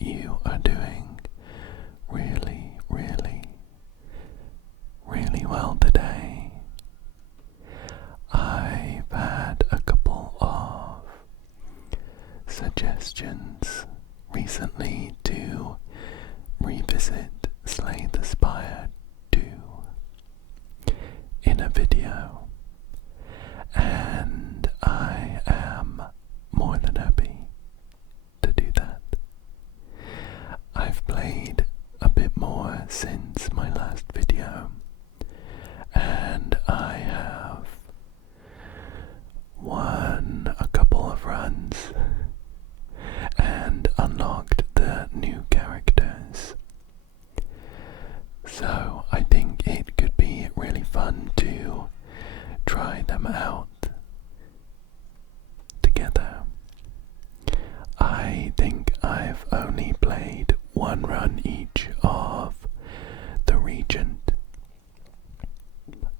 you are doing really, really, really well today. I've had a couple of suggestions recently to revisit Slay the Spire 2 in a video, and I am more than happy to do that. I've played a bit more since my last video, and I have won a couple of runs and unlocked the new characters. So I think it could be really fun to try them out together. I think I've only played one run each of the Regent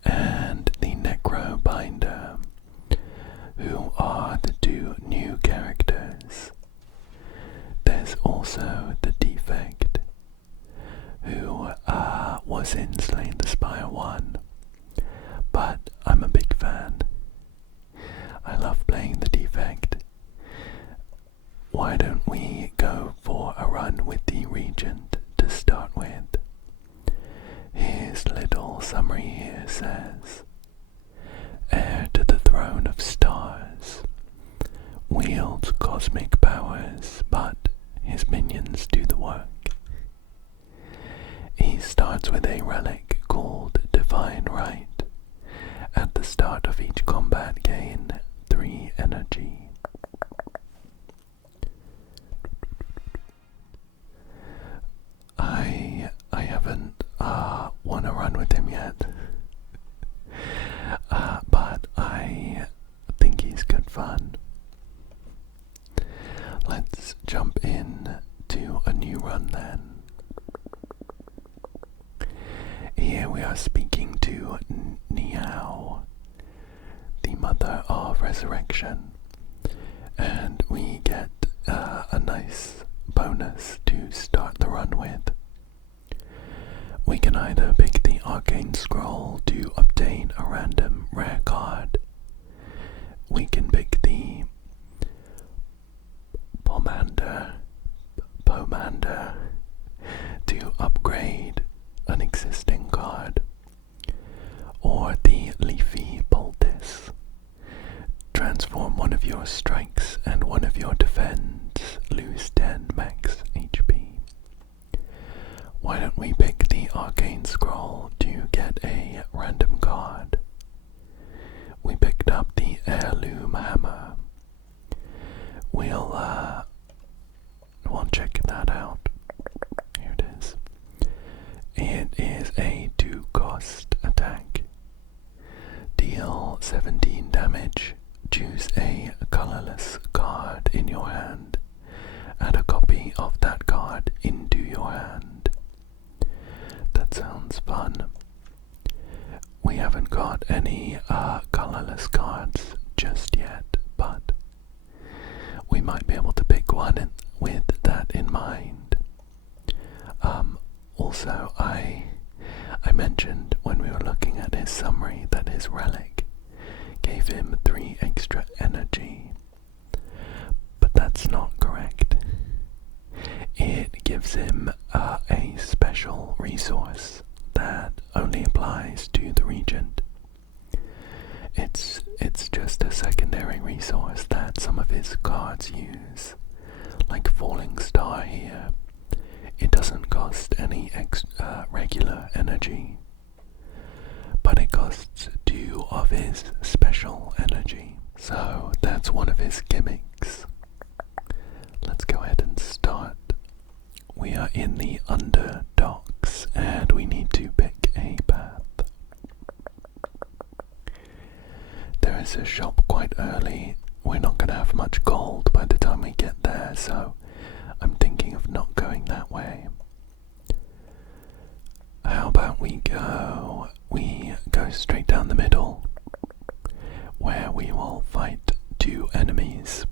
and the Necrobinder, who are the two new characters. There's also the Defect, who was in Slay the Spire 1, but I'm a big fan. I love playing the Defect. Why don't we go for a run with the Regent to start with? His little summary here says, heir to the throne of stars, wields cosmic powers, but his minions do the work. He starts with a relic called Divine Right. At the start of each combat, gain 3 energy. I haven't won a run with him yet, but I think he's good fun. Let's jump in to a new run then. Here we are speaking to Niao, the Mother of Resurrection, and we get a nice bonus to start the run with. We can either pick the Arcane Scroll to obtain a random rare card. We can pick the Pomander to upgrade an existing card, or the Leafy Poultice. Transform one of your strikes and one of your defense, lose 10 max HP. Why don't we pick the Arcane Scroll to get a random card? We picked up the Heirloom Hammer. We'll check that out. Here it is. It is a 2-cost attack. Deal 17 damage. Choose a colorless card in your hand. Add a copy of that card into your hand. That sounds fun. We haven't got any colorless cards just yet, but we might be able to pick one with that in mind. Also, I mentioned when we were looking at his summary that his relic gave him 3 extra energy, but that's not correct. It gives him a special resource that only applies to the Regent. It's just a secondary resource that some of his cards use, like Falling Star here. It doesn't cost any regular energy, but it costs 2 of his special energy. So that's one of his gimmicks. Let's go ahead and start. We are in the Underdocks, and we need to pick a path. There is a shop quite early. We're not going to have much gold by the time we get there, so I'm thinking of not going that way. How about we go straight down the middle, where we will fight 2 enemies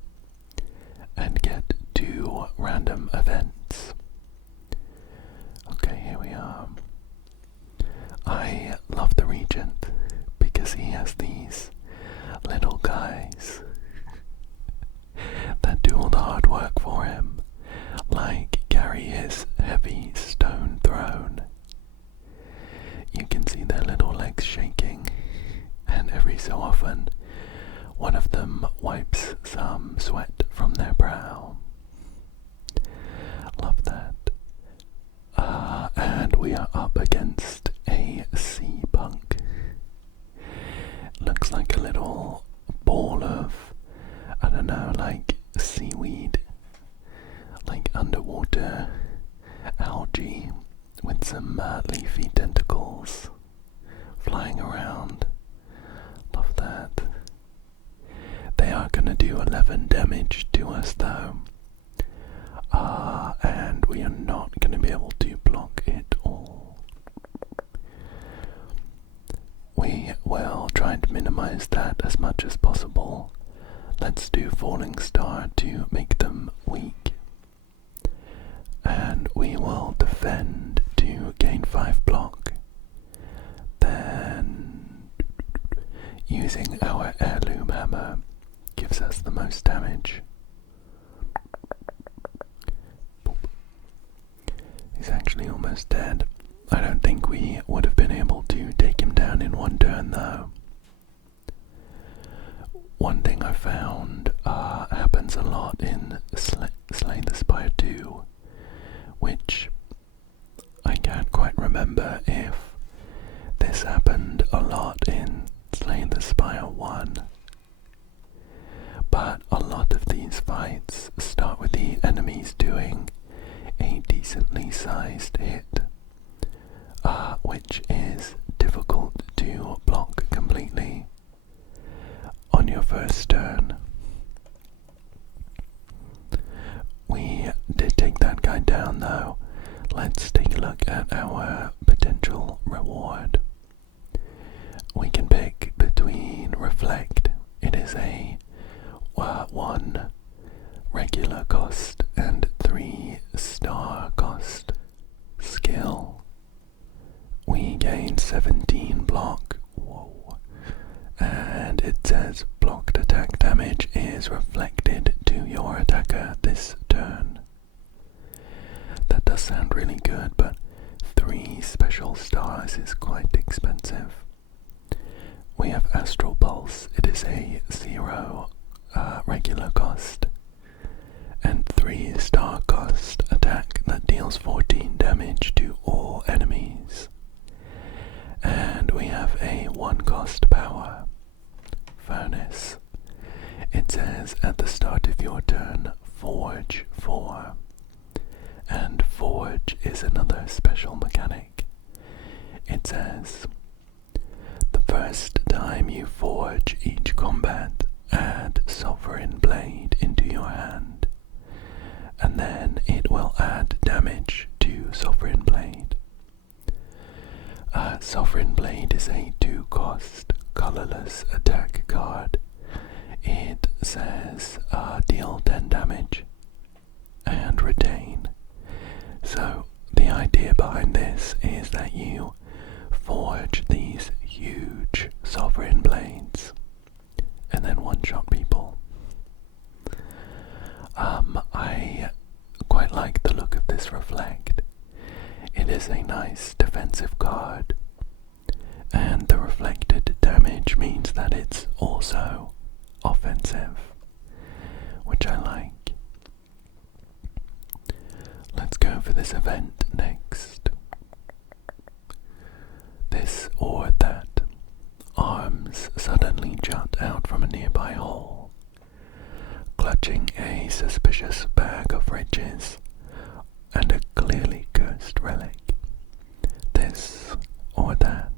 and get 2 random events. underwater algae with some leafy tentacles flying around. Love that. They are going to do 11 damage to us though, and we are not going to be able to block it all. We will try and minimize that as much as possible. Let's do Falling Star to make them weak. And we will defend to gain 5 block. Then using our heirloom hammer gives us the most damage. Boop. He's actually almost dead. I don't think we would have been able to take him down in one turn though. One thing I found happens a lot in Slay the Spire 2, which I can't quite remember if this happened a lot in Slay the Spire 1. But a lot of these fights start with the enemies doing a decently sized hit, which is difficult to block completely on your first turn. We did take that guy down though. Let's take a look at our potential reward. We can pick between Reflect. It is a 1 regular cost and 3 star cost skill. We gain 17 block. Whoa. And it says blocked attack damage is reflected to your attacker this turn. That does sound really good, but 3 special stars is quite expensive. We have Astral Pulse. It is a 0 regular cost and 3 star cost attack that deals 14 damage to all enemies. And we have a 1 cost power Furnace. It says at the start of your turn, Forge 4. And Forge is another special mechanic. It says, the first time you forge each combat, add Sovereign Blade into your hand, and then it will add damage to Sovereign Blade. Sovereign Blade is a 2 cost colorless attack card. It says deal 10 damage and retain. So the idea behind this is that you forge these huge Sovereign Blades and then one-shot people. I quite like the look of this Reflect. It is a nice defensive card, and the reflected damage means that it's also offensive, which I like. Let's go for this event next. This or that. Arms suddenly jut out from a nearby hole, clutching a suspicious bag of riches and a clearly cursed relic. This or that.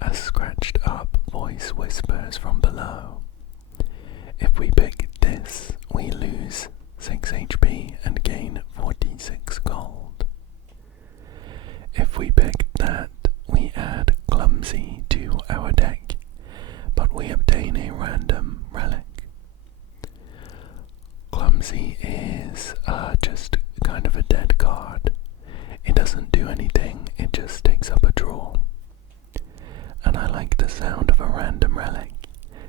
A scratched up voice whispers from below. If we pick this, we lose 6 HP and gain 46 gold. If we pick that, we add Clumsy to our deck, but we obtain a random relic. Clumsy is just kind of a dead card. It doesn't do anything, it just takes up a draw. And I like the sound of a random relic,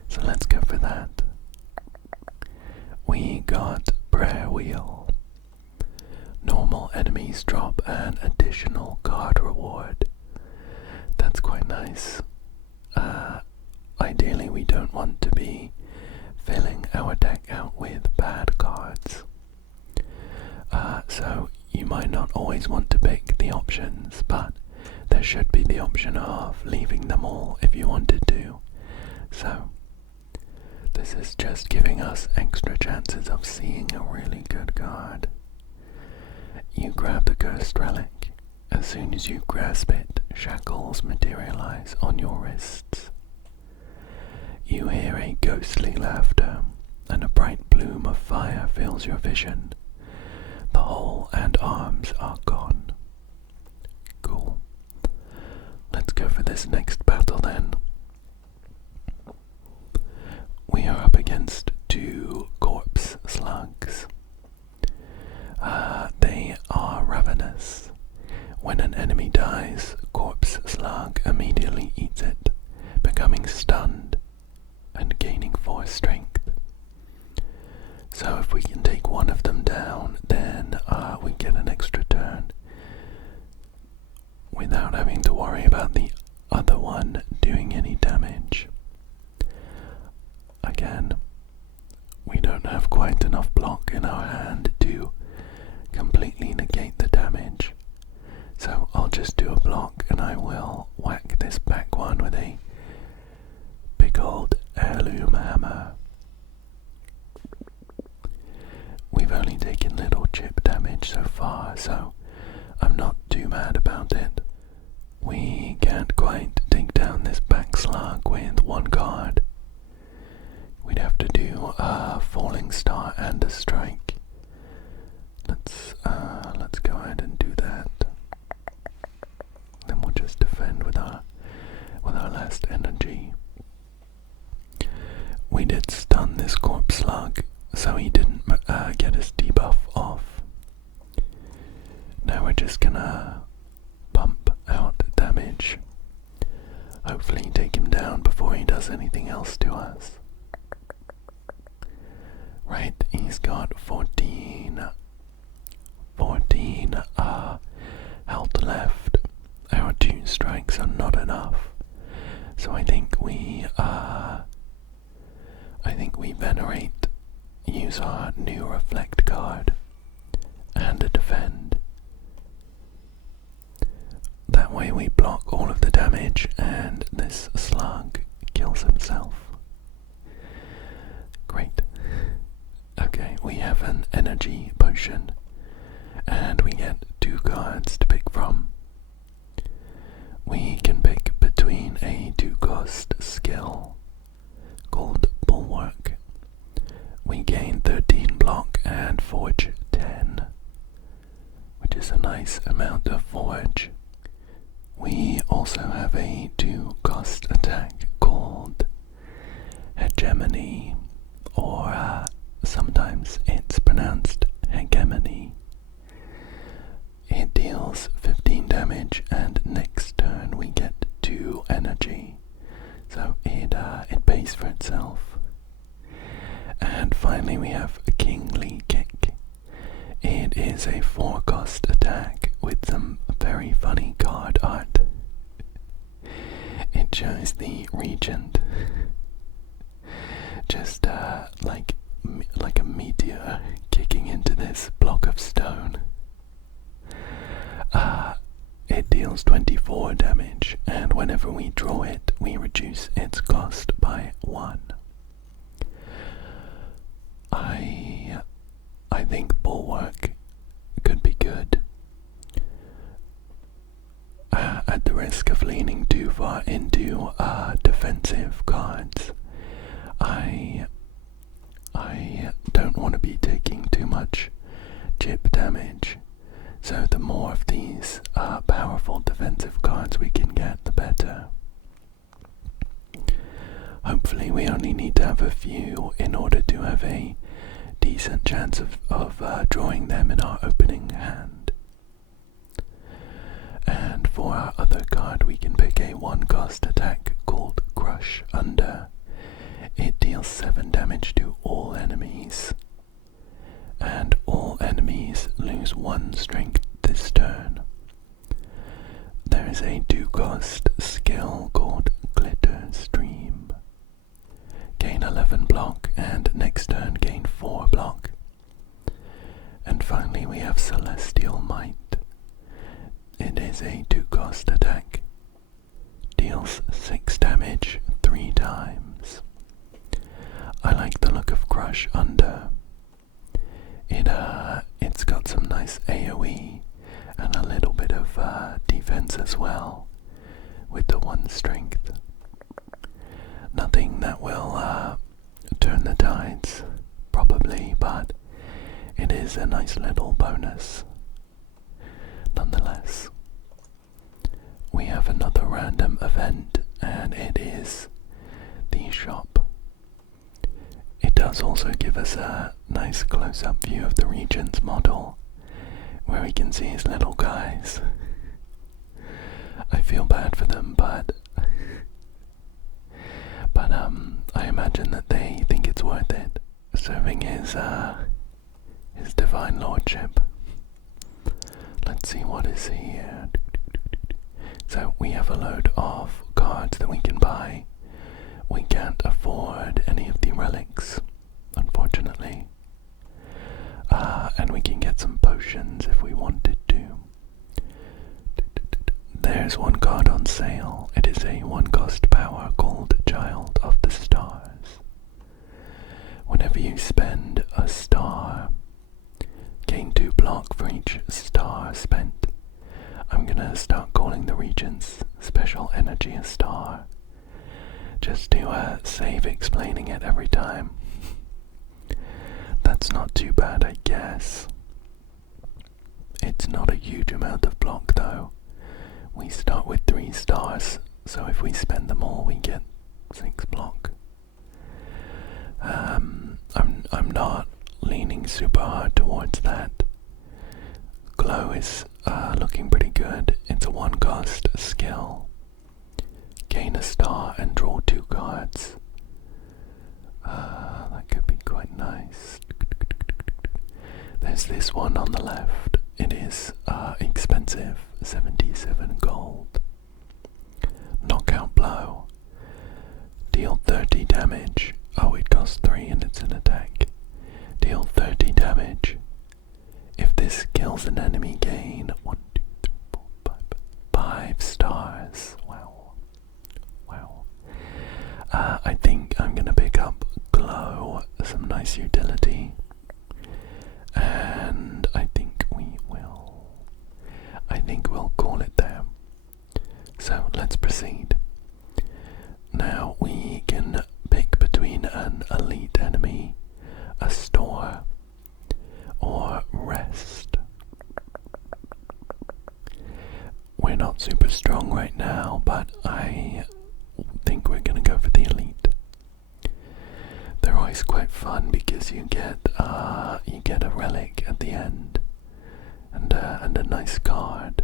so let's go for that. We got Prayer Wheel. Normal enemies drop an additional card reward. That's quite nice. Ideally we don't want to be filling our deck out with bad cards. So you might not always want to pick the options, but there should be the option of leaving them all if you wanted to. So this is just giving us extra chances of seeing a really good card. cursed relic. As soon as you grasp it, shackles materialize on your wrists. You hear a ghostly laughter, and a bright bloom of fire fills your vision. The hole and arms are gone. Cool. Let's go for this next battle then. We are up against 2 corpse slugs. They are ravenous. When an enemy dies, corpse slug immediately eats it, becoming stunned and gaining 4 strength. So if we can take one of them down, then we get an extra turn without having to worry about the other one doing any damage. Again, we don't have quite enough block in our hand to completely negate the damage. So I'll just do a block and I will whack this back one with a big old heirloom hammer. We've only taken little chip damage so far, so I'm not too mad about it. We can't quite take down this back slug with 1 card. We'd have to do a falling star and a strike. Let's go ahead and do that. Then we'll just defend with our last energy. We did stun this corpse slug, so he didn't get his debuff off. Now we're just gonna pump out damage. Hopefully take him down before he does anything else to us. Right, he's got 14 health left. Our 2 strikes are not enough. So I think we venerate, use our new reflect card, and a defend. That way we block all of the damage and this slug kills himself. Great. Okay, we have an energy potion, and we get 2 cards to pick from. We can pick between a 2-cost skill called Bulwark. We gain 13 block and forge 10, which is a nice amount of forge. We also have a 2-cost attack called Hegemony, or sometimes it's pronounced Hegemony. It deals 15 damage, and next turn we get 2 energy, so it pays for itself. And finally we have a Kingly Kick. It is a 4-cost attack with some very funny card art. It shows the Regent just like a meteor kicking into this block of stone. It deals 24 damage, and whenever we draw it, we reduce its cost by 1. I think Bulwark could be good. At the risk of leaning too far into defensive cards, I don't want to be taking too much chip damage, so the more of these powerful defensive cards we can get, the better. Hopefully we only need to have a few in order to have a decent chance of drawing them in our opening hand. And for our other card we can pick a 1-cost attack called Crush Under. It deals 7 damage to all enemies, and all enemies lose 1 strength this turn. There is a 2-cost skill called Glitter Stream. Gain 11 block, and next turn gain 4 block. And finally we have Celestial Might. It is a 2-cost attack. Deals 6 damage 3 times. I like the look of Crush Under. It's got some nice AoE, and defense as well, with the 1 strength. Nothing that will turn the tides, probably, but it is a nice little bonus. Nonetheless, we have another random event, and it is the shop. It does also give us a nice close-up view of the Regent's model, where we can see his little guys. I feel bad for them, but I imagine that they think it's worth it, serving his divine lordship. Let's see what is here. So we have a load of cards that we can buy. We can't afford any of the relics, unfortunately. And we can get some potions if we wanted to. There's one card on sale. It is a 1-cost power called Child of the Stars. Whenever you spend a star, gain 2 block for each star spent. I'm gonna start calling the Regent's special energy a star, just to save explaining it every time. That's not too bad, I guess. It's not a huge amount of block though. We start with 3 stars, so if we spend them all we get 6 block. I'm not leaning super hard towards that. Glow is looking pretty good. It's a 1-cost skill. Gain a star and draw 2 cards. That could be quite nice. There's this one on the left. It is expensive, 77 gold. Knockout blow. Deal 30 damage. Oh, it costs 3 and it's an attack. Deal 30 damage. If this kills an enemy, gain 1, 2, 3, 4, 5 stars. Wow. Wow. I think I'm gonna pick up Glow, some nice utility. And I think we'll call it there. So let's proceed. Now we can pick between an elite enemy, a store, or rest. We're not super strong right now, but I think we're gonna go for the elite. They're always quite fun because you get a relic at the end and a nice card.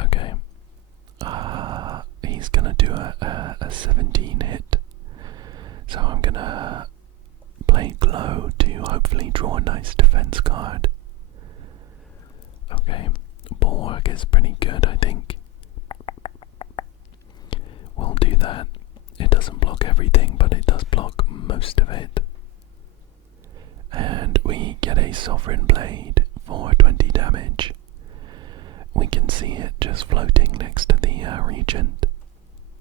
Okay. He's gonna do a 17 hit, so I'm gonna play Glow to hopefully draw a nice defense card. Okay, Bulwark is pretty good, I think. We'll do that. It doesn't block everything, but it does block most of it. And we get a Sovereign Blade for 20 damage. We can see it just floating next to the Regent.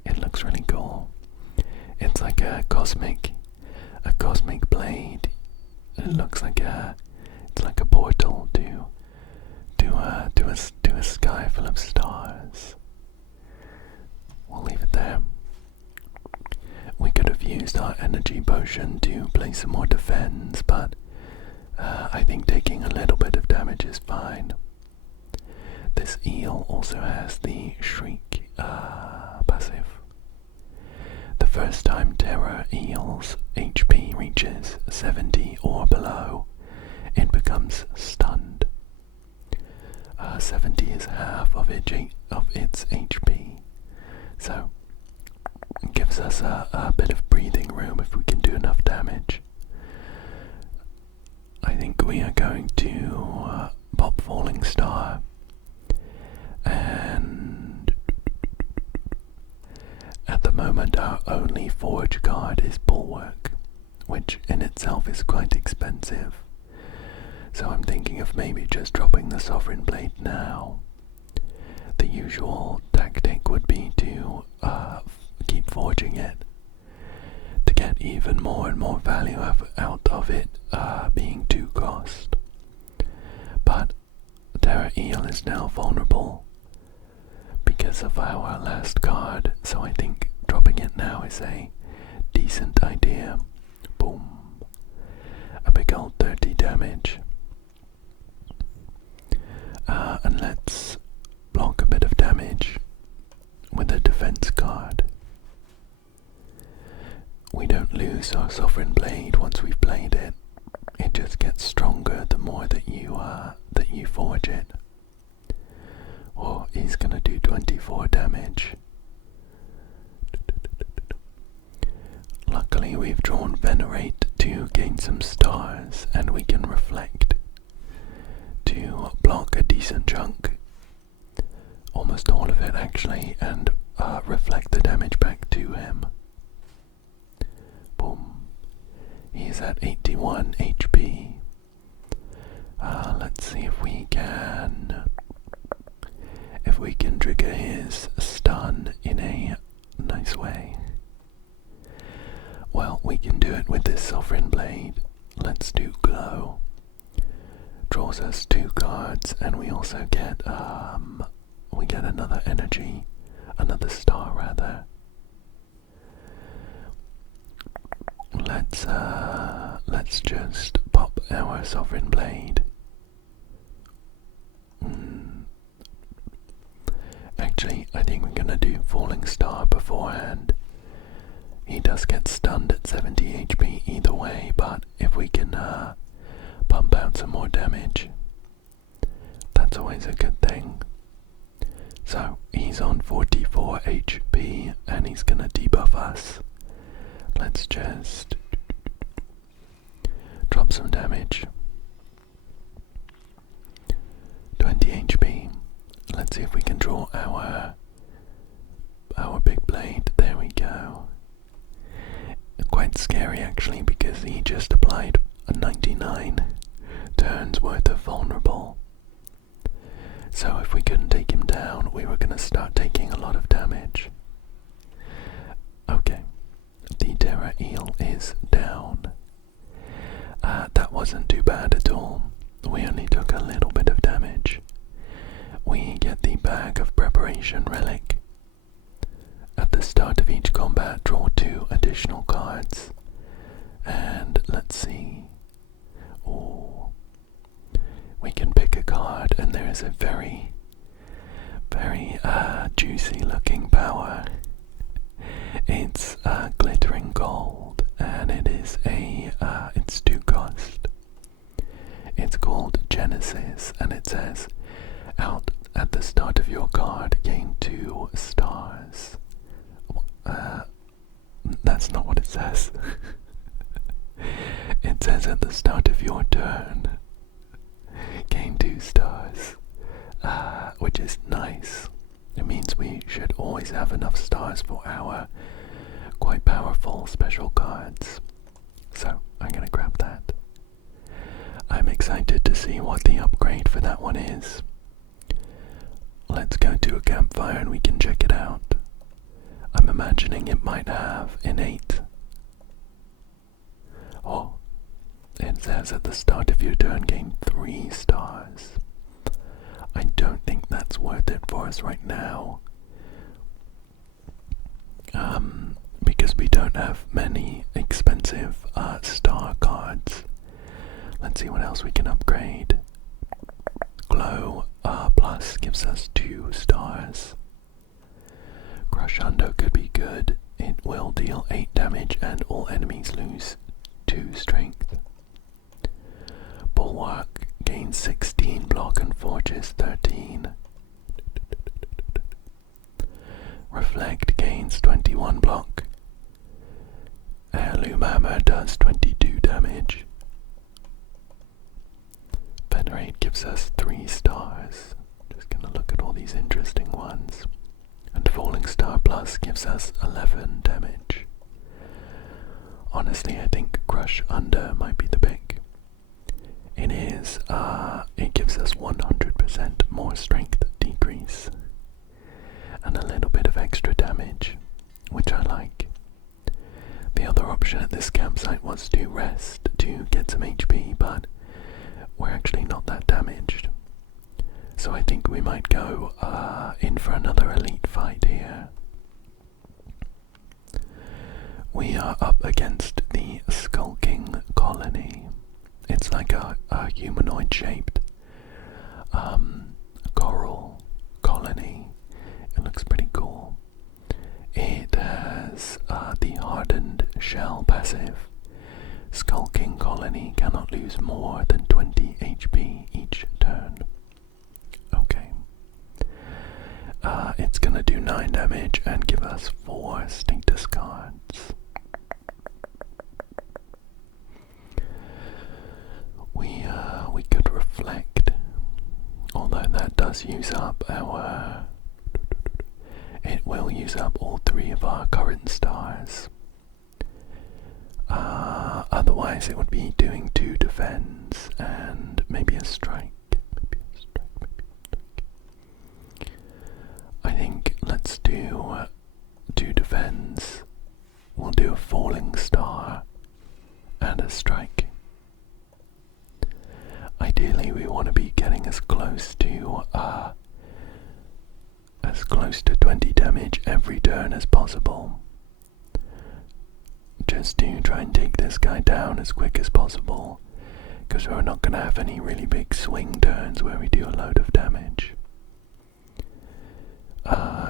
It looks really cool. It's like a cosmic blade. It looks like it's like a portal to a sky full of stars. We'll leave it there. We could have used our energy potion to play some more defense, but I think taking a little bit of damage is fine. This eel also has the Shriek passive. The first time Terror Eel's HP reaches 70 or below, it becomes stunned. 70 is half of its HP, so it gives us a bit of breathing room if we can do enough damage. I think we are going to pop Falling Star, and at the moment our only forge card is Bulwark, which in itself is quite expensive. So I'm thinking of maybe just dropping the Sovereign Blade now. The usual tactic would be to keep forging it, to get even more and more value out of it being 2 cost. But Terra Eel is now vulnerable, because of our last card, so I think dropping it now is a decent idea. Boom. A big old 30 damage. And let's block a bit of damage with a defense card. We don't lose our Sovereign Blade once we've played it. It just gets stronger the more that you forge it. Oh, he's gonna do 24 damage. Luckily we've drawn Venerate to gain some stars, and we can Reflect to block a decent chunk. Almost all of it actually, and reflect the damage back to him. Boom. He's at 81 HP. Let's see if we can trigger his stun in a nice way. Well, we can do it with this Sovereign Blade. Let's do Glow. Draws us 2 cards, and we also get another energy, another star rather. Let's just pop our Sovereign Blade. Actually, I think we're gonna do Falling Star beforehand. He does get stunned at 70 HP either way, but if we can pump out some more damage, that's always a good thing. So, he's on 44 HP, and he's gonna debuff us. Let's just drop some damage. 20 HP. Let's see if we can draw our big blade. There we go. Quite scary actually, because he just applied a 99 turns worth of vulnerable. So if we couldn't take him down, we were going to start taking a lot of damage. Okay, the Terra Eel is down. That wasn't too bad at all. We only took a little bit of damage. We get the Bag of Preparation Relic. At the start of each combat, draw 2 additional cards. And let's see. Oh, we can pick a card, and there is a very, very juicy looking power. It's glittering gold, and it is it's 2 cost. It's called Genesis, and it says, out at the start of your card, gain 2 stars. That's not what it says. It says at the start of your turn, gain 2 stars, which is nice. It means we should always have enough stars for our quite powerful special cards. So I'm gonna grab that. I'm excited to see what the upgrade for that one is. Let's go to a campfire and we can check it out. I'm imagining it might have innate. Oh, it says at the start of your turn gain 3 stars. I don't think that's worth it for us right now. Because we don't have many expensive star cards. Let's see what else we can upgrade. Glow Plus gives us 2 stars. Crush Under could be good. It will deal 8 damage and all enemies lose 2 strength. Bulwark gains 16 block and forges 13. Reflect gains 21 block. Heirloom Hammer does 22 damage. Venerate gives us 3 stars. Just gonna look at all these interesting ones. And Falling Star Plus gives us 11 damage. Honestly, I think Crush Under might be the pick. It is, it gives us 100% more strength decrease. And a little bit of extra damage, which I like. The other option at this campsite was to rest to get some HP, but we're actually not that damaged. So I think we might go in for another elite fight here. We are up against the Skulking Colony. It's like a humanoid-shaped coral colony. It looks pretty cool. It has the hardened shell passive. Skulking Colony cannot lose more than 20 HP each turn. Okay. It's gonna do 9 damage and give us 4 status cards. We could reflect, although that does use up our... It will use up all 3 of our current stars. Otherwise it would be doing 2 defends and maybe a strike. I think let's do 2 defends. We'll do a falling star and a strike. Ideally we want to be getting as close to 20 damage every turn as possible. Just to try and take this guy down as quick as possible, because we're not going to have any really big swing turns where we do a load of damage.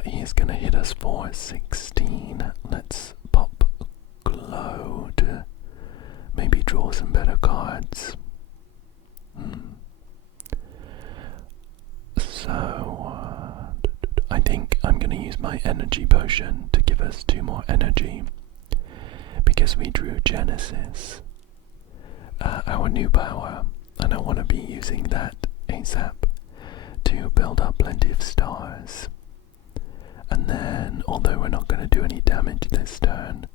He is going to hit us for 16. Let's pop Glow to maybe draw some better cards. So, I think I'm going to use my energy potion to give us 2 more energy, because we drew Genesis, our new power, and I want to be using that ASAP to build up plenty of stars. And then, although we're not going to do any damage this turn,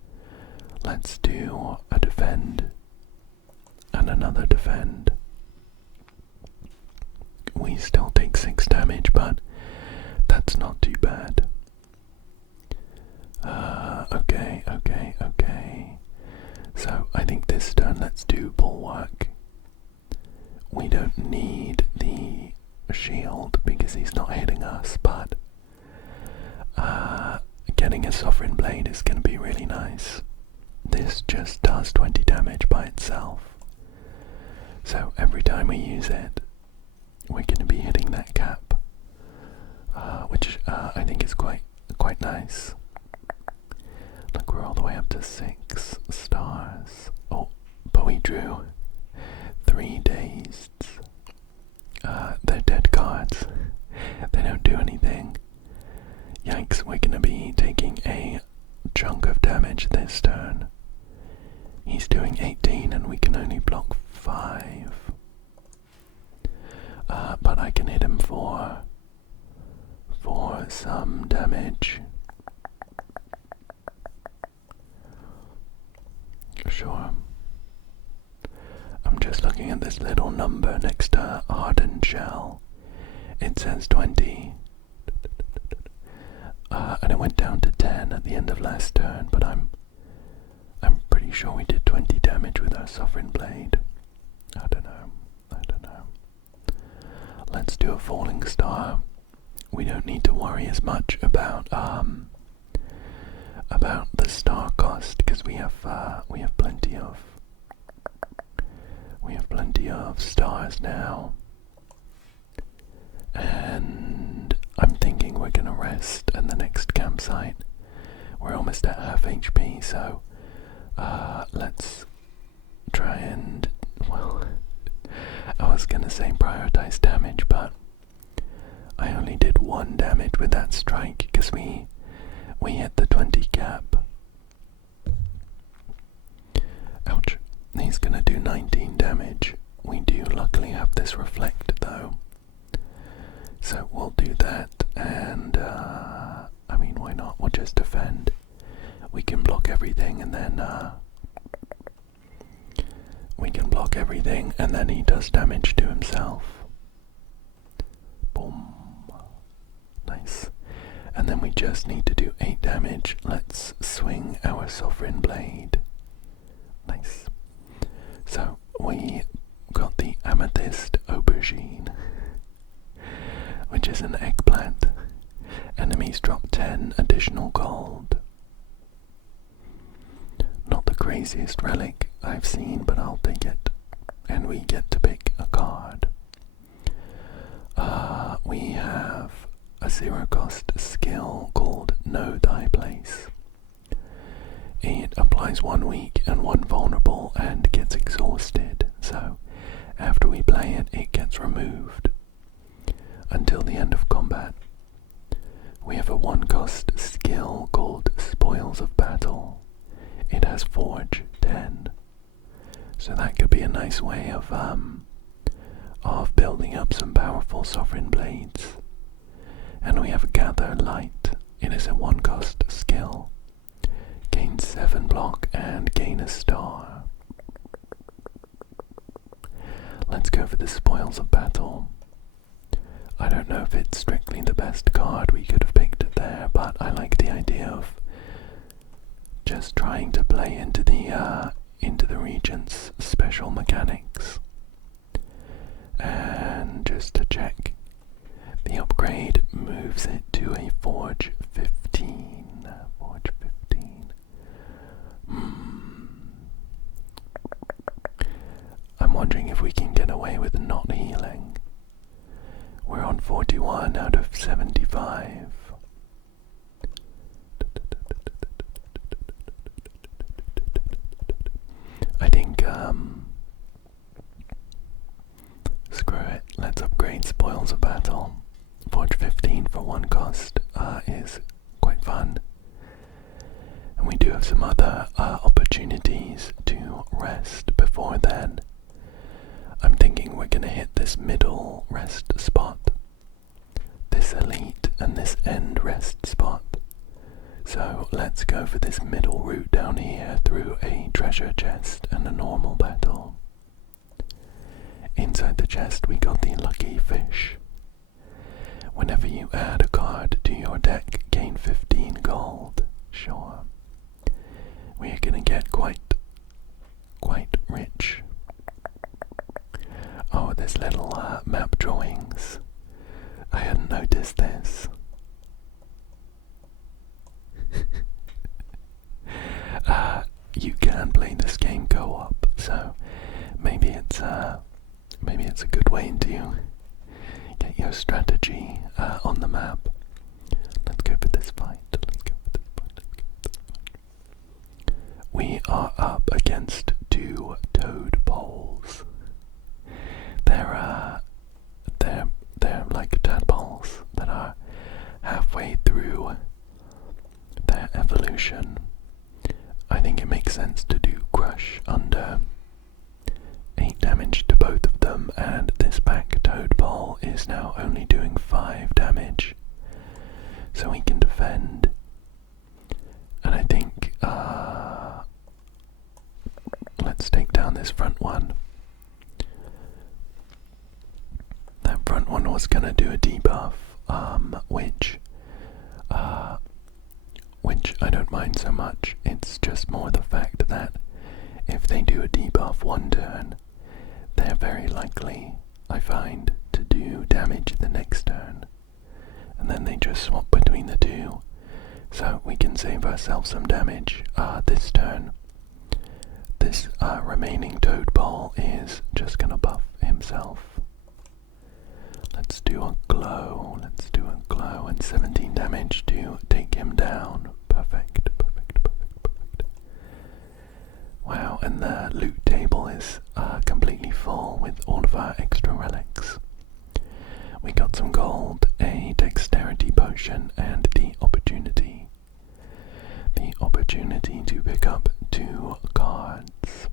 let's do a defend and another defend. We still take 6 damage, but that's not too bad. Okay. So I think this turn let's do Bulwark. We don't need the shield because he's not hitting us, but getting a Sovereign Blade is going to be really nice. This just does 20 damage by itself. So every time we use it, we're going to be hitting that cap, which I think is quite nice. Look, we're all the way up to 6 stars. Oh, but we drew 3 Dazed. They're dead cards. They don't do anything. Yikes, we're going to be taking a chunk of damage this turn. He's doing 18 and we can only block 5. But I can hit him for some damage. Sure. I'm just looking at this little number next to Hardened Shell. It says 20. And it went down to 10 at the end of last turn, but I'm pretty sure we did 20 damage with our Sovereign Blade. I don't know. Let's do a Falling Star. We don't need to worry as much about the star cost because we have plenty of stars now. And I'm thinking we're gonna rest at the next campsite. We're almost at half HP, so let's try and, well, I was gonna say prioritize damage, but I only did 1 damage with that strike because we hit the 20 cap. Ouch. He's gonna do 19 damage. We do luckily have this reflect though, so we'll do that. And I mean, why not? We'll just defend. We can block everything, and then he does damage to himself. Boom. Nice. And then we just need to do 8 damage. Let's swing our Sovereign Blade. Nice. So we got the Amethyst Aubergine. is an eggplant. Enemies drop 10 additional gold. Not the craziest relic I've seen, but I'll take it. And we get to pick a card. We have a 0-cost skill called Know Thy Place. It applies 1 weak and 1 vulnerable and gets exhausted, so after we play it, it gets removed until the end of combat. We have a 1-cost skill called Spoils of Battle. It has Forge 10, so that could be a nice way of building up some powerful Sovereign Blades. And we have a Gather Light. It is a 1-cost skill. Gain 7 block and gain a star. Let's go for the Spoils of Battle. I don't know if it's strictly the best card we could have picked there, but I like the idea of just trying to play into the Regent's special mechanics. And just to check, the upgrade moves it to a Forge 15. Forge 15. I'm wondering if we can get away with not healing. We're on 41 out of 75. I think, screw it, let's upgrade Spoils of Battle. Forge 15 for 1 cost is quite fun. And we do have some other opportunities to rest before then. I'm thinking we're going to hit this middle rest spot, this elite and this end rest spot. So let's go for this middle route down here through a treasure chest and a normal battle. Inside the chest we got the lucky fish. Whenever you add a card to your deck, gain 15 gold. Sure. We are going to get quite rich. Oh, there's little map drawings. I hadn't noticed this. You can play this game co-op, so maybe it's a good way to get your strategy on the map. Let's go for this fight. We are up against 2 toad poles. They're like tadpoles that are halfway through their evolution. I think it makes sense to do Crush under 8 damage to both of them, and this back toad pole is now only doing 5 damage, so we can defend. And I think let's take down this front one. That front one was gonna do a debuff, which I don't mind so much. It's just more the fact that if they do a debuff one turn, they're very likely, I find, to do damage the next turn, and then they just swap between the two, so we can save ourselves some damage this turn. This remaining toad ball is just gonna buff himself. Let's do a glow, and 17 damage to take him down. Perfect. Wow, and the loot table is completely full with all of our extra relics. We got some gold, a dexterity potion, and the opportunity to pick up 2 cards.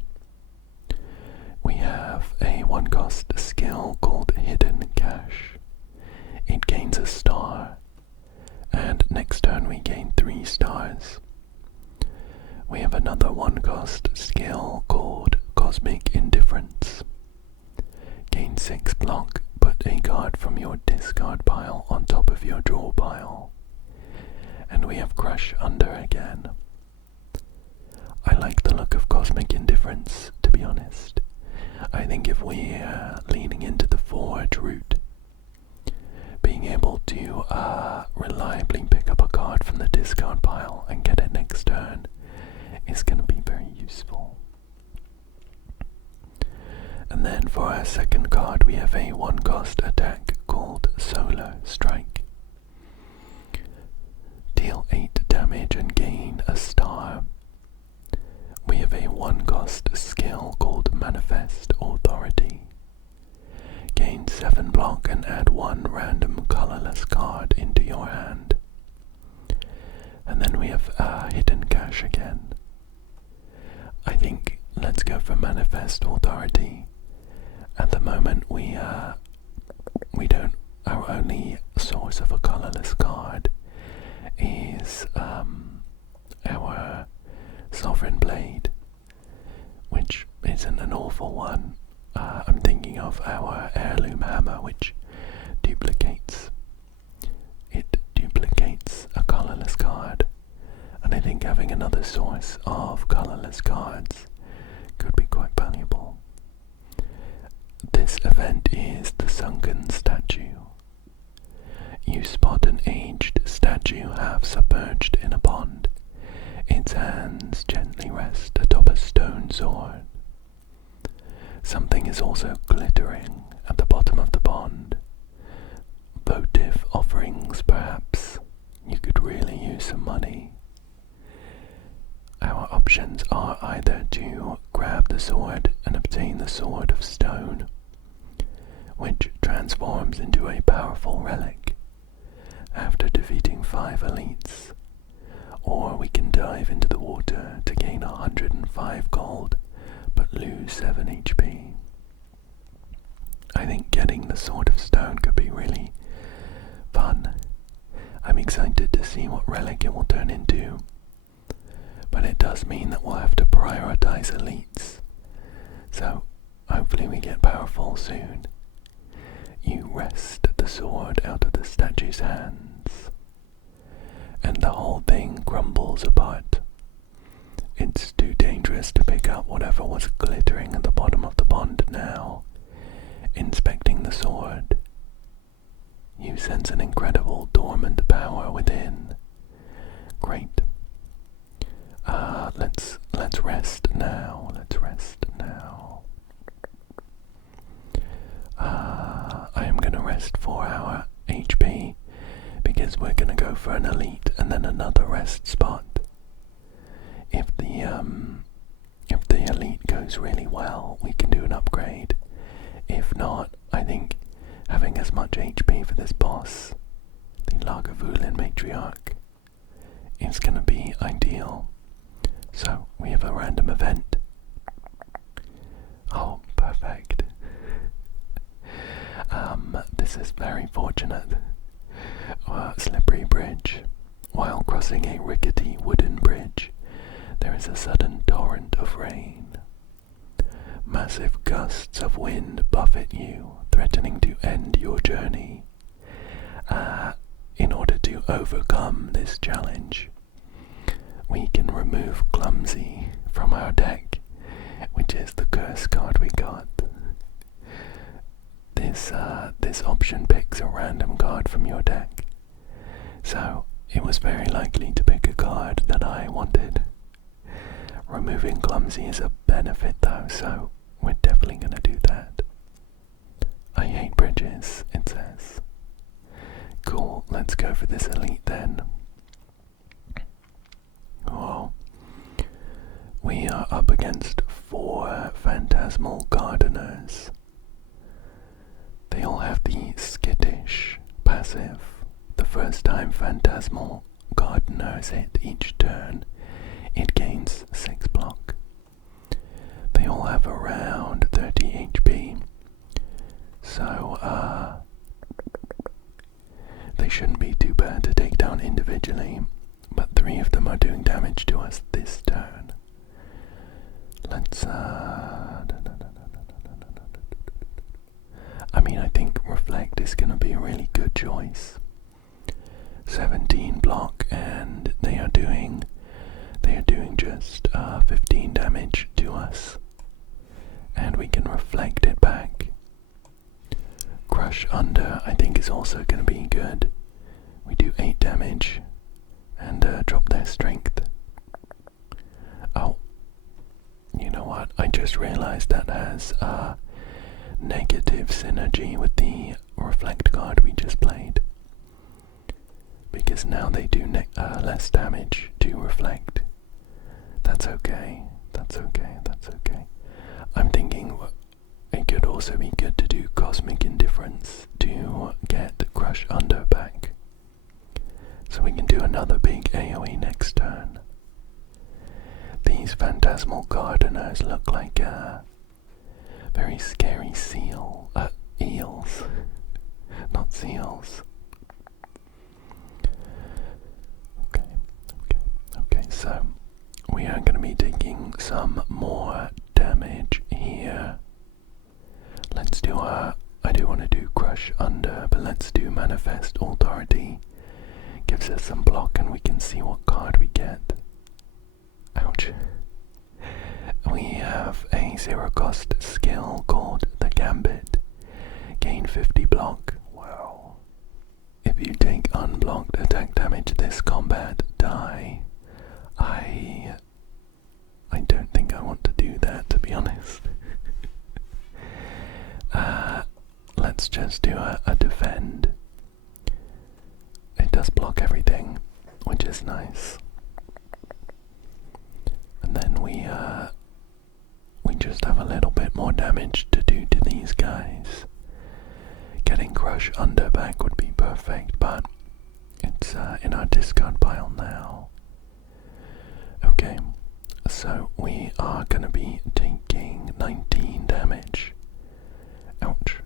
We have a 1-cost skill called Hidden Cache. It gains a star, and next turn we gain 3 stars. We have another 1-cost skill called Cosmic Indifference. Gain 6 block, put a card from your discard pile on top of your draw pile. And we have Crush under again. I like the look of Cosmic Indifference, to be honest. I think if we're leaning into the Forge route, being able to reliably pick up a card from the discard pile and get it next turn is going to be very useful. And then for our second card we have a 1-cost attack called Solar Strike. Deal 8 damage and gain a star. We have a 1-cost skill called Manifest Authority. Gain 7 block and add 1 random colorless card into your hand. And then we have Hidden Cache again. I think let's go for Manifest Authority. At the moment we don't, our only source of a colorless card is our Sovereign Blade, which isn't an awful one. I'm thinking of our Heirloom Hammer, which duplicates a colorless card, and I think having another source of colorless cards could be quite valuable. This event is the Sunken Statue. You spot an aged statue half submerged in a pond. Its hands gently rest atop a stone sword. Something is also glittering at the bottom of the pond. Votive offerings, perhaps. You could really use some money. Our options are either to grab the sword and obtain the Sword of Stone, which transforms into a powerful relic after defeating 5 elites, or we can dive into the water to gain 105 gold but lose 7 HP. I think getting the Sword of Stone could be really fun. I'm excited to see what relic it will turn into, but it does mean that we'll have to prioritize elites, so hopefully we get powerful soon. You wrest the sword out of the statue's hands, and the whole thing crumbles apart. It's too dangerous to pick up whatever was glittering at the bottom of the pond now. Inspecting the sword, you sense an incredible dormant power within. Great. Let's rest now. Let's rest now. I am gonna rest 4 hour HP because we're gonna go for an elite and then another rest spot. If the elite goes really well, we can do an upgrade. If not, I think having as much HP for this boss, the Lagavulin Matriarch, is gonna be ideal. So we have a random event. Oh, perfect. This is very fortunate. Slippery bridge. While crossing a rickety wooden bridge, there is a sudden torrent of rain. Massive gusts of wind buffet you, threatening to end your journey. In order to overcome this challenge, we can remove Clumsy from our deck, which is the curse card we got. This option picks a random card from your deck, so it was very likely to pick a card that I wanted. Removing Clumsy is a benefit though, so we're definitely gonna do that. I hate bridges, it says. Cool, let's go for this elite then. Whoa. We are up against 4 Phantasmal Gardeners. They all have the Skittish passive. The first time Phantasmal Gardeners hit each turn, it gains 6 block. They all have around 30 HP, so they shouldn't be too bad to take down individually, but 3 of them are doing damage to us this turn. Let's I think Reflect is going to be a really good choice. 17 block, and they are doing just 15 damage to us, and we can reflect it back. Crush Under I think is also going to be good. We do 8 damage and drop their strength. Oh, you know what? I just realized that has negative synergy with the reflect card we just played. Because now they do less damage to reflect. That's okay. That's okay. That's okay. I'm thinking it could also be good to do Cosmic Indifference to get Crush Under back. So we can do another big AoE next turn. These Phantasmal Gardeners look like very scary eels. Not seals. Okay, so we are going to be taking some more damage here. Let's do I do want to do Crush Under, but let's do Manifest Authority. Gives us some block and we can see what card we get. Ouch. We have a 0-cost skill called the Gambit. Gain 50 block. Wow. If you take unblocked attack damage this combat, die. I don't think I want to do that, to be honest. Let's just do a defend. It does block everything, which is nice. And then we just have a little bit more damage to do to these guys. Getting Crush Under back would be perfect, but it's in our discard pile now. Okay, so we are going to be taking 19 damage. Ouch.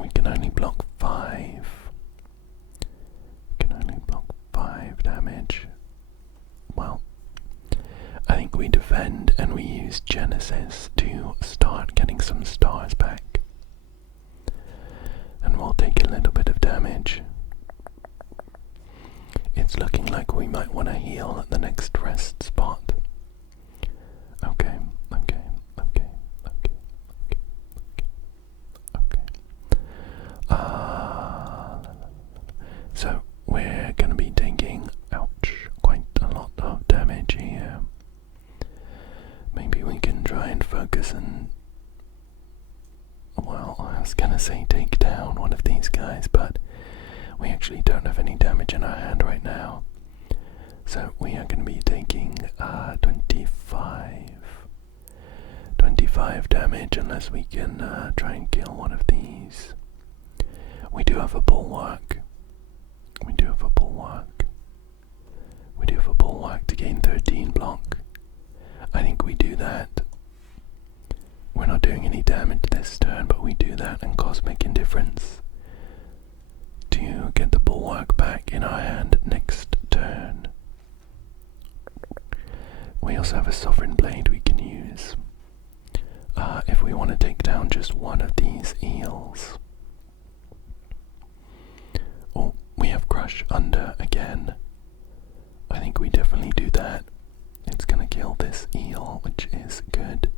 We can only block 5. We can only block 5 damage. Well, I think we defend and we use Genesis to start getting some stars back. And we'll take a little bit of damage. It's looking like we might want to heal at the next rest spot. Okay. So we're going to be taking, ouch, quite a lot of damage here. Maybe we can try and focus and, well, I was going to say take down one of these guys, but we actually don't have any damage in our hand right now. So we are going to be taking 25 damage unless we can try and kill one of these. We do have a bulwark. We do have a bulwark to gain 13 block. I think we do that. We're not doing any damage this turn, but we do that and Cosmic Indifference to get the bulwark back in our hand next turn. We also have a Sovereign Blade we can use if we want to take down just one of these eels. Oh, we have Crush Under again. I think we definitely do that. It's gonna kill this eel, which is good.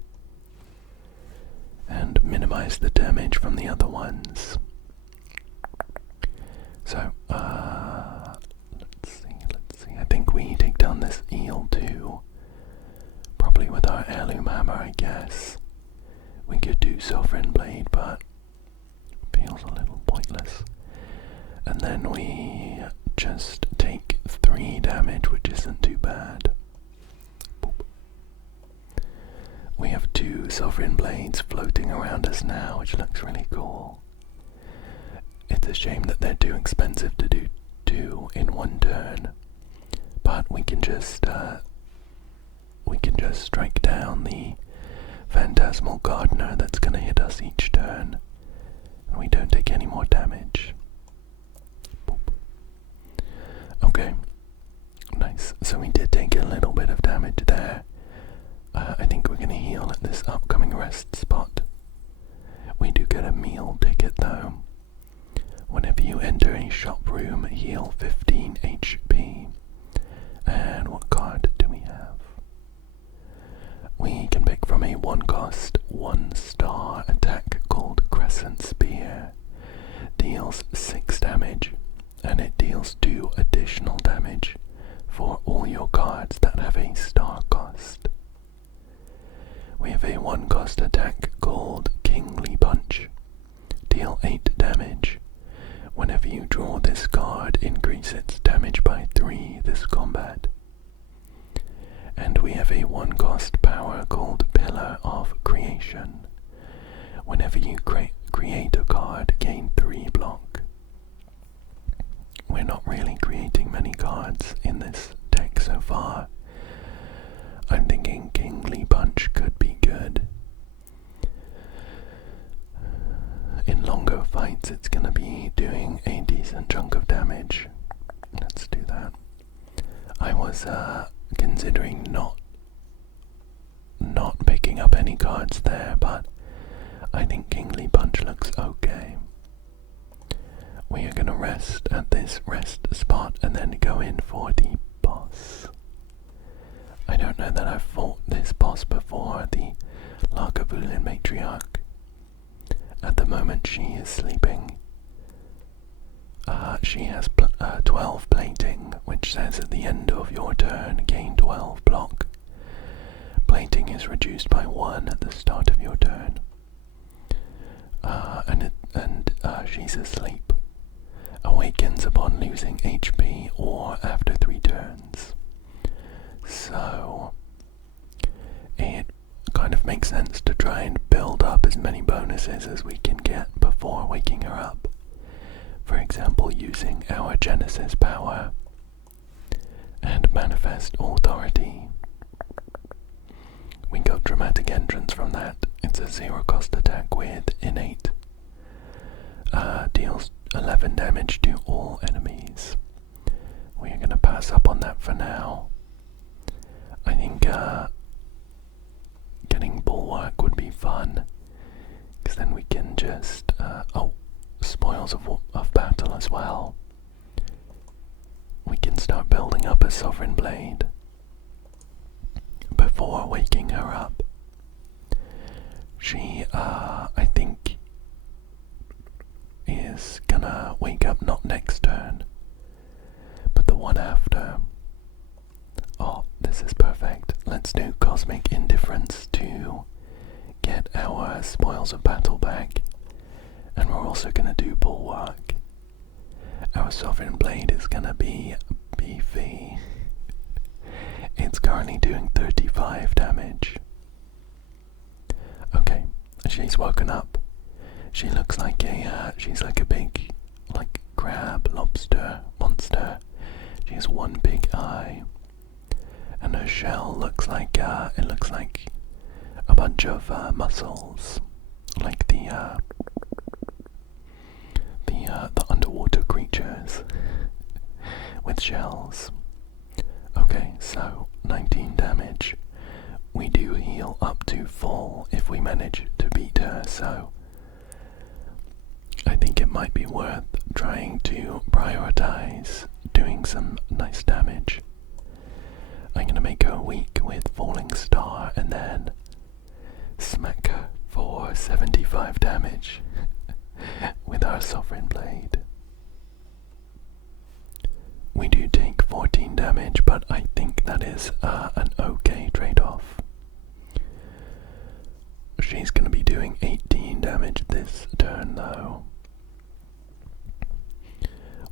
And minimize the damage from the other ones. So, let's see. I think we take down this eel too. Probably with our heirloom hammer, I guess. We could do Sovereign Blade, but it feels a little pointless. And then we just take 3 damage, which isn't too bad. Boop. We have 2 Sovereign Blades floating around us now, which looks really cool. It's a shame that they're too expensive to do 2 in one turn, but we can just strike down the Phantasmal Gardener that's gonna hit us each turn, and we don't take any more damage. Boop. Okay, nice. So we did take a little bit of damage there. I think we're gonna heal at this upcoming rest spot. We do get a meal ticket though. Whenever you enter a shop room, heal 15 HP. And what card do we have? We can pick from a 1-cost, 1-star attack called Crescent Spear. Deals 6 damage. deal 8 damage. Whenever you draw this card, increase its damage by 3 this combat. And we have a 1-cost power called Pillar of Creation. Whenever you create a card, gain 3 block. We're not really creating many cards in this deck so far. I'm thinking Kingly Punch could be good. In longer fights, it's going to be doing a decent chunk of damage. Let's do that. I was considering not picking up any cards there, but I think Kingly Punch looks okay. We are going to rest at this rest spot and then go in for the boss. I don't know that I've fought this boss before, the Lagavulin Matriarch. At the moment she is sleeping. She has 12 plating, which says at the end of your turn gain 12 block. Plating is reduced by 1 at the start of your turn. And she's asleep. Awakens upon losing HP or after 3 turns. So it kind of makes sense to try and build up as many bonuses as we can get before waking her up. For example, using our Genesis power and Manifest Authority. We got Dramatic Entrance from that. It's a 0-cost attack with Innate. Deals 11 damage to all enemies. We are going to pass up on that for now. I think getting Bulwark would be fun, because then we can just Spoils of Battle as well. We can start building up a Sovereign Blade before waking her up. She I think is gonna wake up not next turn, but the one after. Oh, this is perfect. Let's do Cosmic Indifference to get our Spoils of Battle back. And we're also going to do Bulwark. Our Sovereign Blade is going to be beefy. It's currently doing 35 damage. Okay, she's woken up. She looks like she's like a big, like crab, lobster, monster. She has one big eye. And her shell looks like, it looks like a bunch of mussels. Like the underwater creatures with shells. Okay, so 19 damage. We do heal up to full if we manage to beat her, so I think it might be worth trying to prioritize doing some nice damage. I'm gonna make her weak with Falling Star and then smack her for 75 damage with our Sovereign Blade. We do take 14 damage, but I think that is an okay trade-off. She's going to be doing 18 damage this turn though.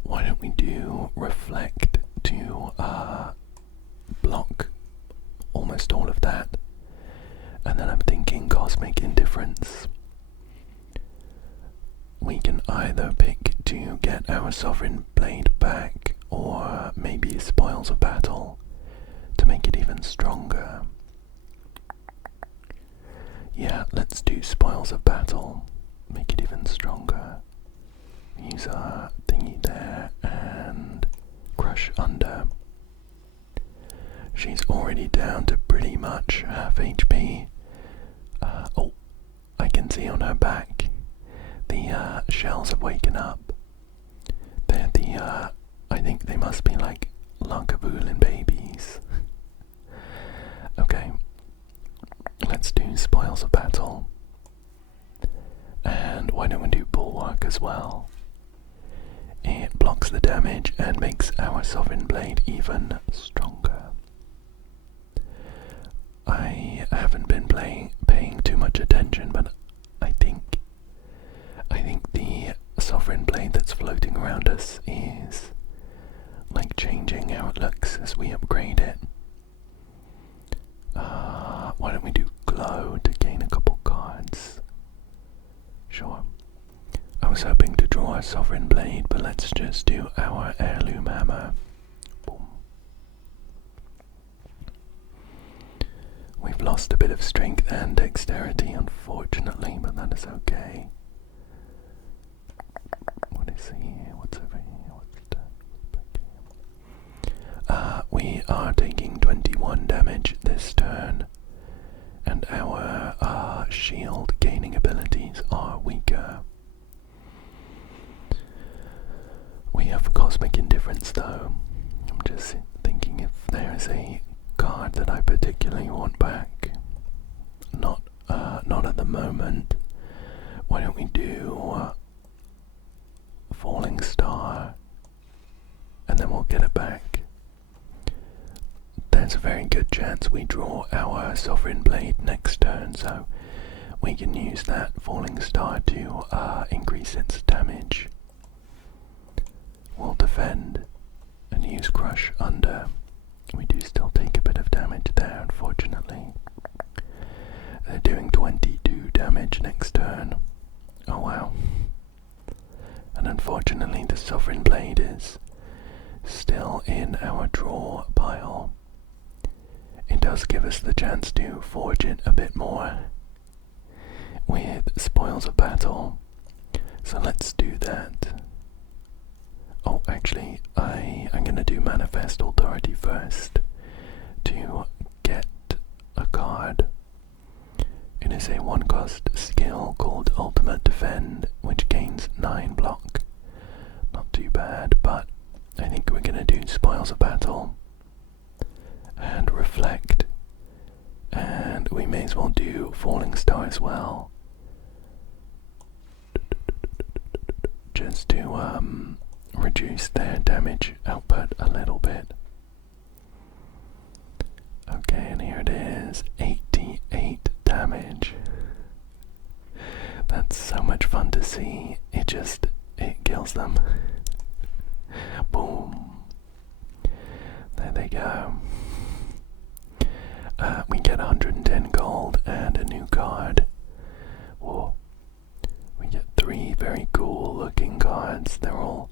Why don't we do Reflect to block almost all of that, and then I'm thinking Cosmic Indifference. We can either pick to get our Sovereign Blade back, or maybe Spoils of Battle to make it even stronger. Yeah, let's do Spoils of Battle, make it even stronger. Use our thingy there and Crush Under. She's already down to pretty much half HP. Oh, I can see on her back the shells have waken up. They're I think they must be like Lagavulin babies. Okay, let's do Spoils of Battle. And why don't we do Bulwark as well? It blocks the damage and makes our Sovereign Blade even stronger. I haven't been paying too much attention, but I think I think the Sovereign Blade that's floating around us is like changing how it looks as we upgrade it. Why don't we do glow to gain a couple cards? Sure. I was hoping to draw a Sovereign Blade, but let's just do our heirloom hammer. Boom. We've lost a bit of strength and dexterity, unfortunately, but that is okay. What is here? What's over here? What's that? What's back here? We are taking 21 damage this turn, and our shield gaining abilities are weaker. We have Cosmic Indifference though. I'm just thinking if there is a card that I particularly want back. Not at the moment. Why don't we do Falling Star, and then we'll get it back. There's a very good chance we draw our Sovereign Blade next turn, so we can use that Falling Star to increase its damage. We'll defend and use Crush Under. We do still take a bit of damage there, unfortunately. They're doing 22 damage next turn. Oh wow. And unfortunately the Sovereign Blade is still in our draw pile. It does give us the chance to forge it a bit more with Spoils of Battle. So let's do that. Oh, actually, I'm gonna do Manifest Authority first to get a card. It is a 1-cost skill called Ultimate Defend, which gains 9 block. Not too bad, but I think we're gonna do Spoils of Battle and Reflect, and we may as well do Falling Star as well, just to reduce their damage output a little bit. Okay, and here it is, 88 damage. That's so much fun to see. It kills them. Boom. There they go. We get 110 gold and a new card. Whoa. We get 3 very cool looking cards. They're all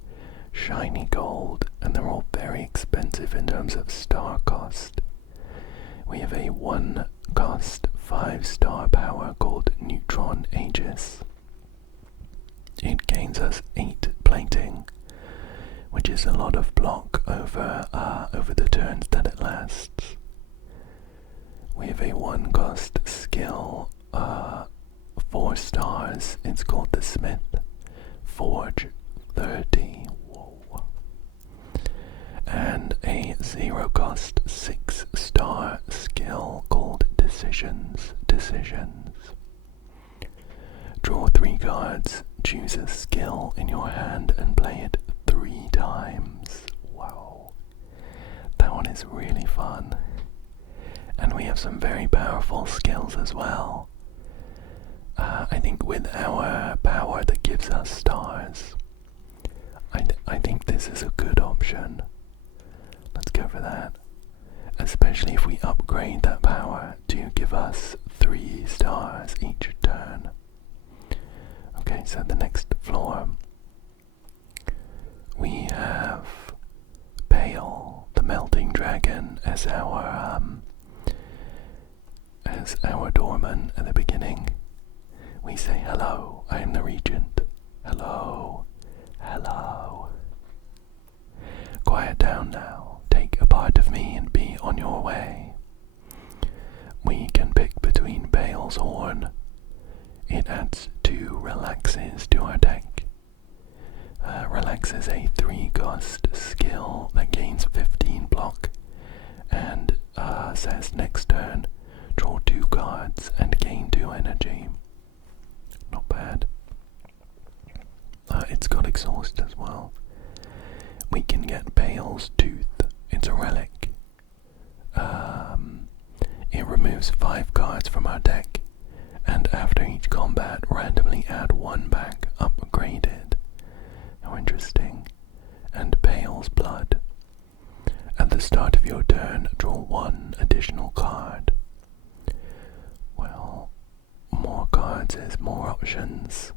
shiny gold, and they're all very expensive in terms of star cost. We have a 1-cost 5-star power called Neutron Aegis. It gains us 8 plating, which is a lot of block over the turns that it lasts. We have a 1-cost skill, 4 stars. It's called the Smith. Forge 30. Whoa. And a 0-cost 6-star skill called Decisions. Draw 3 cards, choose a skill in your hand and play it 3 times. Wow. That one is really fun. And we have some very powerful skills as well. I think with our power that gives us stars, I think this is a good option. Let's go for that. Especially if we upgrade that power to give us 3 stars each turn. Okay, so the next floor, we have Pale, the Melting Dragon, as our doorman at the beginning. We say, hello, I am the Regent. Hello, hello. Quiet down now, take a part of me and be on your way. We can pick between Bale's Horn. It adds 2 relaxes to our deck. Relax is a 3-cost skill that gains 15 block and says next turn draw 2 cards and gain 2 energy. Not bad. It's got exhaust as well. We can get Bale's Tooth. It's a relic. It removes 5 cards from our deck, and after each combat randomly add 1 back up upgraded. How interesting. And Pale's Blood. At the start of your turn, draw one additional card. Well, more cards is more options.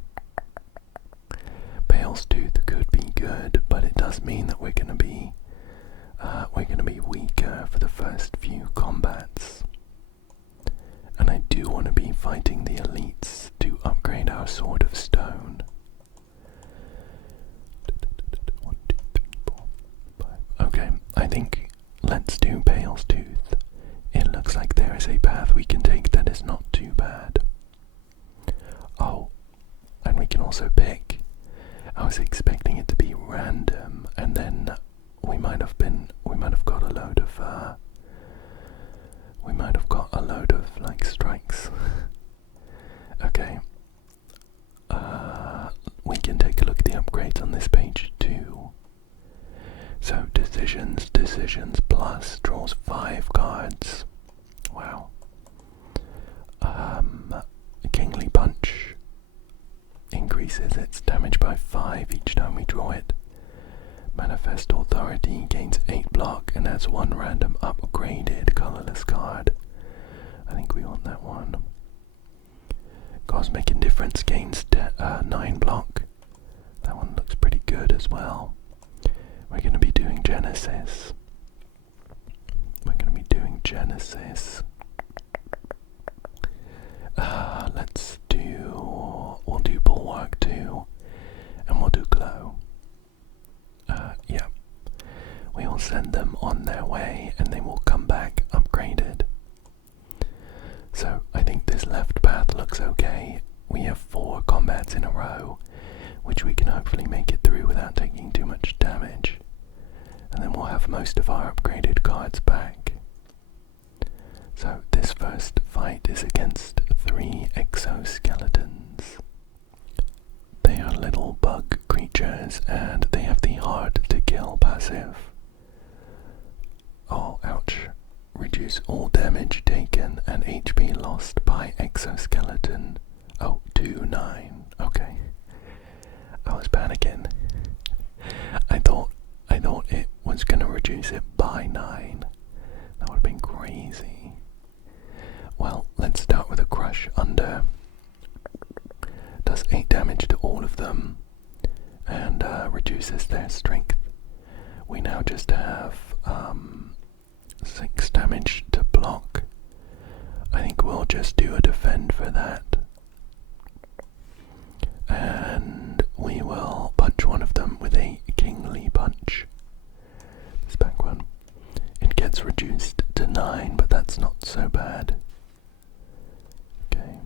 Pale's Tooth could be good, but it does mean that we're gonna be weaker for the first few combats. And I do want to be fighting the elites to upgrade our Sword of Stone. 1, 2, 3, 4, 5. Okay, I think let's do Pale's Tooth. It looks like there is a path we can take that is not too bad. Oh, and we can also pick. I was expecting it to be random, and then we might have got a load of like strikes. Okay. We can take a look at the upgrades on this page too. So decisions plus draws 5 cards. Wow. Kingly Punch increases its damage by 5 each time we draw it. Manifest Authority gains 8 block and adds 1 random upgraded colorless card. I think we want that one. Cosmic Indifference gains 9 block. That one looks pretty good as well. We're going to be doing Genesis. We'll do Bulwark too, and we'll do Glow. Yeah. We will send them on their way and they will come back upgraded. So I think this left path looks okay. We have 4 combats in a row, which we can hopefully make it through without taking too much damage. And then we'll have most of our upgraded cards back. So this first fight is against 3 exoskeletons. They are little bug creatures and they have the hard to kill passive. Oh, ouch. Reduce all damage taken and HP lost by exoskeleton. Oh, 2/9. Okay. I was panicking. I thought it was gonna reduce it by 9. That would have been crazy. Well, let's start with a Crush Under. Does 8 damage to all of them and reduces their strength. We now just have 6 damage to block. I think we'll just do a defend for that. And we will punch one of them with a Kingly Punch. This back one. It gets reduced to 9, but that's not so bad. Okay.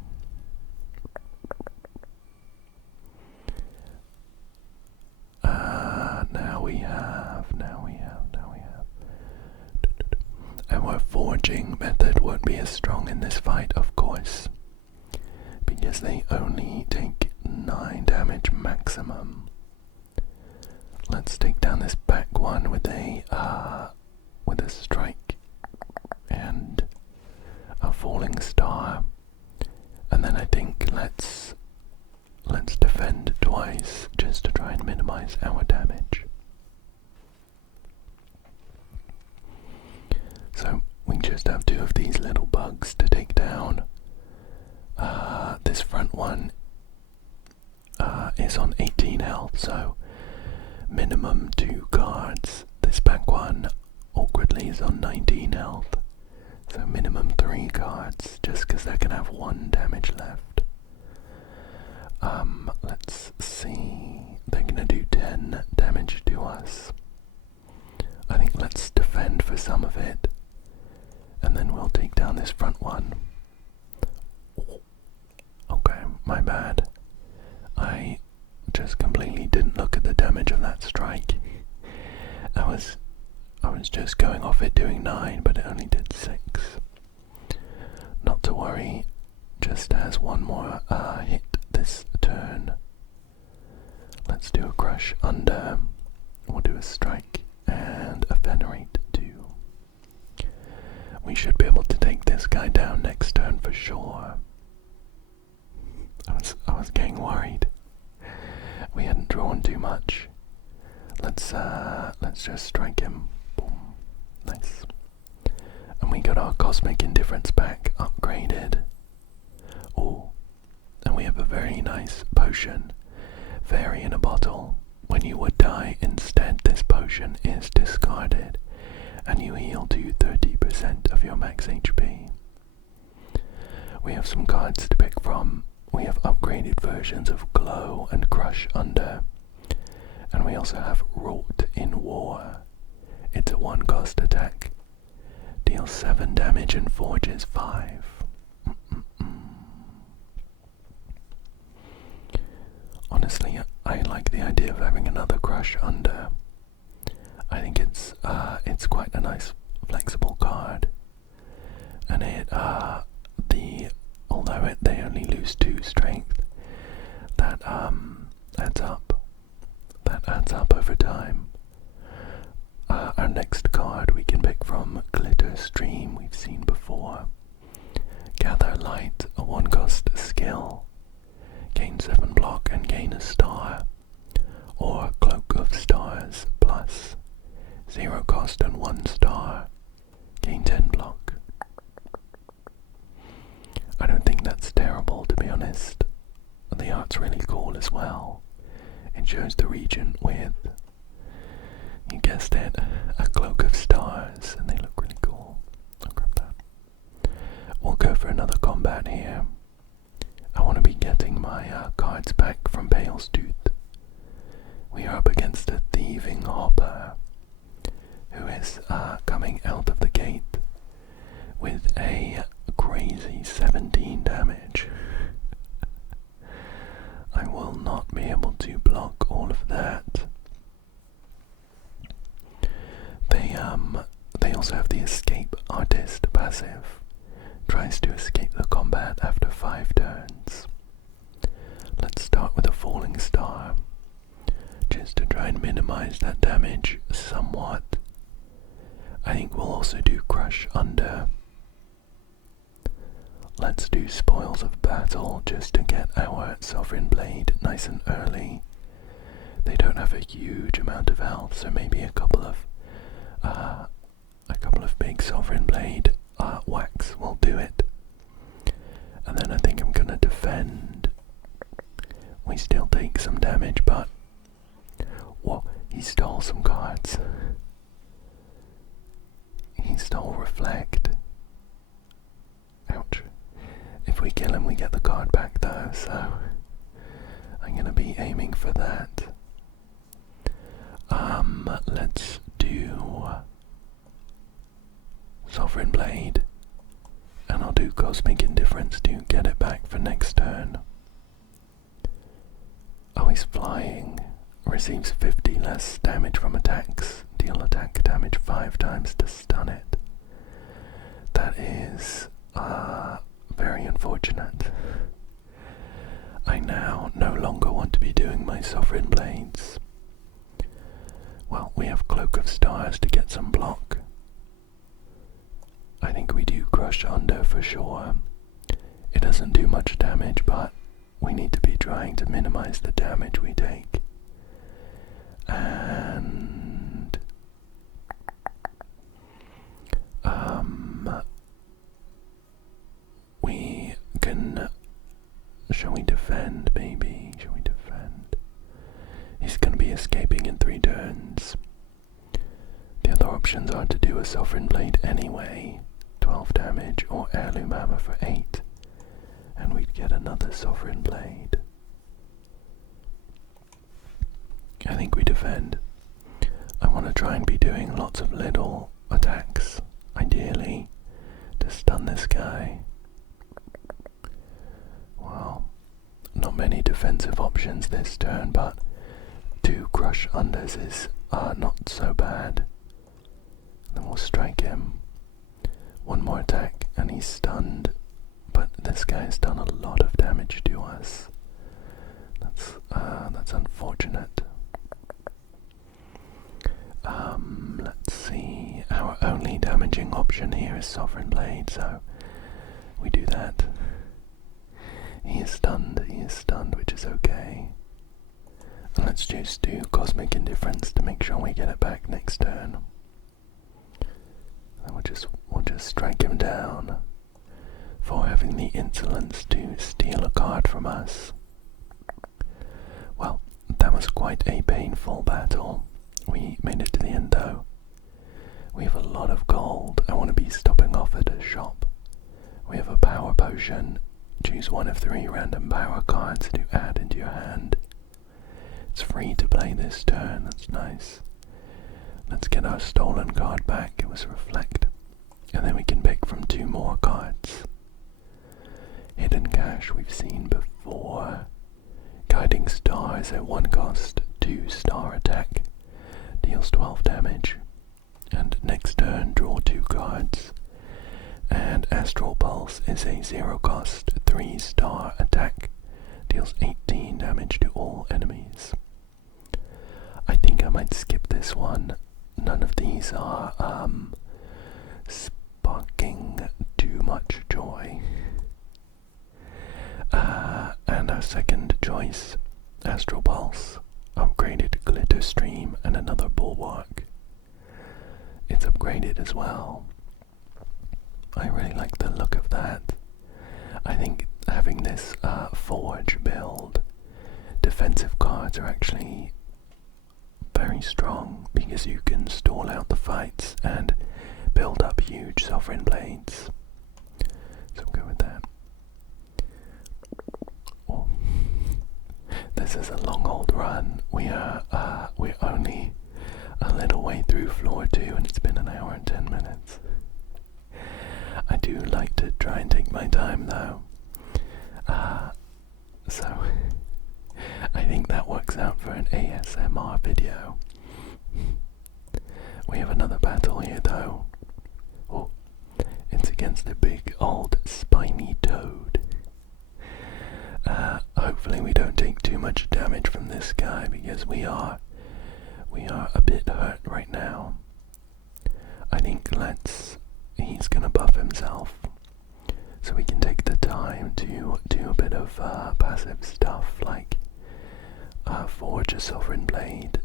Our forging method won't be as strong in this fight, of course, because they only take 9 damage maximum. Let's take down this back one with a strike and a falling star, and then I think let's defend twice just to try and minimize our damage. So we just have 2 of these little bugs to take down. This front one is on 18 health, so minimum 2 cards. This back one awkwardly is on 19 health, so minimum 3 cards, just because they're going to have 1 damage left. Let's see, they're going to do 10 damage to us. I think let's defend for some of it, and then we'll take down this front one. Okay, my bad. I just completely didn't look at the damage of that strike. I was just going off it doing 9, but it only did 6. Not to worry, just has 1 more hit this turn. Let's do a Crush Under. We'll do a strike and a Venerate too. We should be able to take this guy down next turn for sure. I was getting worried. We hadn't drawn too much. Let's just strike him. Boom. Nice. And we got our Cosmic Indifference back upgraded. Oh, and we have a very nice potion. Fairy in a bottle. When you would die, instead this potion is discarded, and you heal to 30% of your max HP. We have some cards to pick from. We have upgraded versions of Glow and Crush Under, and we also have Wrought in War. It's a 1-cost attack. Deals 7 damage and forges 5. Honestly, I like the idea of having another Crush Under. I think it's quite a nice flexible card, and although they only lose 2 strength, that adds up. That adds up over time. Our next card we can pick from Glitter Stream, we've seen before. Gather Light, a 1-cost skill. Gain 7 block and gain a star. Or Cloak of Stars plus 0 cost and 1 star. Gain 10 block. I don't think that's terrible, to be honest. The art's really cool as well. It shows the region with, you guessed it, a Cloak of Stars, and they look really cool. I'll grab that. We'll go for another combat here. I want to be getting my cards back from Pale's Tooth. We are up against a Thieving Hopper, who is coming out of the gate with a crazy 17 damage. I will not be able to block all of that. They also have the Escape Artist passive. Tries to escape the combat after 5 turns. Let's start with a Falling Star, just to try and minimize that damage somewhat. I think we'll also do Crush Under. Let's do Spoils of Battle just to get our Sovereign Blade nice and early. They don't have a huge amount of health, so maybe a couple of big Sovereign Blade whacks will do it. And then I think I'm gonna defend. We still take some damage, but whoa, he stole some cards. He stole Reflect. Ouch. If we kill him, we get the card back though, so I'm gonna be aiming for that. Let's do Sovereign Blade, and I'll do Cosmic Indifference to get it back for next turn. Oh, he's flying. Receives 50 less damage from attacks. Deal attack damage 5 times to stun it. That is very unfortunate. I now no longer want to be doing my Sovereign Blades. Well, we have Cloak of Stars to get some block. I think we do Crush Under for sure. It doesn't do much damage, but we need to be trying to minimize the damage we take. And we can, shall we defend maybe? Shall we defend? He's going to be escaping in 3 turns. The other options are to do a Sovereign Blade anyway, 12 damage, or Heirloom Hammer for 8, and we'd get another Sovereign Blade. I think we defend. I want to try and be doing lots of little attacks, ideally, to stun this guy. Well, not many defensive options this turn, but 2 Crush Unders is not so bad. Then we'll strike him. 1 more attack and he's stunned, but this guy's done a lot of damage to us. That's unfortunate. Let's see. Our only damaging option here is Sovereign Blade, so we do that. He is stunned, which is okay. Let's just do Cosmic Indifference to make sure we get it back next turn. And we'll just strike him down for having the insolence to steal a card from us. Well, that was quite a painful battle. We made it to the end though. We have a lot of gold. I want to be stopping off at a shop. We have a power potion. Choose one of 3 random power cards to add into your hand. It's free to play this turn, that's nice. Let's get our stolen card back, it was Reflect. And then we can pick from 2 more cards. Hidden Cache we've seen before. Guiding Star is a 1-cost 2-star attack. Deals 12 damage. And next turn draw 2 cards. And Astral Pulse is a 0-cost 3-star attack. Deals 18 damage to all enemies. I think I might skip this one. None of these are sparking too much joy. And our second choice, Astral Pulse, upgraded Glitter Stream and another Bulwark. It's upgraded as well. I really like the look of that. I think having this Forge build, defensive cards are actually very strong because you can stall out the fights and build up huge Sovereign Blades. So we'll go with that. Oh. This is a long old run. We're only a little way through floor 2 and it's been an hour and 10 minutes. I do like to try and take my time though. So I think that works out for an ASMR video. We have another battle here though. Oh, it's against a big old spiny toad. Hopefully we don't take too much damage from this guy because we are a bit hurt right now. I think he's gonna buff himself so we can take the time to do a bit of passive stuff like forge a Sovereign Blade,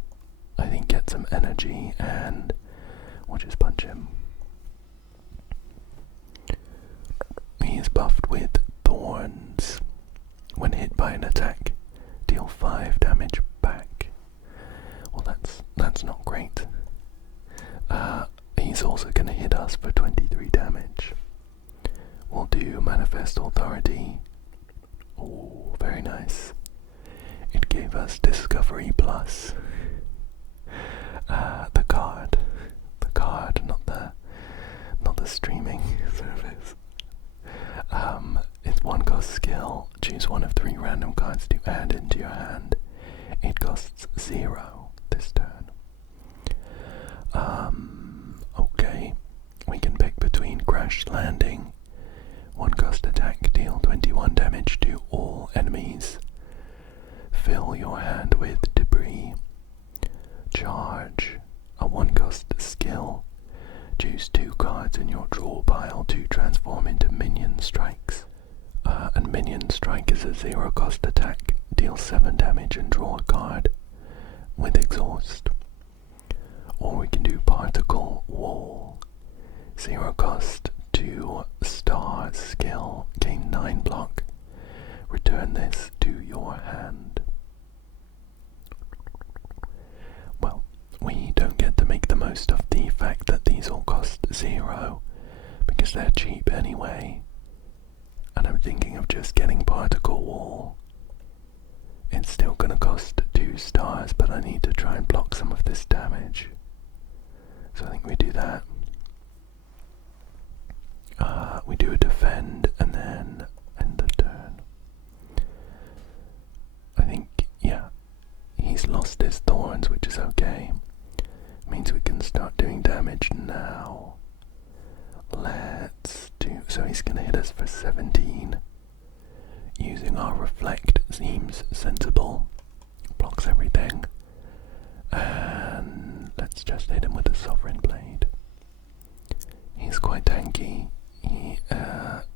I think get some energy, and we'll just punch him. He is buffed with Thorns. When hit by an attack, deal 5 damage back. Well, that's not great. He's also going to hit us for 23 damage. We'll do Manifest Authority. Oh, very nice. It gave us Discovery Plus. The card, not the streaming service. It's 1-cost skill. Choose one of 3 random cards to add into your hand. It costs 0 this turn. Okay. We can pick between Crash Landing. 1-cost attack, deal 21 damage to all enemies. Fill your hand with debris. Charge, a 1-cost skill. Choose 2 cards in your draw pile to transform into Minion Strikes. And Minion Strike is a 0-cost attack. Deal 7 damage and draw a card with Exhaust. Or we can do Particle Wall. 0-cost 2-star skill. Gain 9 block. Return this to your hand. Well, we don't get to make the most of the fact that these all cost 0 because they're cheap anyway. And I'm thinking of just getting Particle Wall. It's still gonna cost 2 stars, but I need to try and block some of this damage. So I think we do that. We do a defend and then end the turn. I think, yeah, he's lost his thorns, which is okay. Means we can start doing damage now. Let's do, so he's gonna hit us for 17. Using our Reflect seems sensible. Blocks everything. And let's just hit him with a Sovereign Blade. He's quite tanky.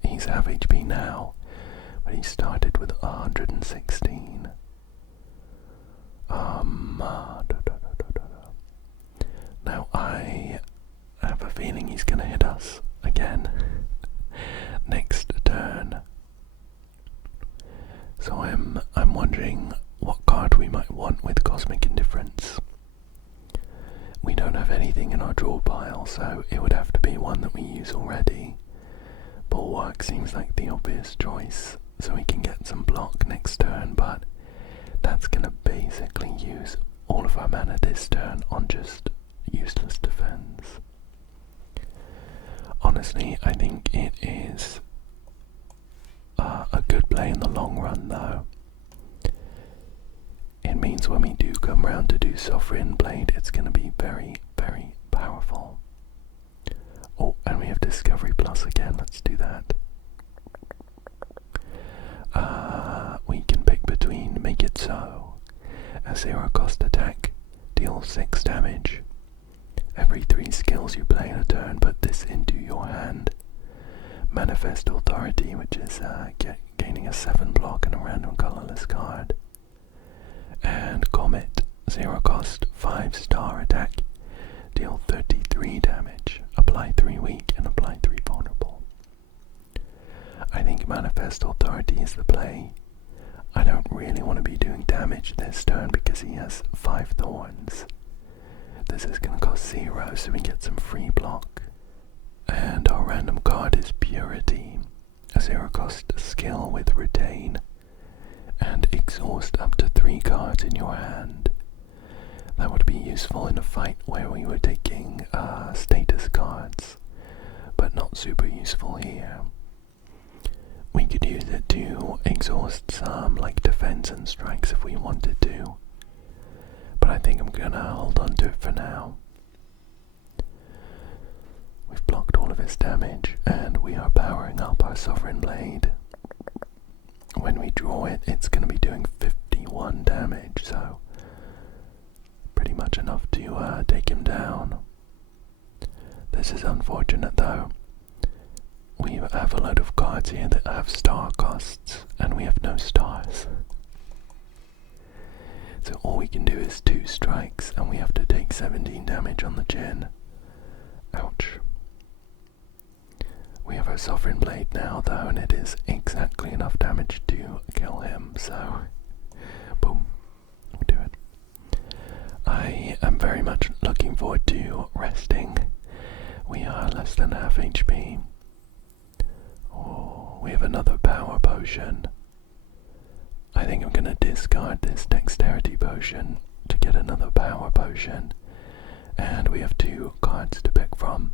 He's half HP now, but he started with 116. Now I have a feeling he's gonna hit us again next turn. So I'm wondering what card we might want with Cosmic Indifference. We don't have anything in our draw pile, so it would have to be one that we use already. Bulwark seems like the obvious choice, so we can get some block next turn, but that's gonna basically use all of our mana this turn on just useless defense. Honestly, I think it is a good play in the long run, though. It means when we do come round to do Sovereign Blade, it's going to be very, very powerful. Oh, and we have Discovery Plus again, let's do that. We can pick between Make It So. A 0-cost attack, deal 6 damage. Every 3 skills you play in a turn, put this into your hand. Manifest Authority, which is gaining a 7 block and a random colorless card. And Comet, 0-cost, 5-star attack, deal 33 damage, apply 3 weak and apply 3 vulnerable. I think Manifest Authority is the play. I don't really want to be doing damage this turn because he has 5 thorns. This is going to cost 0, so we get some free block. And our random card is Purity, a 0-cost skill with Retain, and exhaust up to 3 cards in your hand. That would be useful in a fight where we were taking status cards, but not super useful here. We could use it to exhaust some like defense and strikes if we wanted to, but I think I'm gonna hold on to it for now. We've blocked all of his damage, and we are powering up our Sovereign Blade. When we draw it, it's going to be doing 51 damage, so pretty much enough to take him down. This is unfortunate though. We have a load of cards here that have star costs, and we have no stars. So all we can do is 2 strikes, and we have to take 17 damage on the chin. Ouch. We have our Sovereign Blade now though, and it is exactly enough damage to kill him, so boom, we'll do it. I am very much looking forward to resting. We are less than half HP. Oh, we have another power potion. I think I'm gonna discard this dexterity potion to get another power potion, and we have 2 cards to pick from.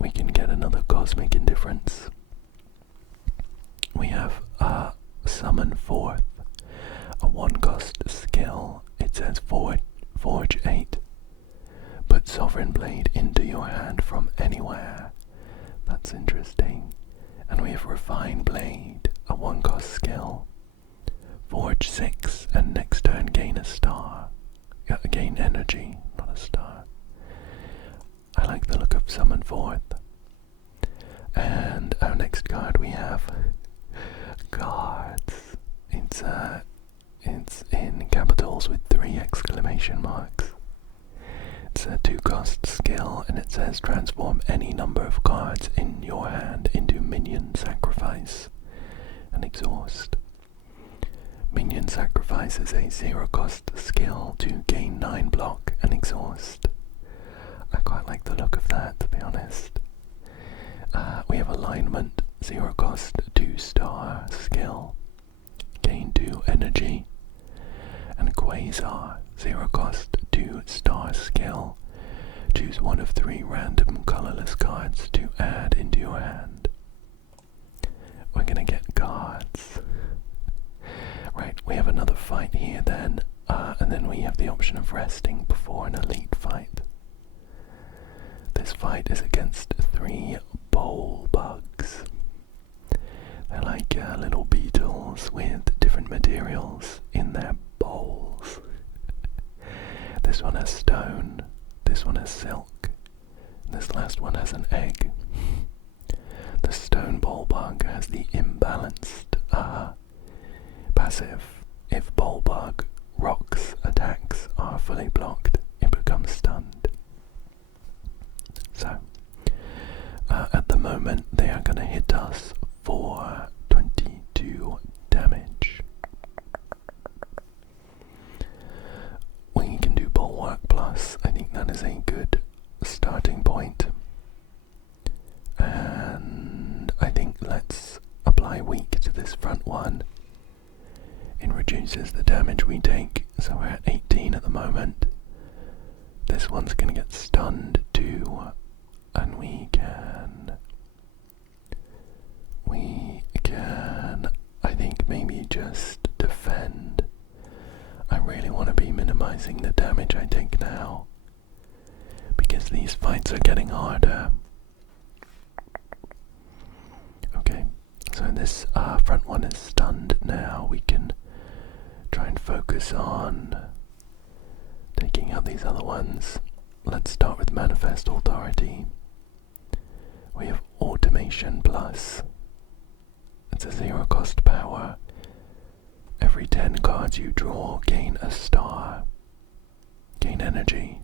We can get another Cosmic Indifference. We have Summon Forth, a 1-cost skill. It says Forge 8. Put Sovereign Blade into your hand from anywhere. That's interesting. And we have Refine Blade, a 1-cost skill. Forge 6, and next turn gain a star. Gain energy, not a star. I like the look of Summon Forth. And our next card we have Guards. It's in capitals with 3 exclamation marks. It's a 2-cost skill, and it says transform any number of cards in your hand into Minion Sacrifice and exhaust. Minion Sacrifice is a 0-cost skill to gain 9 block and exhaust. I quite like the look of that, to be honest. We have Alignment, 0-cost 2-star skill, gain 2 energy, and Quasar, 0-cost 2-star skill. Choose one of 3 random colorless cards to add into your hand. We're gonna get Guards. Right, we have another fight here then, and then we have the option of resting before an elite fight. This fight is against 3 bowl bugs. They're like little beetles with different materials in their bowls. This one has stone, this one has silk, and this last one has an egg. The stone bowl bug has the imbalanced passive. If bowl bug rocks plus. I think that is a good starting point. And I think let's apply weak to this front one. It reduces the damage we take, so we're at 18 at the moment. This one's gonna get stunned too, and we can, I think, maybe just defend. I really want to be minimizing the damage I take now, because these fights are getting harder. Okay, so this front one is stunned now. We can try and focus on taking out these other ones. Let's start with Manifest Authority. We have Automation Plus. It's a 0 cost power. Every 10 cards you draw, gain a star. Gain energy.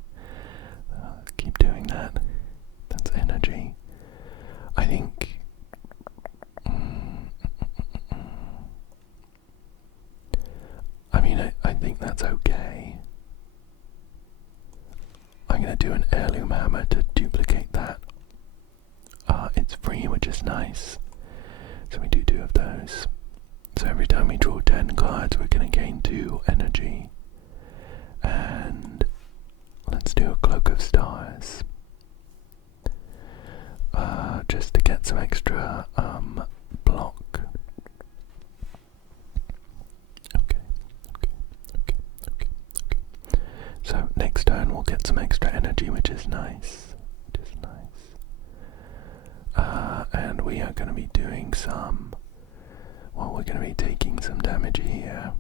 Keep doing that. That's energy. I think... I think that's okay. I'm going to do an Heirloom Hammer to duplicate that. It's free, which is nice. So we do 2 of those. So every time we draw 10 cards, we're going to gain 2 energy. And let's do a Cloak of Stars. Just to get some extra block. Okay. So next turn we'll get some extra energy, which is nice. And we are going to be doing some... Well, we're going to be taking some damage here.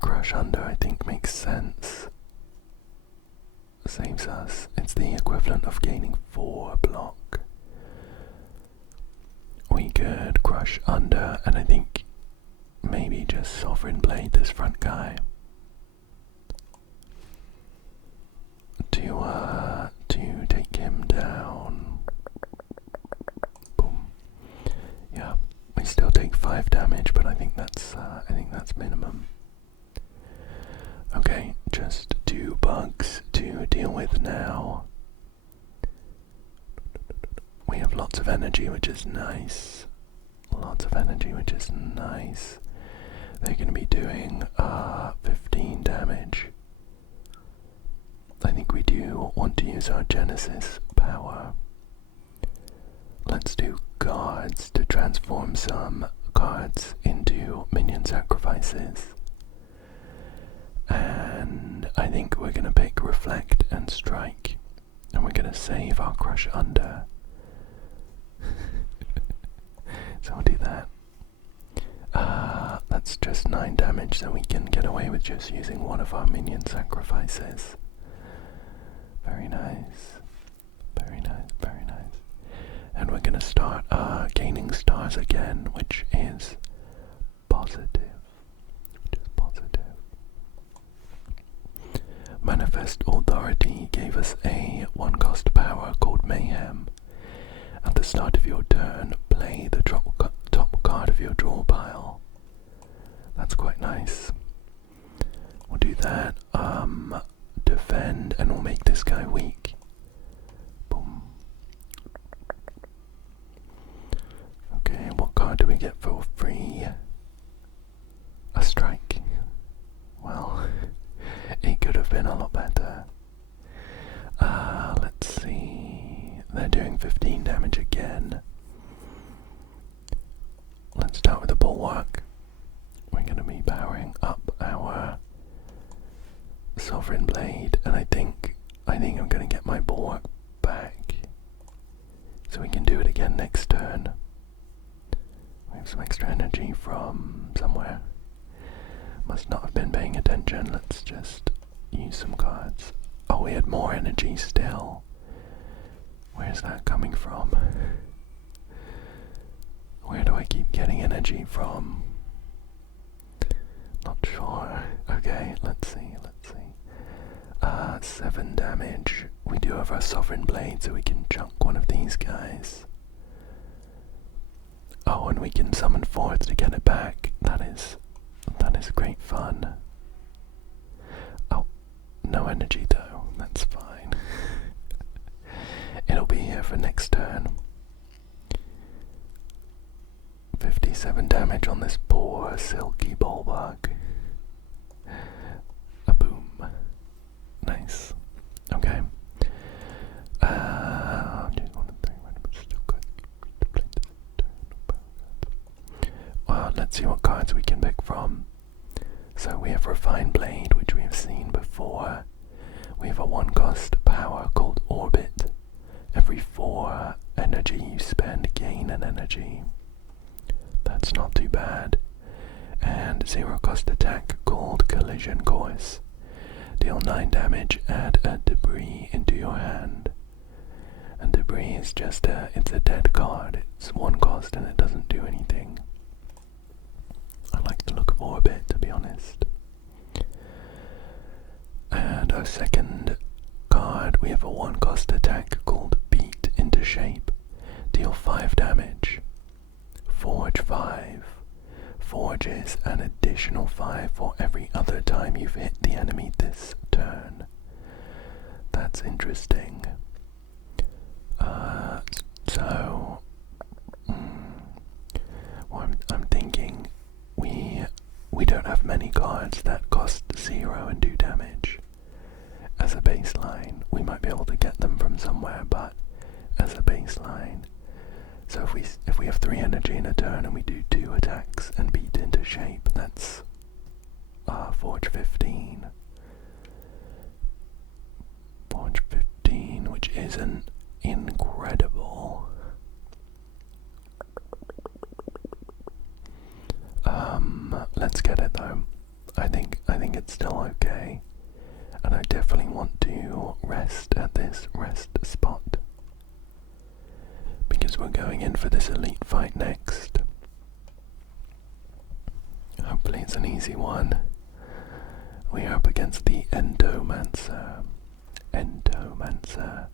Crush Under, I think, makes sense. Saves us. It's the equivalent of gaining 4 block. We could Crush Under, and I think maybe just Sovereign Blade this front guy. To take him down. Boom. Yeah, we still take 5 damage, but I think that's minimum. Okay, just 2 bugs to deal with now. We have lots of energy, which is nice. They're going to be doing 15 damage. I think we do want to use our Genesis power. Let's do cards to transform some cards into minion sacrifices. And I think we're going to pick Reflect and Strike. And we're going to save our Crush Under. So we'll do that. That's just 9 damage, so we can get away with just using one of our minion sacrifices. Very nice. And we're going to start gaining stars again, which is positive. Manifest Authority gave us a 1 cost power called Mayhem. At the start of your turn, play the top card of your draw pile. That's quite nice. We'll do that. Defend, and we'll make this guy weak. Boom. Okay, what card do we get for free? A Strike. Well, it could have been a lot better. Let's see. They're doing 15 damage again. Let's start with the Bulwark. We're going to be powering up our Sovereign Blade, and I think I'm going to get my Bulwark back, so we can do it again next turn. We have some extra energy from somewhere. Must not have been paying attention. Let's just use some cards. Oh, we had more energy still. Where's that coming from? Where do I keep getting energy from? Not sure. Okay, let's see. 7 damage. We do have our Sovereign Blade, so we can chunk one of these guys. Oh, and we can summon forth to get it back. That is great fun. Oh, for next turn. 57 damage on this poor silky bullbug. A boom. Nice. Okay. Well, let's see what cards we can pick from. So we have Refined Blade, which we have seen before. We have a 1-cost power called Orbit. Every 4 energy you spend, gain an energy. That's not too bad. And 0-cost attack called Collision Course. Deal 9 damage, add a debris into your hand. And debris is just it's a dead card. It's 1 cost and it doesn't do anything. I like the look of Orbit, to be honest. And our second card, we have a 1-cost attack called Beat into Shape. Deal 5 damage. Forge 5. Forge is an additional 5 for every other time you've hit the enemy this turn. That's interesting. I'm thinking we don't have many cards that cost 0 and do damage. As a baseline, we might be able to get them from somewhere, but as a baseline. So if we have 3 energy in a turn and we do 2 attacks and beat into shape, that's Forge 15. Forge 15, which isn't incredible. Let's get it though. I think it's still okay. And I definitely want to rest at this rest spot. Because we're going in for this elite fight next. Hopefully it's an easy one. We are up against the Endomancer. Endomancer.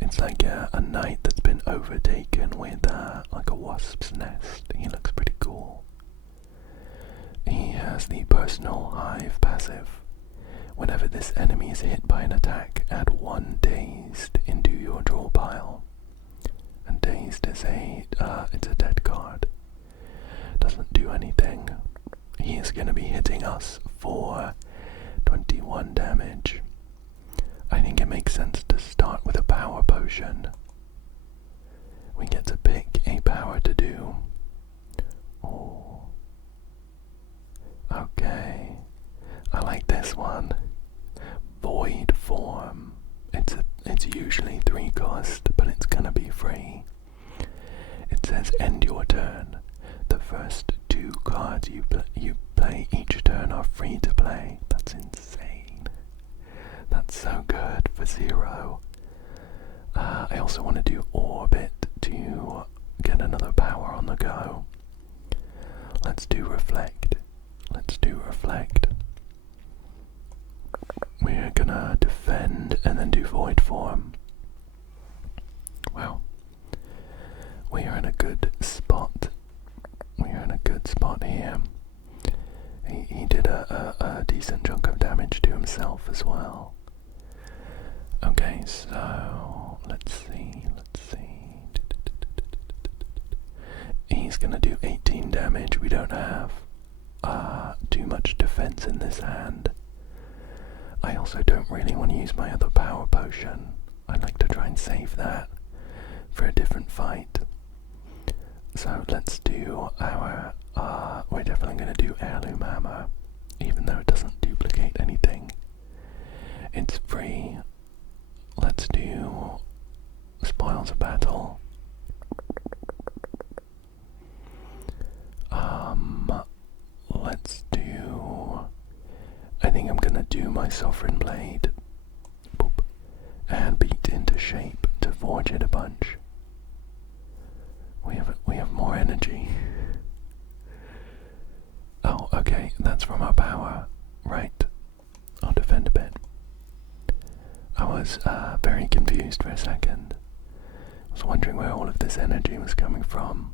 It's like a knight that's been overtaken with like a wasp's nest. He looks pretty cool. He has the Personal Hive passive. Whenever this enemy is hit by an attack, add 1 dazed into your draw pile. And dazed is it's a dead card. Doesn't do anything. He is going to be hitting us for 21 damage. I think it makes sense to start with a power potion. We get to pick a power to do. Oh. Okay. I like this one. Void Form. It's usually 3 cost, but it's gonna be free. It says end your turn. The first 2 cards you play each turn are free to play. That's insane. That's so good for 0. I also want to do Orbit to get another power on the go. Let's do Reflect. Let's do Reflect. We're gonna defend and then do Void Form. Wow. We are in a good spot. We are in a good spot here. He did a decent chunk of damage to himself as well. Okay, so let's see. He's gonna do 18 damage. We don't have too much defense in this hand. I also don't really want to use my other power potion. I'd like to try and save that for a different fight. So let's do our, we're definitely going to do Heirloom Hammer, even though it doesn't duplicate anything. It's free. Let's do Spoils of Battle. Let's do, I think I'm going to do my Sovereign Blade. Boop. And beat into shape to forge it a bunch. We have more energy. Oh, okay, that's from our power. Right. I'll defend a bit. I was very confused for a second. I was wondering where all of this energy was coming from.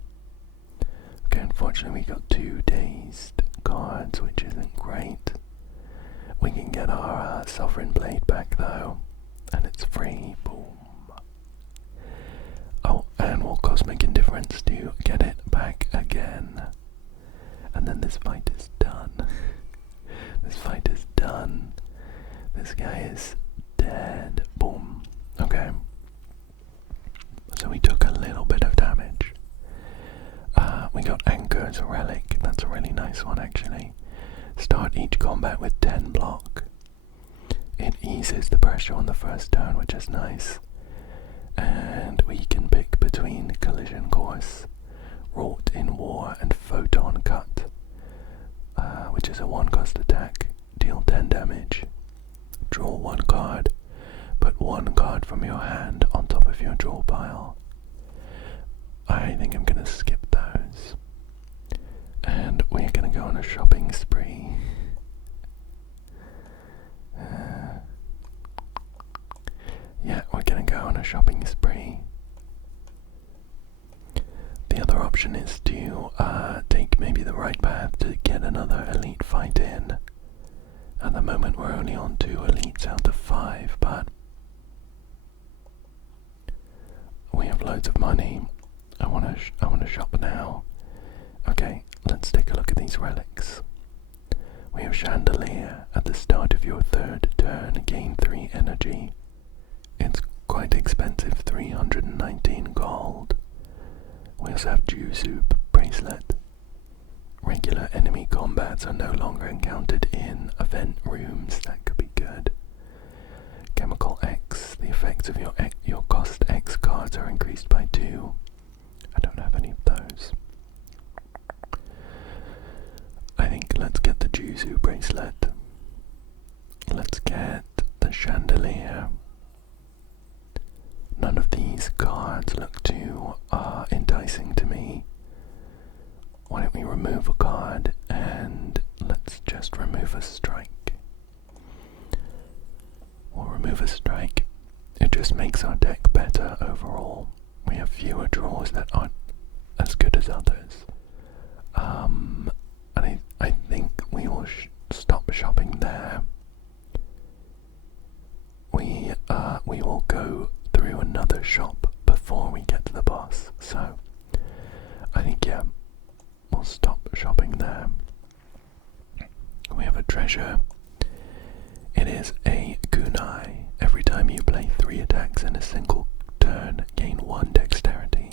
Okay, unfortunately we got 2 dazed cards, which isn't great. We can get our Sovereign Blade back though, and it's free. Boom. and will cosmic indifference to get it back again. And then this fight is done. This fight is done. This guy is dead. Boom. Okay. So we took a little bit of damage. We got Anchor as a relic. That's a really nice one, actually. Start each combat with 10 block. It eases the pressure on the first turn, which is nice. And we can pick between Collision Course, Wrought in War, and Photon Cut, which is a 1-cost attack. Deal 10 damage. Draw 1 card. Put 1 card from your hand on top of your draw pile. I think I'm going to skip those. And we're going to go on a shopping spree. Yeah, we're going to go on a shopping spree. The other option is to take maybe the right path to get another elite fight in. At the moment we're only on 2 elites out of 5, but we have loads of money. I want to shop now. Okay, let's take a look at these relics. We have Chandelier. At the start of your 3rd turn, gain 3 energy. It's quite expensive, 319 gold. We also have Juzu Bracelet. Regular enemy combats are no longer encountered in event rooms. That could be good. Chemical X. The effects of your cost X cards are increased by 2. I don't have any of those. I think let's get the Juzu Bracelet. Let's get the Chandelier. None of these cards look too enticing to me. Why don't we remove a card and let's just remove a strike. We'll remove a strike. It just makes our deck better overall. We have fewer draws that aren't as good as others. And I think we will stop shopping there. We will go through another shop before we get to the boss. So I think, yeah, we'll stop shopping there. We have a treasure. It is a kunai. Every time you play 3 attacks in a single turn, gain 1 dexterity.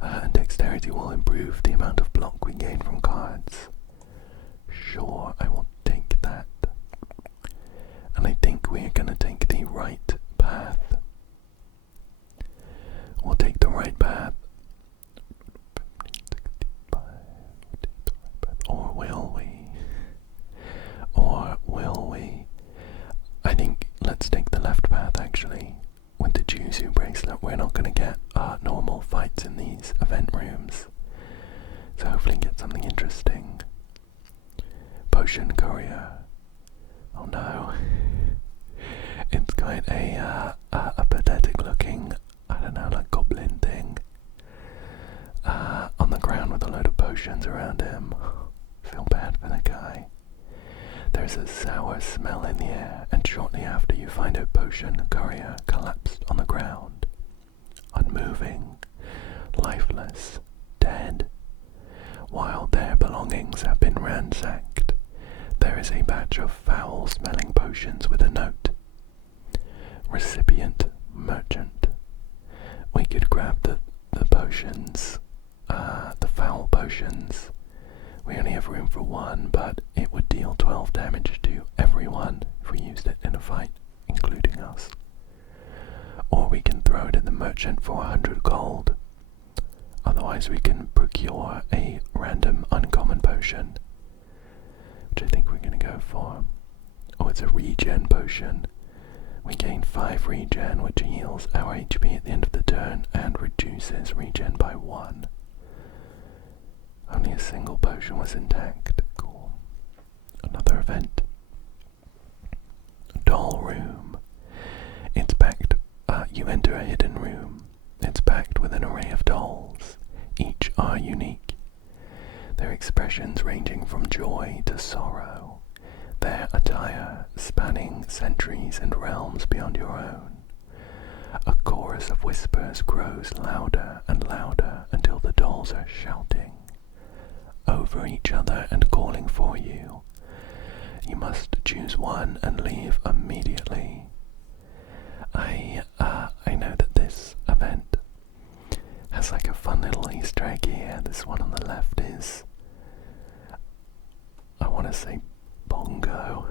And dexterity will improve the amount of block we gain from cards. Sure, I will take that. And I think we're going to take the right path. We'll take the right path. Or will we? Or will we? I think let's take the left path, actually. With the Juzu Bracelet, we're not going to get normal fights in these event rooms. So hopefully get something interesting. Potion Courier. Oh no. It's quite a pathetic looking, I don't know, like goblin thing. On the ground with a load of potions around him. Feel bad for the guy. There's a sour smell in the air, and shortly after you find a potion courier collapsed on the ground. Unmoving, lifeless, dead. While their belongings have been ransacked, there is a batch of foul-smelling potions with a note. Recipient, merchant. We could grab the potions, the foul potions. We only have room for 1, but it would deal 12 damage to everyone if we used it in a fight, including us. Or we can throw it at the merchant for 100 gold. Otherwise we can procure a random uncommon potion, which I think we're going to go for. Oh, it's a regen potion. We gain 5 regen, which heals our HP at the end of the turn and reduces regen by 1. Only a single potion was intact. Cool. Another event. Doll Room. It's packed. You enter a hidden room. It's packed with an array of dolls. Each are unique. Their expressions ranging from joy to sorrow. Their attire spanning centuries and realms beyond your own. A chorus of whispers grows louder and louder until the dolls are shouting over each other and calling for you. You must choose one and leave immediately. I know that this event has like a fun little Easter egg here. This one on the left is, I want to say Bongo.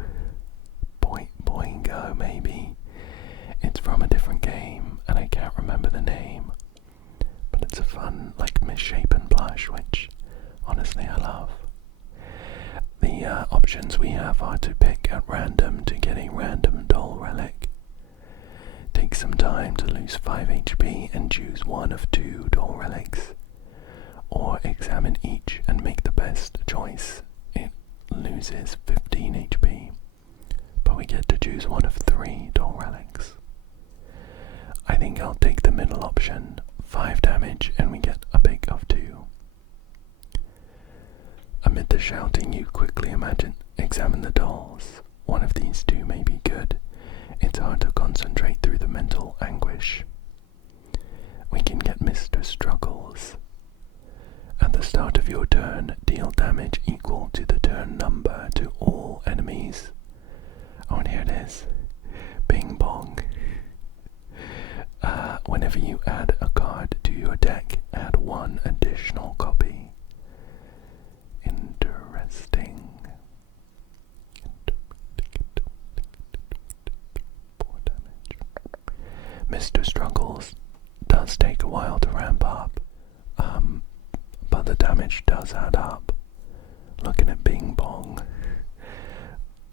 Boingo, maybe. It's from a different game, and I can't remember the name. But it's a fun, like, misshapen blush, which, honestly, I love. The options we have are to pick at random to get a random doll relic. Take some time to lose 5 HP and choose one of 2 doll relics. Or examine each and make the best choice. It loses 15 HP. But we get to choose one of 3 doll relics. I think I'll take the middle option, 5 damage, and we get a pick of 2. Amid the shouting, you quickly examine the dolls. One of these 2 may be good. It's hard to concentrate through the mental anguish. We can get Mr. Struggles. At the start of your turn, deal damage equal to the turn number to all enemies. Oh, and here it is. Bing bong. Whenever you add a card to your deck, add 1 additional copy. Interesting. 4 damage. Mr. Struggles does take a while to ramp up, but the damage does add up. Looking at Bing Bong.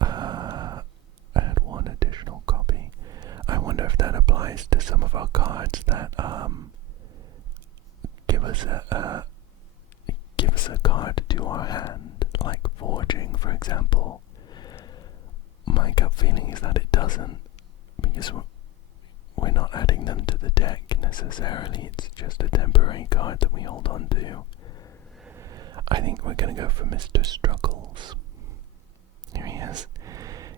Add 1 additional copy. I wonder if that applies to some of our cards that give us a card to our hand, like Forging, for example. My gut feeling is that it doesn't, because we're not adding them to the deck necessarily. It's just a temporary card that we hold on to. I think we're going to go for Mr. Struggles. Here he is.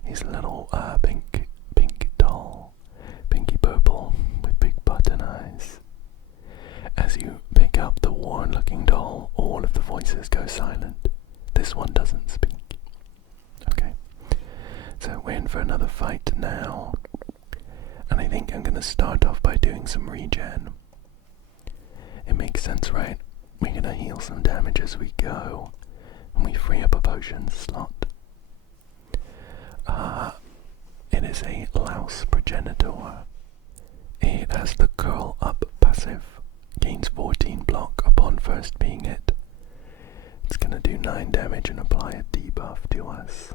He's a little pink doll, pinky purple with big button eyes. As you pick up the worn-looking doll, all of the voices go silent. This one doesn't speak. Okay, so we're in for another fight now, and I think I'm going to start off by doing some regen. It makes sense, right? We're going to heal some damage as we go, and we free up a potion slot. It is a Louse Progenitor. It has the curl up passive, gains 14 block upon first being hit. It's gonna do 9 damage and apply a debuff to us.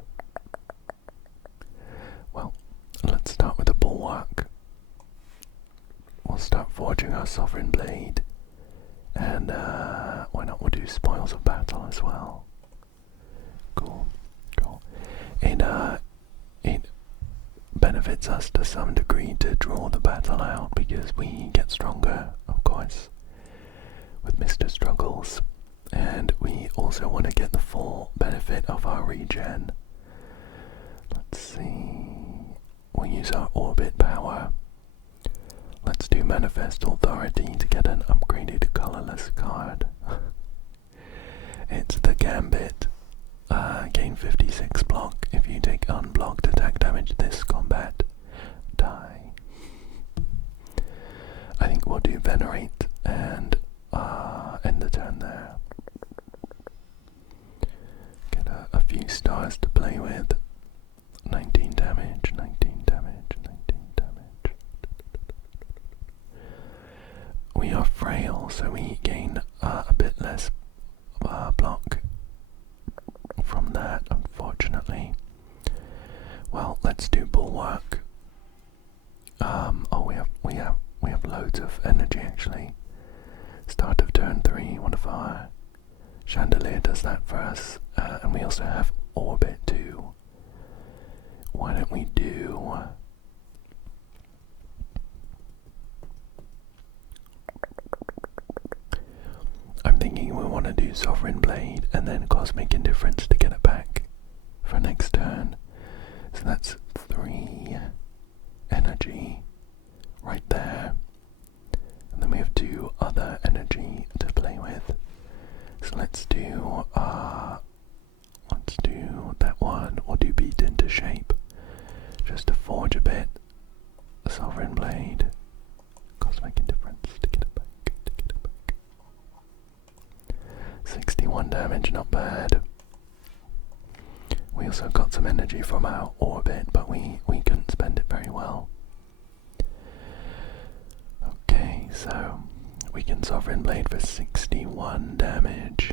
Well, let's start with the Bulwark. We'll start forging our Sovereign Blade, and why not, we'll do Spoils of Battle as well. Cool. It benefits us to some degree to draw the battle out because we get stronger, of course, with Mr. Struggles, and we also want to get the full benefit of our regen. Let's see, we'll use our Orbit power. Let's do Manifest Authority to get an upgraded colorless card. It's the Gambit. Gain 56 block if you take unblocked attack damage this combat. Die. I think we'll do Venerate and end the turn there. Get a few stars to play with. 19 damage, 19 damage, 19 damage. We are frail, so we gain a bit less block from that, unfortunately. Well, let's do Bulwark. We have loads of energy actually. Start of turn 3, one of our Chandelier does that for us, and we also have Orbit too. Why don't we do I'm thinking we want to do Sovereign Blade and then Cosmic Indifference to get it back for next turn. So that's 3 energy right there. forge a bit. Sovereign Blade. Cosmic Indifference to get it back. 61 damage, not bad. We also got some energy from our orbit, but we couldn't spend it very well. Okay, so we can Sovereign Blade for 61 damage.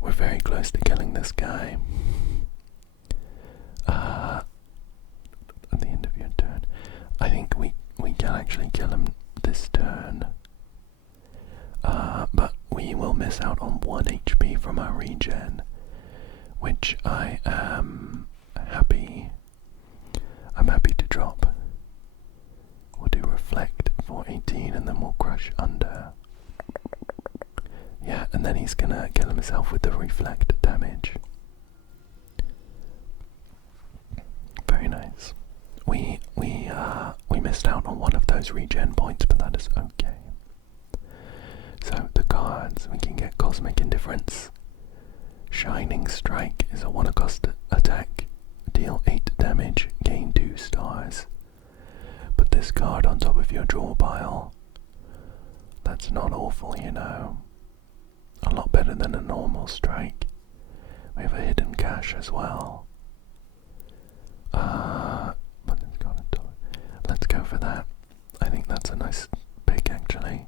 We're very close to killing this guy. At the end of your turn. I think we can actually kill him this turn. But we will miss out on 1 HP from our regen, which I am happy. I'm happy to drop. We'll do Reflect for 18 and then we'll Crush Under. Yeah, and then he's gonna kill himself with the Reflect damage. Very nice. We missed out on one of those regen points, but that is okay. So the cards, we can get Cosmic Indifference. Shining Strike is a 1-cost attack. Deal 8 damage, gain 2 stars. Put this card on top of your draw pile. That's not awful, you know. A lot better than a normal strike. We have a Hidden Cache as well. But it's got a dollar. Let's go for that. I think that's a nice pick, actually.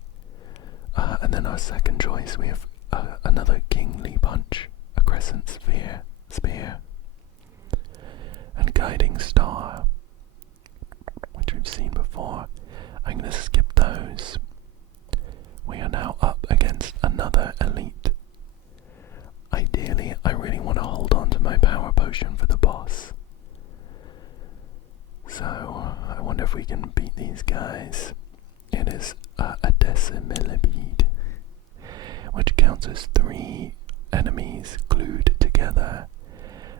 And then our second choice, we have another Kingly Punch, a Crescent Spear, and Guiding Star, which we've seen before. I'm going to skip those. We are now up against another elite. Ideally, I really want to hold on to my power potion for the boss. So, I wonder if we can beat these guys. It is a Decimillipede, which counts as 3 enemies glued together,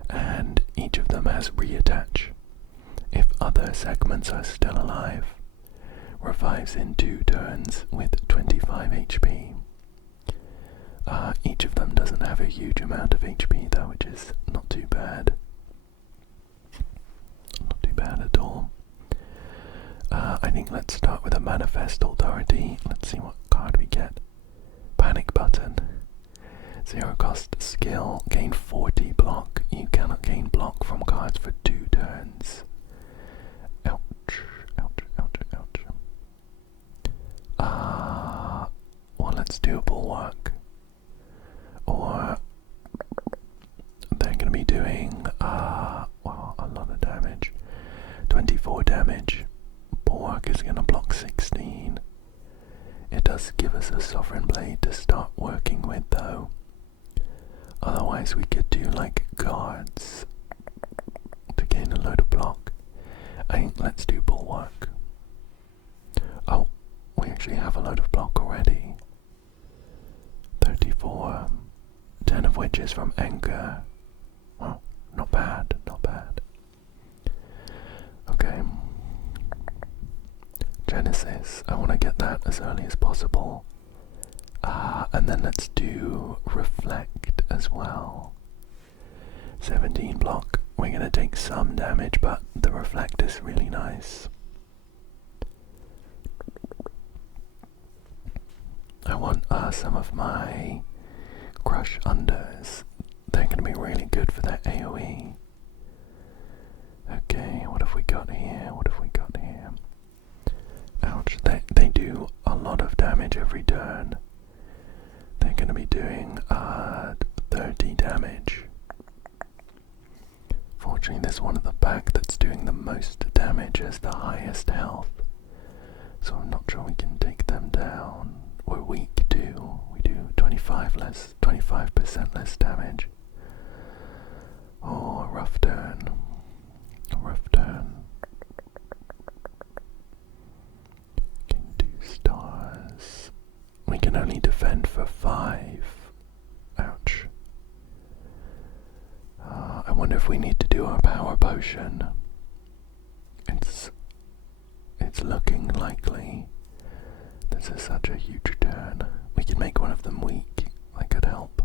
and each of them has reattach. If other segments are still alive, revives in 2 turns with 25 HP. Each of them doesn't have a huge amount of HP though, which is not too bad. Not too bad at all. I think let's start with a Manifest Authority. Let's see what card we get. Panic Button. 0-cost skill. Gain 40 block. You cannot gain block from cards for 2 turns. Ouch. Ouch, ouch, ouch. Well, let's do a Bulwark. Or they're going to be doing, well, a lot of damage. 24 damage. Bulwark is going to block 16. It does give us a Sovereign Blade to start working with though. Otherwise we could do like guards to gain a load of block. I think let's do Bulwark. Oh, we actually have a load of block already. 34. 10 of which is from Anchor. Well, not bad, not bad. Okay. Genesis, I want to get that as early as possible. And then let's do Reflect as well. 17 block. We're going to take some damage, but the Reflect is really nice. I want some of my Crush Unders. They're going to be really good for their AoE. Okay, what have we got here? What have we got here? Ouch, they do a lot of damage every turn. They're going to be doing 30 damage. Fortunately, there's one at the back that's doing the most damage as the highest health. So I'm not sure we can take them down. We're weak too. We do 25% less damage. Oh, a rough turn. A rough turn. Can do stars. We can only defend for 5. Ouch. I wonder if we need to do our power potion. It's looking likely. This is such a huge turn. We can make one of them weak. That could help.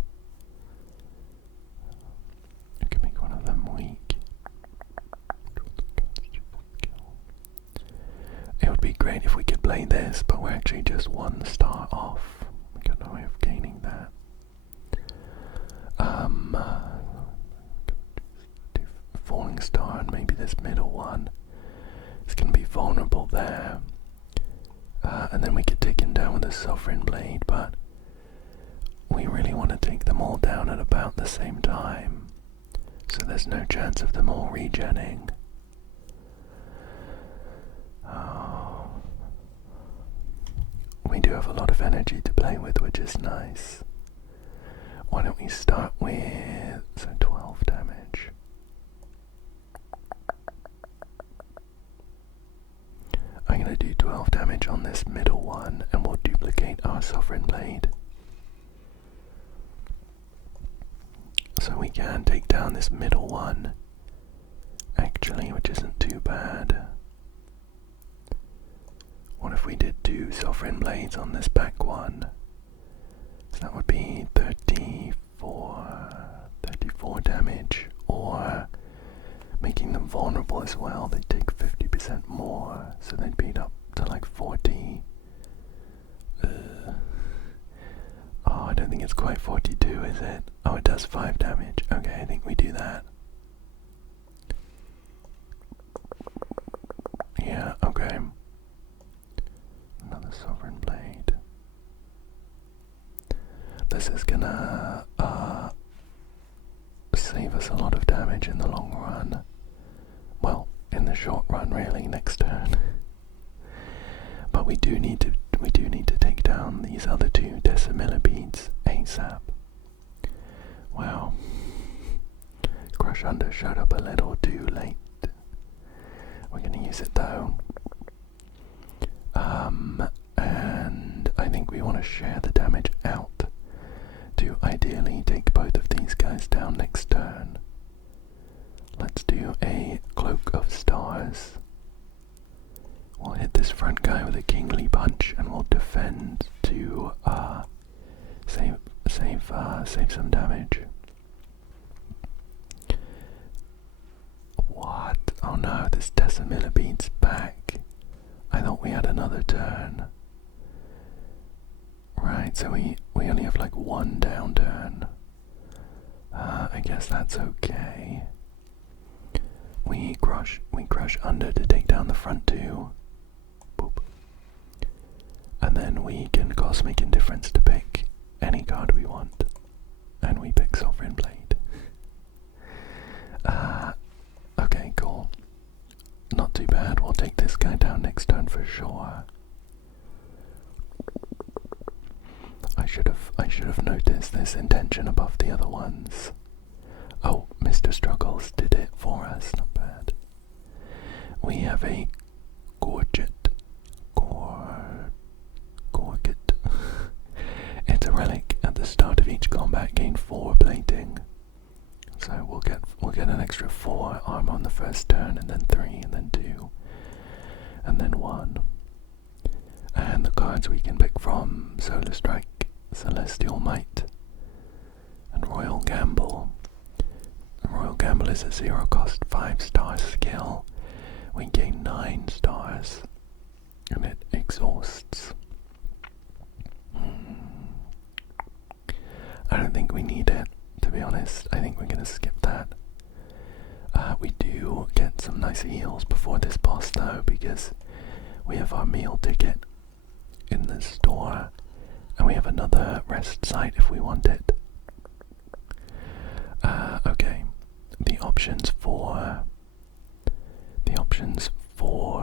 We can make one of them weak. great if we could play this, but we're actually just 1 star off. We got no way of gaining that. Falling star and maybe this middle one. It's going to be vulnerable there. And then we could take him down with a Sovereign Blade, but we really want to take them all down at about the same time. So there's no chance of them all regenning. Oh. We do have a lot of energy to play with, which is nice. Why don't we start with 12 damage? I'm going to do 12 damage on this middle one, and we'll duplicate our Sovereign Blade. So we can take down this middle one, actually, which isn't too bad. What if we did 2 Sovereign Blades on this back one? So that would be 34 damage, or making them vulnerable as well. They take 50% more, so they'd beat up to like 40. Oh, I don't think it's quite 42, is it? Oh, it does 5 damage. Okay, I think we do that. Yeah, okay. Another Sovereign Blade. This is gonna save us a lot of damage in the long run. Well, in the short run, really, next turn. But we do need to take down these other 2 decimillibeads ASAP. Wow. Crush Under showed up a little too late. We're gonna use it though. And I think we want to share the damage out to ideally take both of these guys down next turn. Let's do a Cloak of Stars. We'll hit this front guy with a Kingly Punch, and we'll defend to save some damage. What? Oh no, this Decimillibede's back. I thought we had another turn. Right, so we only have like 1 down turn. I guess that's okay. We crush under to take down the front 2. Boop. And then we can Cosmic Indifference to pick any card we want. And we pick Sovereign Blade. Okay, cool. Not too bad. We'll take this guy down next turn for sure. I should have noticed this intention above the other ones. Oh, Mr. Struggles did it for us. Not bad. We have a Gorget. It's a relic. At the start of each combat, gain 4 plating. So we'll get an extra 4 armor on the first turn, and then 3, and then 2, and then 1. And the cards we can pick from: Solar Strike, Celestial Might, and Royal Gamble. Royal Gamble is a 0-cost 5-star skill. We gain 9 stars, and it exhausts. I don't think we need it, to be honest. I think we're gonna skip that. We do get some nice heals before this boss though, because we have our meal ticket in the store, and we have another rest site if we want it. Okay, the options for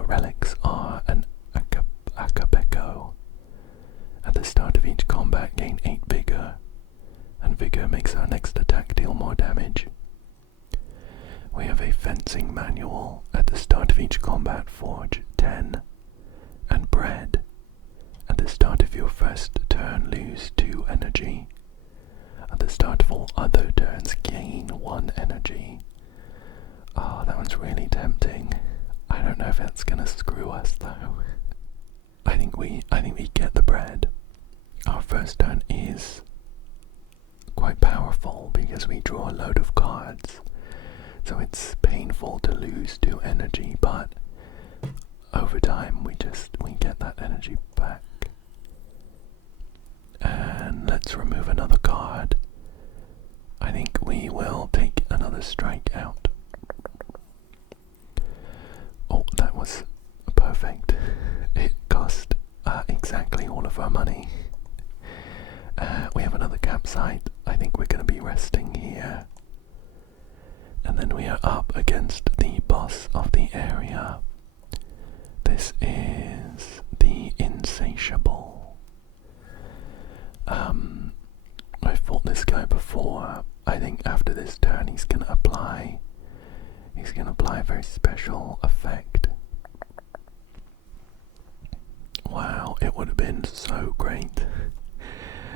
relics are an Akapeko. At the start of each combat, gain 8 vigor, and vigor makes our next attack deal more damage. We have a fencing manual. At the start of each combat, forge 10, and bread. At the start of your first turn, lose 2 energy. At the start of all other turns, gain 1 energy. Oh, that one's really tempting. I don't know if that's gonna screw us though. I think we get the bread. Our first turn is quite powerful because we draw a load of cards. So it's painful to lose 2 energy, but over time we get that energy back. And let's remove another card. I think we will take another strike out. Oh, that was perfect. It cost exactly all of our money. We have another campsite. I think we're going to be resting here. And then we are up against the boss of the area. This is the Insatiable. I fought this guy before. I think after this turn he's gonna apply a very special effect. Wow, it would have been so great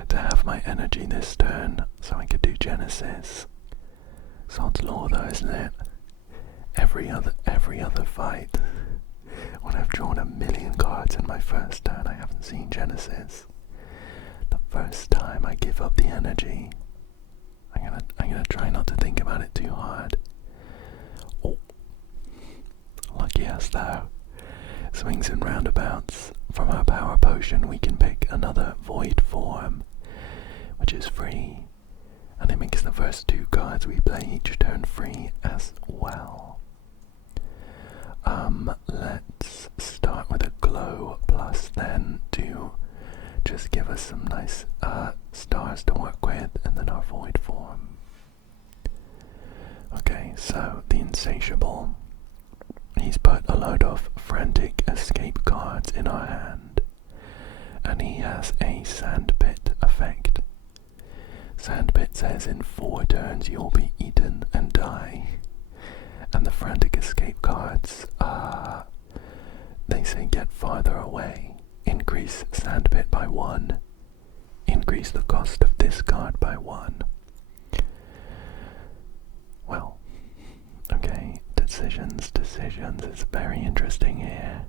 to have my energy this turn so I could do Genesis. Sod's law though, isn't it? Every other fight, when I've drawn 1,000,000 cards in my first turn, I haven't seen Genesis. The first time I give up the energy. I'm gonna try not to think about it too hard. Oh, lucky us though. Swings and roundabouts. From our power potion we can pick another void form, which is free, and it makes the first 2 cards we play each turn free as well. Let's start with a glow plus then to just give us some nice stars to work with, and then our void form. Okay, so the Insatiable. He's put a load of frantic escape cards in our hand, and he has a sandpit effect. Sandpit says in 4 turns you'll be eaten and die, and the frantic escape cards, they say get farther away. Increase sandpit by 1. Increase the cost of this card by 1. Well, okay, decisions. It's very interesting here.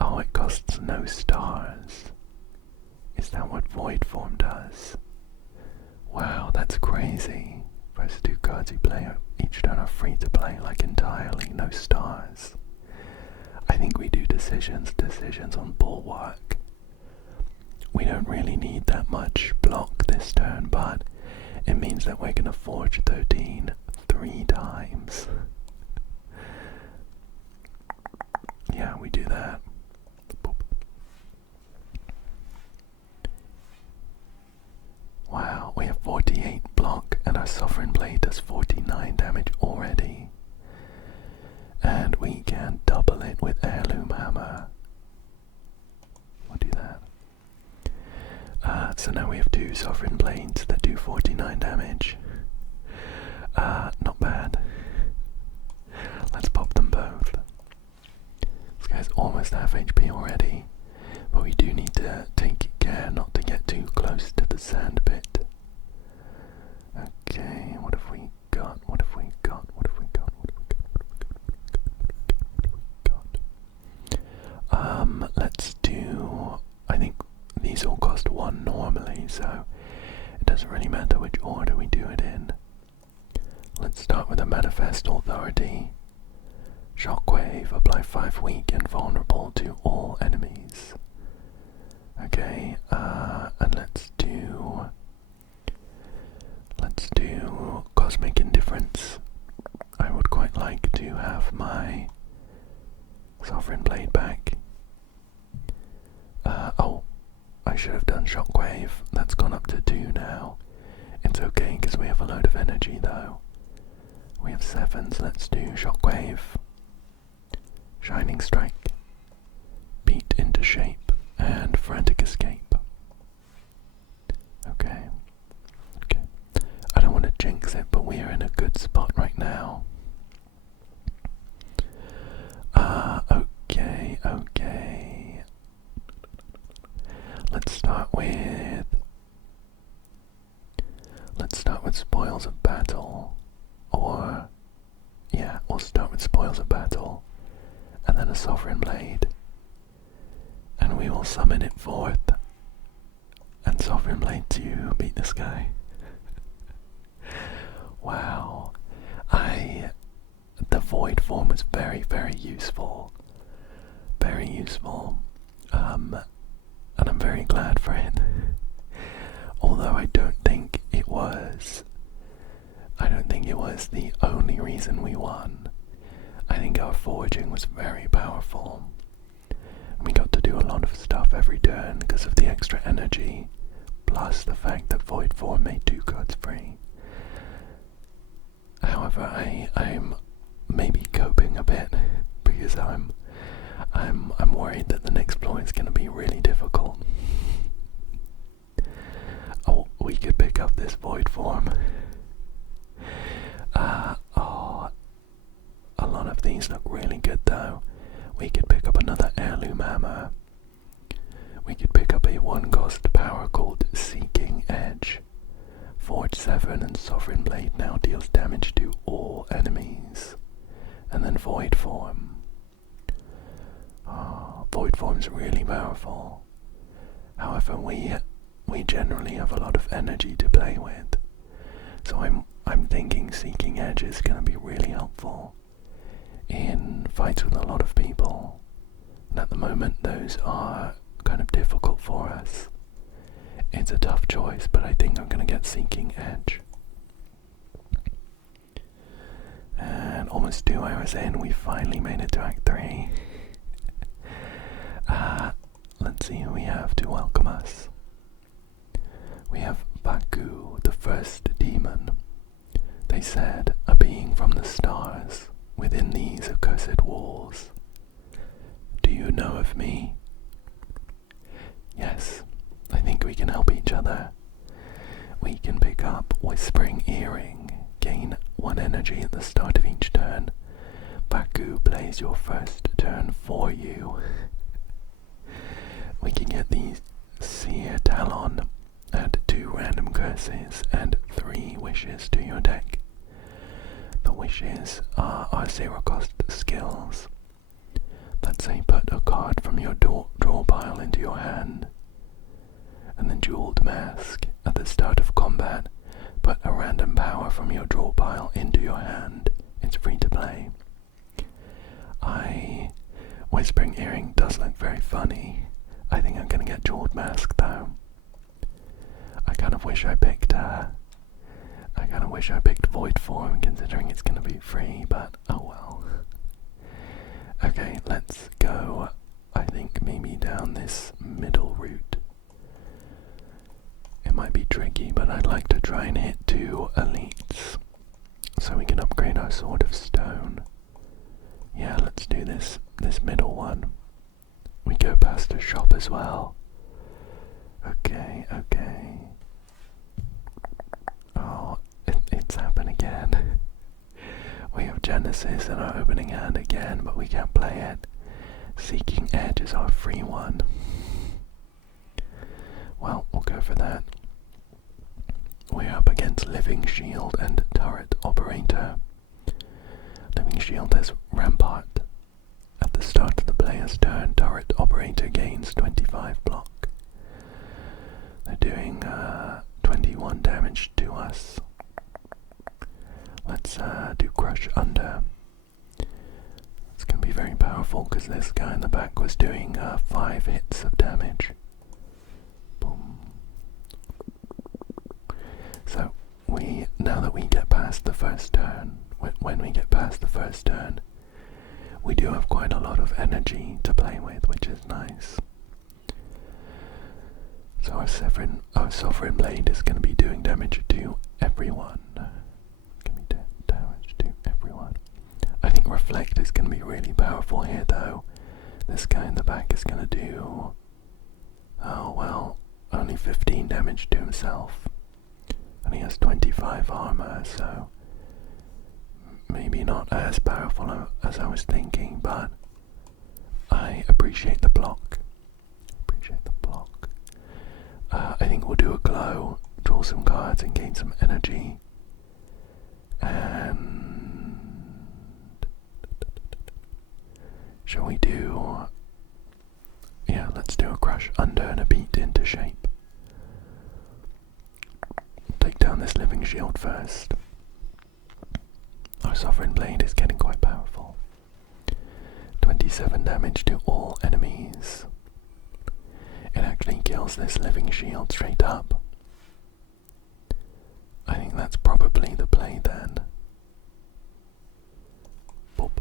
Oh, it costs no stars. Is that what void form does? Wow, that's crazy. First 2 cards you play each turn are free to play, like entirely, no stars. I think we do decisions on Bulwark. We don't really need that much block this turn, but it means that we're gonna forge 13 3 times. Yeah, we do that. Boop. Wow, we have 48 block and our Sovereign Blade does 49 damage already. And we can double it with Heirloom Hammer. We'll do that. So now we have 2 Sovereign Blades that do 49 damage. Not bad. Let's pop them both. This guy's almost half HP already, but we do need to take care not to get too close to the sand pit. Okay, what have we got? Let's do, I think these all cost 1 normally, so it doesn't really matter which order we do it in. Let's start with a Manifest Authority. Shockwave, apply 5 weak and vulnerable to all enemies. Okay, and let's do Cosmic Indifference. I would quite like to have my Sovereign Blade back. Oh, I should have done Shockwave. That's gone up to 2 now. It's okay because we have a load of energy though. We have 7s, let's do Shockwave. Shining Strike. Beat into Shape. And Frantic Escape. Okay. I don't want to jinx it, but we are in a good spot right now. Okay. Let's start with Spoils of Battle. Or, yeah, we'll start with Spoils of Battle. And then a Sovereign Blade. And we will summon it forth. And Sovereign Blade to beat this guy. Wow. The void form was very, very useful. very useful, and I'm very glad for it. Although I don't think it was the only reason we won. I think our foraging was very powerful. We got to do a lot of stuff every turn because of the extra energy, plus the fact that Void Form made 2 cards free. However, I'm maybe coping a bit because I'm worried that the next ploy is going to be really difficult. Oh, we could pick up this Void Form. A lot of these look really good though. We could pick up another heirloom hammer. We could pick up a 1-cost power called Seeking Edge. Forge 7 and Sovereign Blade now deals damage to all enemies. And then Void Form. Void Form's really powerful. However, we generally have a lot of energy to play with. So I'm thinking Seeking Edge is going to be really helpful in fights with a lot of people. And at the moment those are kind of difficult for us. It's a tough choice, but I think I'm going to get Seeking Edge. And almost 2 hours in, we finally made it to Act 3. Let's see who we have to welcome us. We have Baku, the first demon. They said, a being from the stars, within these accursed walls. Do you know of me? Yes, I think we can help each other. We can pick up Whispering Earring, gain 1 energy at the start of each turn. Baku plays your first turn for you. We can get the Seer Talon, add 2 random curses and 3 wishes to your deck. The wishes are our 0-cost skills. Let's say put a card from your draw pile into your hand. And then Jeweled Mask. At the start of combat, put a random power from your draw pile into your hand. It's free to play. Whispering Earring does look very funny. I think I'm gonna get Jeweled Mask though. I kind of wish I picked Void Form considering it's gonna be free, but oh well. Okay, let's go, I think maybe down this middle route. It might be tricky, but I'd like to try and hit 2 elites so we can upgrade our Sword of Stone. Yeah, let's do this middle one. We go past a shop as well. Okay. Oh, it's happened again. We have Genesis in our opening hand again, but we can't play it. Seeking Edge is our free one. Well, we'll go for that. We're up against Living Shield and Turret Operator. Living Shield has Rampart. At the start of the player's turn, Turret Operator gains 25 block. They're doing 21 damage to us. Let's do Crush Under. It's going to be very powerful because this guy in the back was doing 5 hits of damage. Boom. So now that we get past the first turn, when we get past the first turn, we do have quite a lot of energy to play with, which is nice. So our Sovereign Blade is going to be doing damage to everyone. I think Reflect is going to be really powerful here though. This guy in the back is going to do, oh well, only 15 damage to himself. And he has 25 armor, so maybe not as powerful as I was thinking, but I appreciate the block. I think we'll do a glow, draw some cards and gain some energy. And shall we do, yeah, let's do a Crush Under and a Beat into shape. Take down this Living Shield first. Our Sovereign Blade is getting quite powerful. 26 37 damage to all enemies. It actually kills this living shield straight up. I think that's probably the play then. Boop.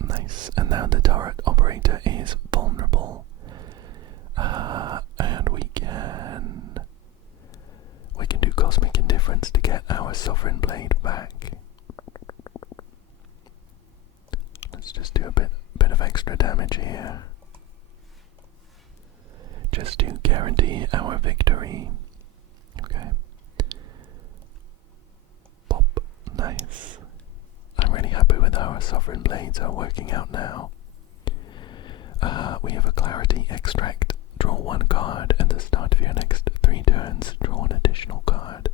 Nice. And now the turret operator is vulnerable. And we can do Cosmic Indifference to get our Sovereign Blade back. Let's just do a bit of extra damage here, just to guarantee our victory. Okay. Pop. Nice. I'm really happy with how our Sovereign Blades are working out now. We have a Clarity Extract. Draw one card at the start of your next 3 turns. Draw an additional card.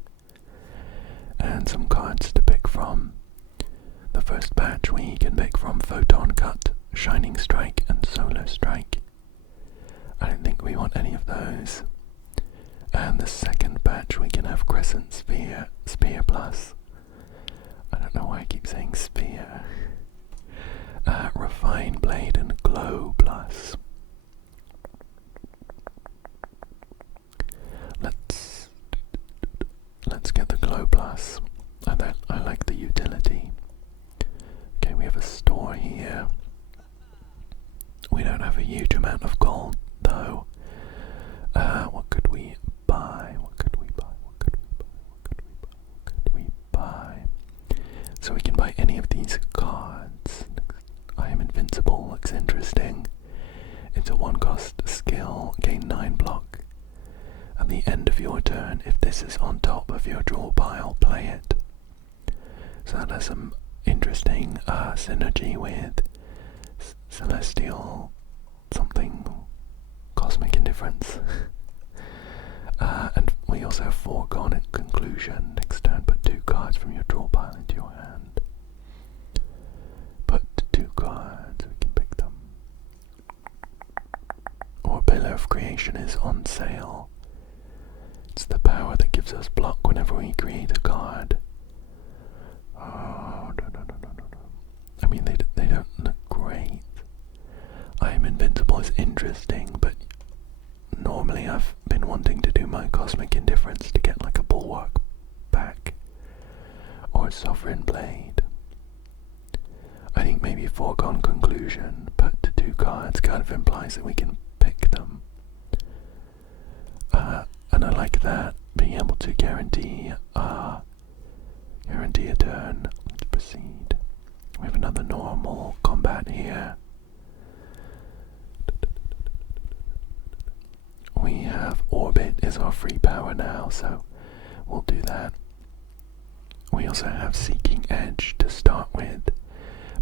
And some cards to pick from. The first batch we can pick from Photon Cut, Shining Strike, and Solar Strike. I don't think we want any of those. And the second batch we can have Crescent Sphere, Spear Plus. I don't know why I keep saying Spear. Refine Blade and Glow Plus. Let's get the Glow Plus. I like the utility. Okay, we have a store here. We don't have a huge amount of gold though. What could we buy? So we can buy any of these cards. I am invincible, looks interesting. It's a 1-cost skill, gain 9 block. At the end of your turn, if this is on top of your draw pile, play it. So that has some interesting synergy with Celestial something, Cosmic Indifference. And we also have Foregone Conclusion. Next turn, put 2 cards from your draw pile into your hand. Put 2 cards, we can pick them. Or Pillar of Creation is on sale. It's the power that gives us block whenever we create a card. Oh, no. I mean, they don't look great. I am invincible is interesting, but normally I've been wanting to do my Cosmic Indifference to get like a Bulwark back or a Sovereign Blade. I think maybe Foregone Conclusion, put 2 cards, kind of implies that we can pick them. And I like that, being able to guarantee a turn. Let's proceed. We have another normal combat here. We have Orbit is our free power now, so we'll do that. We also have Seeking Edge to start with,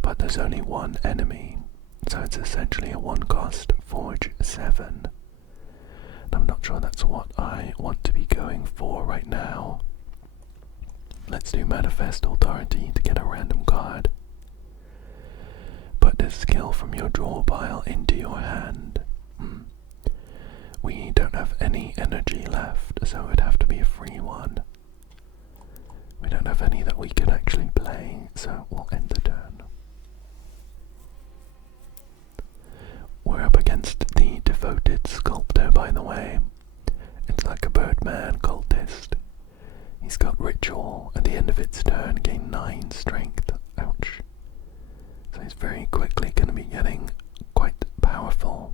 but there's only 1 enemy, so it's essentially a 1-cost Forge 7. I'm not sure that's what I want to be going for right now. Let's do Manifest Authority to get a random card. Put this skill from your draw pile into your hand. We don't have any energy left, so it would have to be a free one. We don't have any that we can actually play, so we'll end the turn. We're up against the Devoted Sculptor, by the way. It's like a Birdman cultist. He's got Ritual. At the end of its turn, gain 9 strength. Ouch. So he's very quickly going to be getting quite powerful.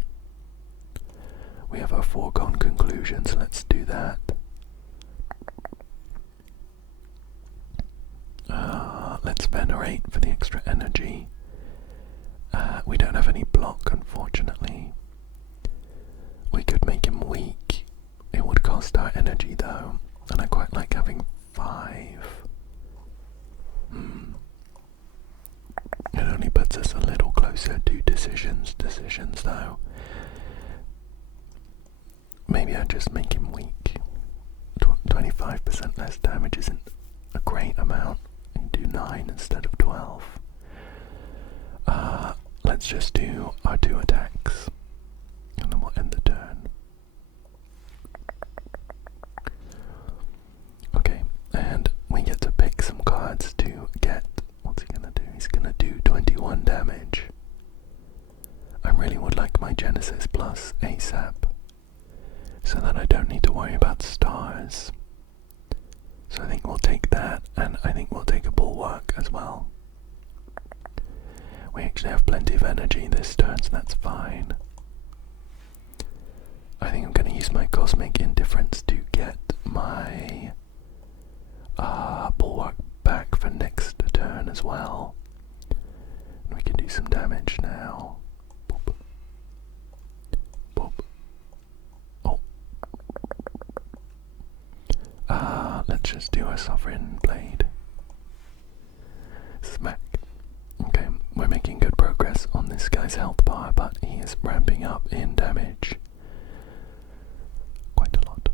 We have our Foregone Conclusion, so let's do that. Let's Venerate for the extra energy. We don't have any block, unfortunately. We could make him weak. It would cost our energy though, and I quite like having 5. It only puts us a little closer to decisions though. Maybe I just make him weak. 25% less damage isn't a great amount. I can do 9 instead of 12. Let's just do our 2 attacks, and then we'll end the turn. Okay, and we get to pick some cards to get. What's he gonna do? He's gonna do 21 damage. Genesis plus ASAP, so that I don't need to worry about stars. So I think we'll take that, and I think we'll take a bulwark as well. We actually have plenty of energy this turn, so that's fine. I think I'm going to use my Cosmic Indifference to get my bulwark back for next turn as well. And we can do some damage now. Boop. Boop. Oh. Let's just do a Sovereign Blade. Smack. Okay, we're making good progress on this guy's health bar, but he is ramping up in damage. Quite a lot.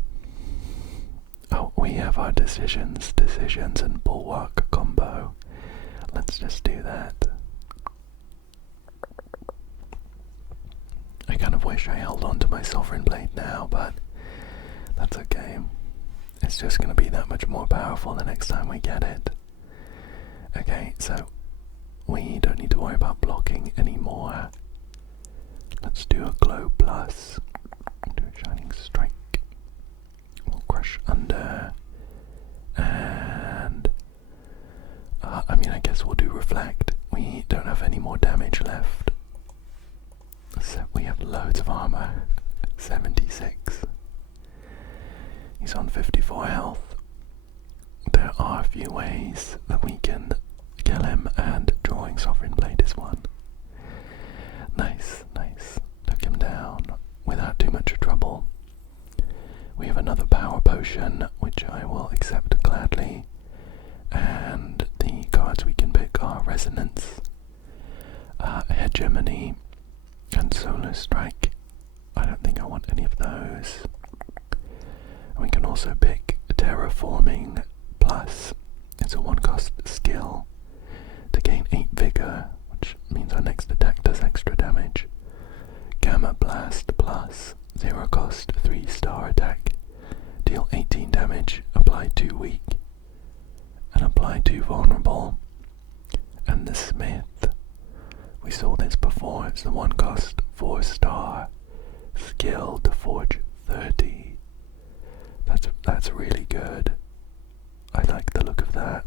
Oh, we have our decisions and bulwark combo. Let's just do that. I kind of wish I held on to my Sovereign Blade now, but that's okay. It's just going to be that much more powerful the next time we get it. Okay, so we don't need to worry about blocking anymore. Let's do a Glow Plus. Do a Shining Strike. We'll Crush Under. And I guess we'll do Reflect. We don't have any more damage left. So we have loads of armor. 76. He's on 54 health. There are a few ways that we can kill him, and drawing Sovereign Blade is one. Nice, nice. Took him down without too much trouble. We have another Power Potion, which I will accept gladly. And the cards we can pick are Resonance, Hegemony, and Solar Strike. I don't think I want any of those. We can also pick Terraforming Plus. It's a 1-cost skill to gain 8 vigor, which means our next attack does extra damage. Gamma Blast Plus, 0-cost 3-star attack. Deal 18 damage, apply 2 weak, and apply 2 vulnerable. And the Smith, we saw this before, it's the 1-cost 4-star skill to forge 30. That's really good. I like the look of that.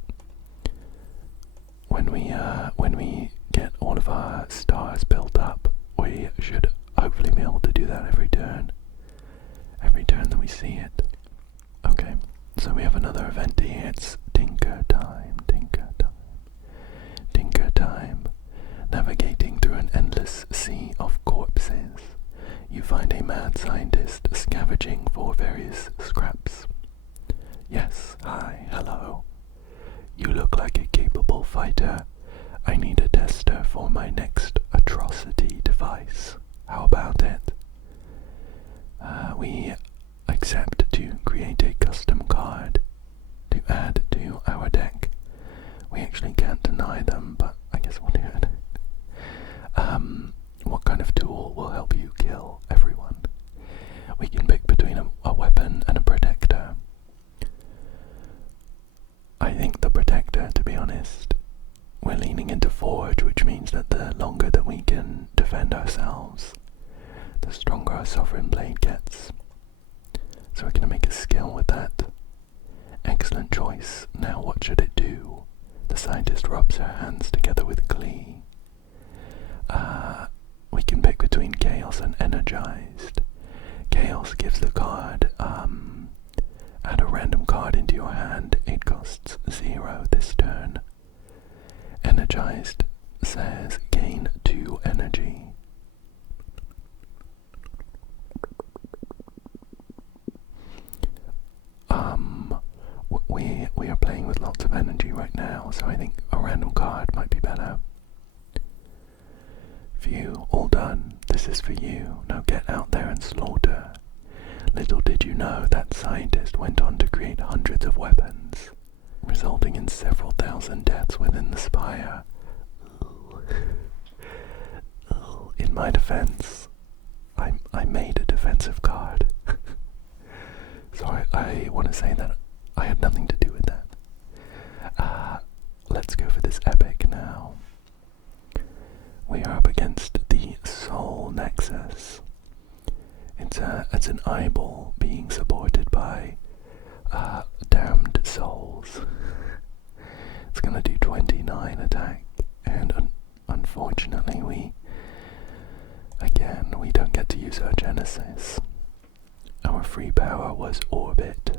When we get all of our stars built up, we should hopefully be able to do that every turn. Every turn that we see it. Okay, so we have another event here. It's Tinker Time, Tinker Time, Tinker Time. Navigating through an endless sea of corpses, you find a mad scientist scavenging for various scraps. Yes, hi, hello. You look like a capable fighter. I need a tester for my next atrocity device. How about it? We accept to create a custom card to add to our deck. We actually can't deny them, but I guess we'll do it. What kind of tool will help you kill everyone? We can pick between a weapon and a protector. I think the protector, to be honest. We're leaning into Forge, which means that the longer that we can defend ourselves, the stronger our Sovereign Blade gets. So we're going to make a skill with that. Excellent choice. Now what should it do? The scientist rubs her hands together with glee. We can pick between Chaos and Energized. Chaos gives the card, add a random card into your hand. It costs 0 this turn. Energized says gain 2 energy. We are playing with lots of energy right now, so I think a random card might be better. Phew, all done. This is for you. Now get out there and slaughter. Little did you know that scientist went on to create hundreds of weapons, resulting in several thousand deaths within the Spire. In my defense, I made a defensive card. So I want to say that I had nothing to do with that. Let's go for this epic now. We are up against the Soul next access. It's an eyeball being supported by damned souls. It's gonna do 29 attack, and unfortunately we don't get to use our Genesis. Our free power was Orbit.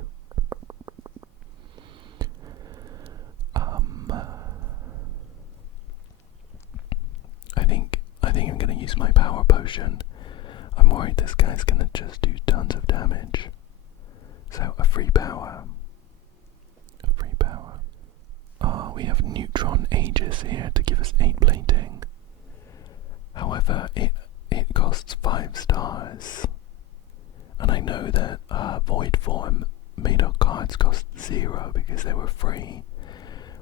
I think I'm gonna use my power potion. I'm worried this guy's gonna just do tons of damage. So a free power. We have neutron aegis here to give us 8 plating. However, it costs 5 stars. And I know that void form made our cards cost 0 because they were free.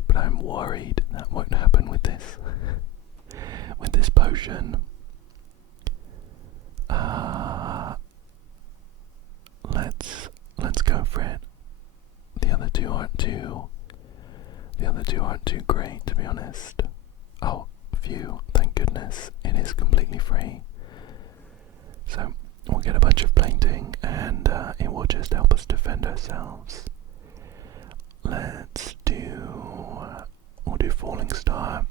But I'm worried that won't happen with this. With this potion. Let's go for it. The other two aren't too great, to be honest. Oh, phew, thank goodness. It is completely free. So we'll get a bunch of plating and it will just help us defend ourselves. We'll do Falling Star.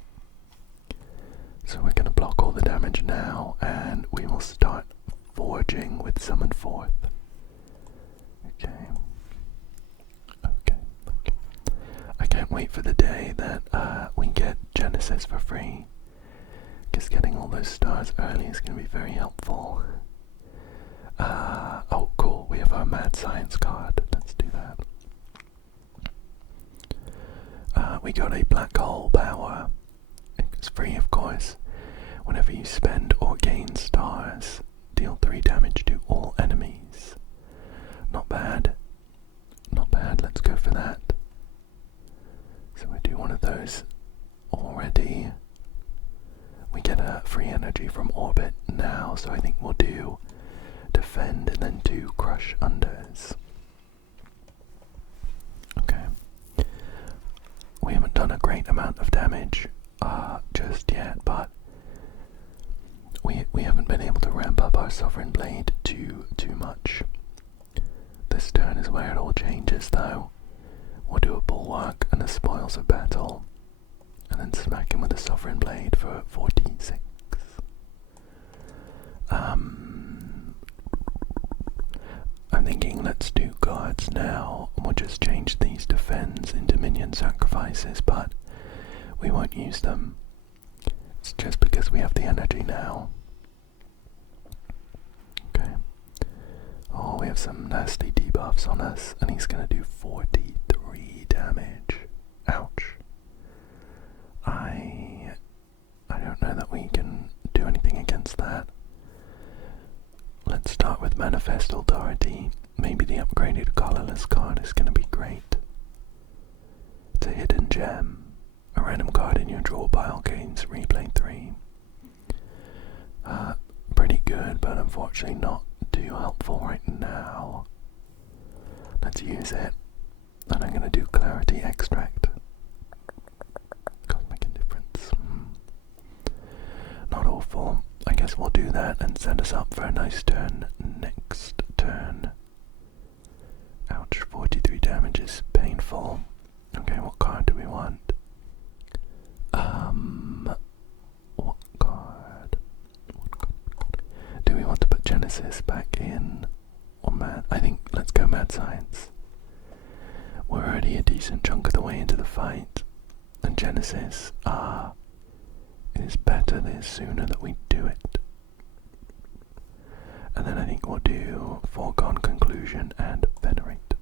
So we're going to block all the damage now, and we will start forging with Summon Forth. Okay. I can't wait for the day that we get Genesis for free, because getting all those stars early is going to be very helpful. Oh cool, we have our Mad Science card. Let's do that. We got a Black Hole power. It's free, of course. Whenever you spend or gain stars, deal 3 damage to all enemies. Not bad. Let's go for that. So we do one of those already. We get a free energy from Orbit now, so I think we'll do Defend and then 2 Crush Unders. Okay. We haven't done a great amount of damage just yet, but we haven't been able to ramp up our Sovereign Blade too much. This turn is where it all changes, though. We'll do a Bulwark and a Spoils of Battle, and then smack him with a Sovereign Blade for 46. I'm thinking let's do guards now, and we'll just change these defends into minion sacrifices, but we won't use them. It's just because we have the energy now. Okay. Oh, we have some nasty debuffs on us, and he's gonna do 43 damage. Ouch. I don't know that we can do anything against that. Let's start with Manifest Authority. Maybe the upgraded Colorless card is going to be great. It's a hidden gem. A random card in your draw pile gains replay 3. Pretty good, but unfortunately not too helpful right now. Let's use it. And I'm going to do Clarity Extract. Cosmic Indifference. Not awful. I guess we'll do that and set us up for a nice turn next turn. Ouch, 43 damage is painful. Okay, what card do we want? What card? Do we want to put Genesis back in? Or Mad? I think let's go Mad Science. We're already a decent chunk of the way into the fight. And Genesis, it is better the sooner that we do it. And then I think we'll do Foregone Conclusion and Venerate.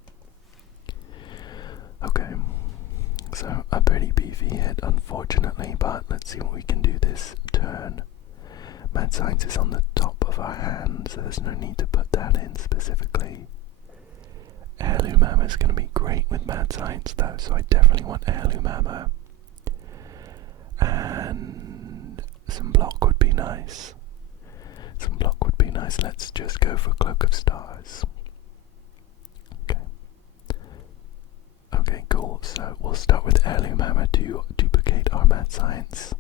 Okay, so a pretty beefy hit unfortunately, but let's see what we can do this turn. Mad Science is on the top of our hand, so there's no need to put that in specifically. Heirloom Hammer is going to be great with Mad Science though, so I definitely want Heirloom Hammer. And some block would be nice. Let's just go for Cloak of Stars. Okay, cool. So we'll start with Heirloom Hammer to duplicate our Mad Science.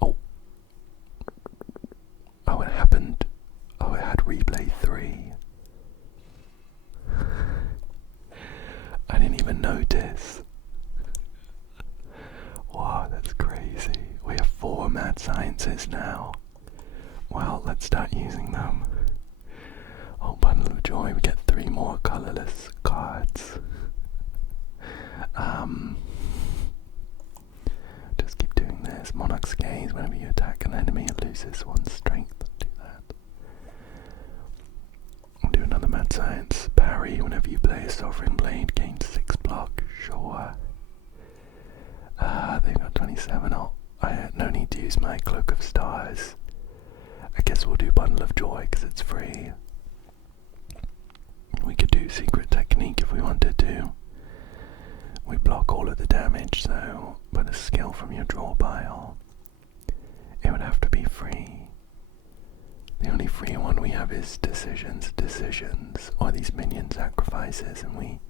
Oh. sciences now. Well, let's start using them. Oh, bundle of joy, we get 3 more colourless cards. Just keep doing this. Monarch's Gaze, whenever you attack an enemy it loses 1 strength. Do that. We'll do another mad science. Parry, whenever you play a Sovereign Blade, gains 6 block. Sure. They've got 27. No need to use my Cloak of Stars. I guess we'll do Bundle of Joy because it's free. We could do Secret Technique if we wanted to. We block all of the damage, so put a skill from your draw pile. It would have to be free. The only free one we have is decisions, or these minion sacrifices, and we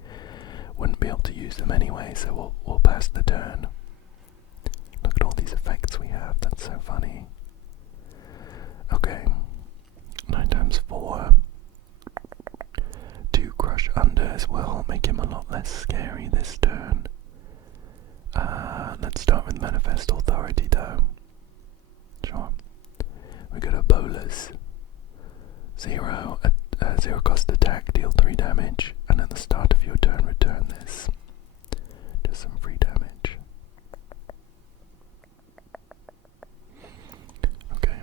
wouldn't be able to use them anyway, so we'll pass the turn. Look at all these effects we have, that's so funny. Okay, 9 times 4. 2 Crush Unders will make him a lot less scary this turn. Let's start with Manifest Authority though. Sure. We got a Bolas. 0 cost attack, deal 3 damage, and at the start of your turn return this. Just some free damage. Okay,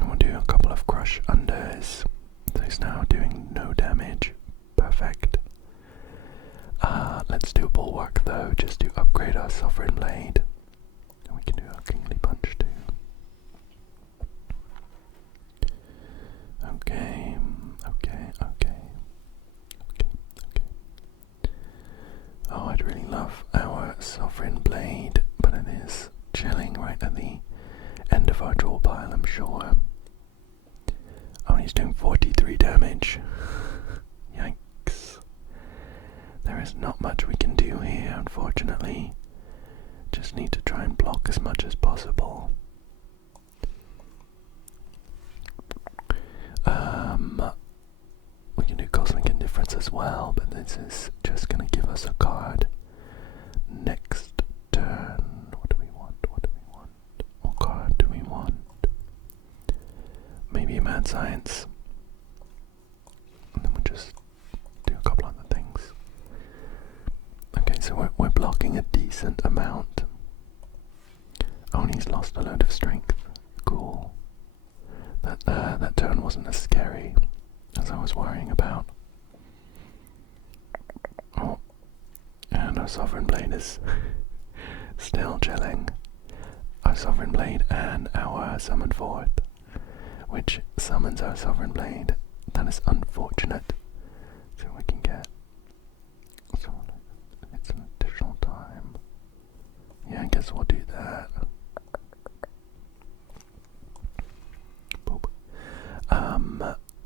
and we'll do a couple of Crush Unders. So he's now doing no damage. Perfect. Let's do a Bulwark though, just to upgrade our Sovereign Blade. And we can do our Kingly Punch too. Okay. Oh, I'd really love our Sovereign Blade, but it is chilling right at the end of our draw pile, I'm sure. Oh, he's doing 43 damage. Yikes. There is not much we can do here, unfortunately. Just need to try and block as much as possible. We can do Cosmic Indifference as well, but this is just going to give us a card next turn. What do we want? What card do we want? Maybe a Mad Science. And then we'll just do a couple other things. Okay, so we're blocking a decent amount. Oh, and he's lost a load of strength. Cool. That turn wasn't as scary as I was worrying about. Oh, and our Sovereign Blade is still chilling. Our Sovereign Blade and our Summon Forth, which summons our Sovereign Blade. That is unfortunate. So we can get. So it's an additional time. Yeah, I guess we'll do that. Boop.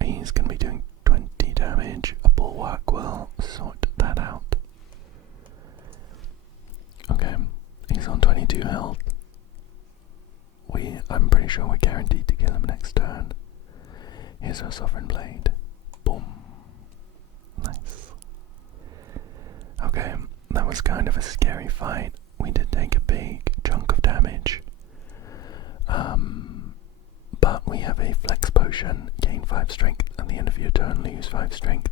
He's going to be doing 20 damage. A Bulwark will sort that out. Okay, he's on 22 health. I'm pretty sure we're guaranteed to kill him next turn. Here's our Sovereign Blade. Boom. Nice. Okay, that was kind of a scary fight. We did take a big chunk of damage. But we have a Flex Potion, gain 5 strength, at the end of your turn lose 5 strength,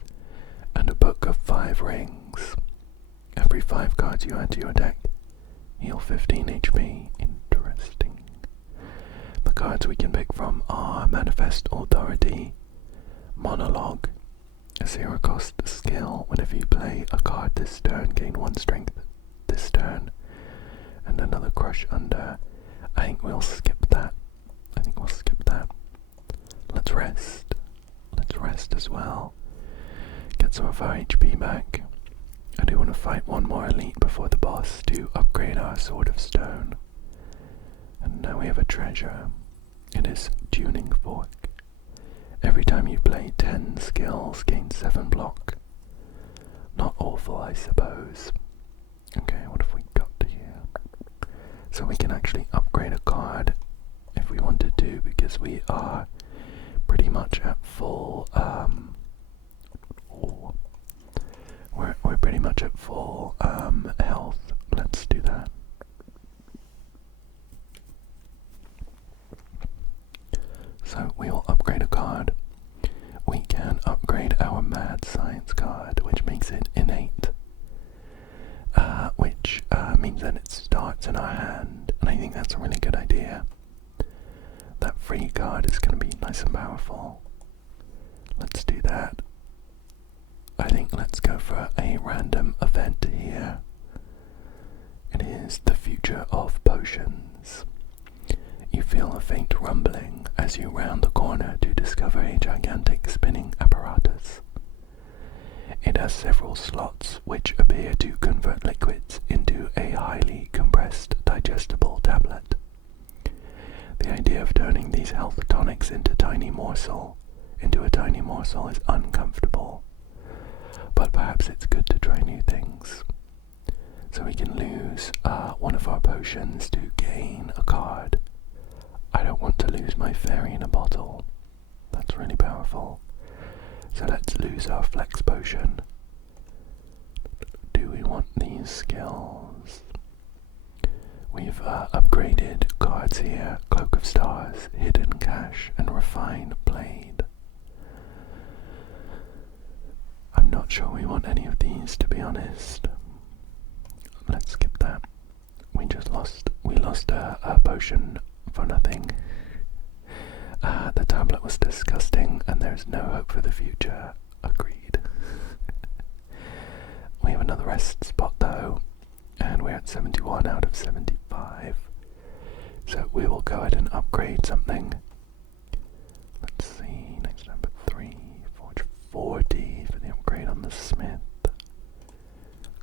and a Book of 5 Rings. Every 5 cards you add to your deck, heal 15 HP. Interesting. The cards we can pick from are Manifest Authority, Monologue, a 0 cost skill. Whenever you play a card this turn, gain 1 strength this turn, and another Crush Under. I think we'll skip that. Let's rest. Let's rest as well. Get some of our HP back. I do want to fight one more elite before the boss to upgrade our Sword of Stone. And now we have a treasure. It is Tuning Fork. Every time you play 10 skills, gain 7 block. Not awful, I suppose. Okay, what have we got here? So we can actually upgrade a card if we wanted to, because we are pretty much at full, we're pretty much at full health. Let's do that. So we will upgrade a card. We can upgrade our Mad Science card, which makes it innate. Which means that it starts in our hand, and I think that's a really good idea. That free card is going to be nice and powerful. Let's do that. I think let's go for a random event here. It is the future of potions. You feel a faint rumbling as you round the corner to discover a gigantic spinning apparatus. It has several slots which appear to convert liquids into a highly compressed digestible tablet. The idea of turning these health tonics into a tiny morsel is uncomfortable, but perhaps it's good to try new things. So we can lose one of our potions to gain a card. I don't want to lose my fairy in a bottle. That's really powerful. So let's lose our flex potion. Do we want these skills? We've upgraded cards here. Cloak of Stars, Hidden Cache, and Refine Blade. I'm not sure we want any of these, to be honest. Let's skip that. We lost a potion for nothing. The tablet was disgusting, and there's no hope for the future. Agreed. We have another rest spot though, and we're at 71 out of 75. So we will go ahead and upgrade something. Let's see, next number 3, Forge 40 for the upgrade on the Smith.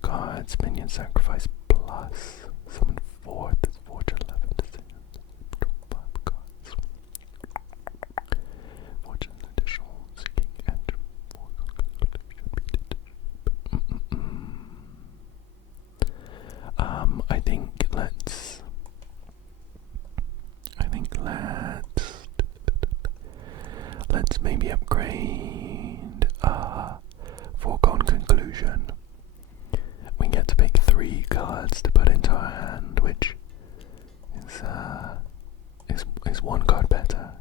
Cards, Minion Sacrifice Plus. Summon 4th is Forge 11 to 5 cards. Forge an additional Seeking Edge 4 should be let's maybe upgrade Foregone Conclusion. We get to pick 3 cards to put into our hand, which is 1 card better.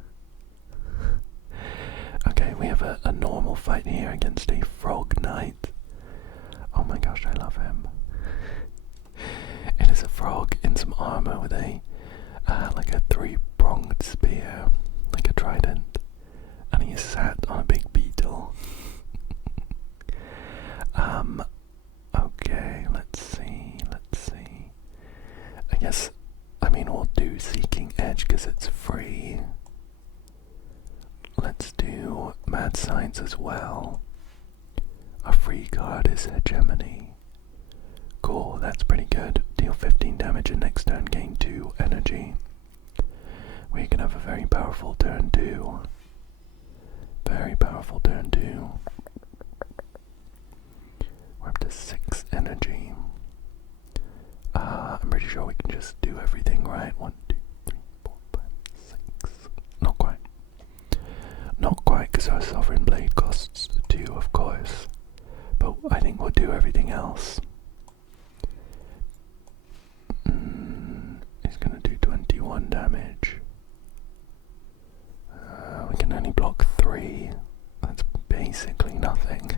Okay, we have a normal fight here against a Frog Knight. Oh my gosh, I love him. It is a frog in some armor with a like a 3-pronged spear, like a trident, and he is sat on a big beetle. Okay, let's see. I mean, we'll do Seeking Edge because it's free. Let's do Mad Science as well. A free card is Hegemony. Cool, that's pretty good. Deal 15 damage and next turn gain 2 energy. We can have a very powerful turn 2. Very powerful turn 2. We're up to 6 energy. I'm pretty sure we can just do everything right. 1, 2, 3, 4, 5, 6. Not quite. Not quite, because our Sovereign Blade costs 2, of course. But I think we'll do everything else. He's going to do 21 damage. We can only block 3. That's basically nothing.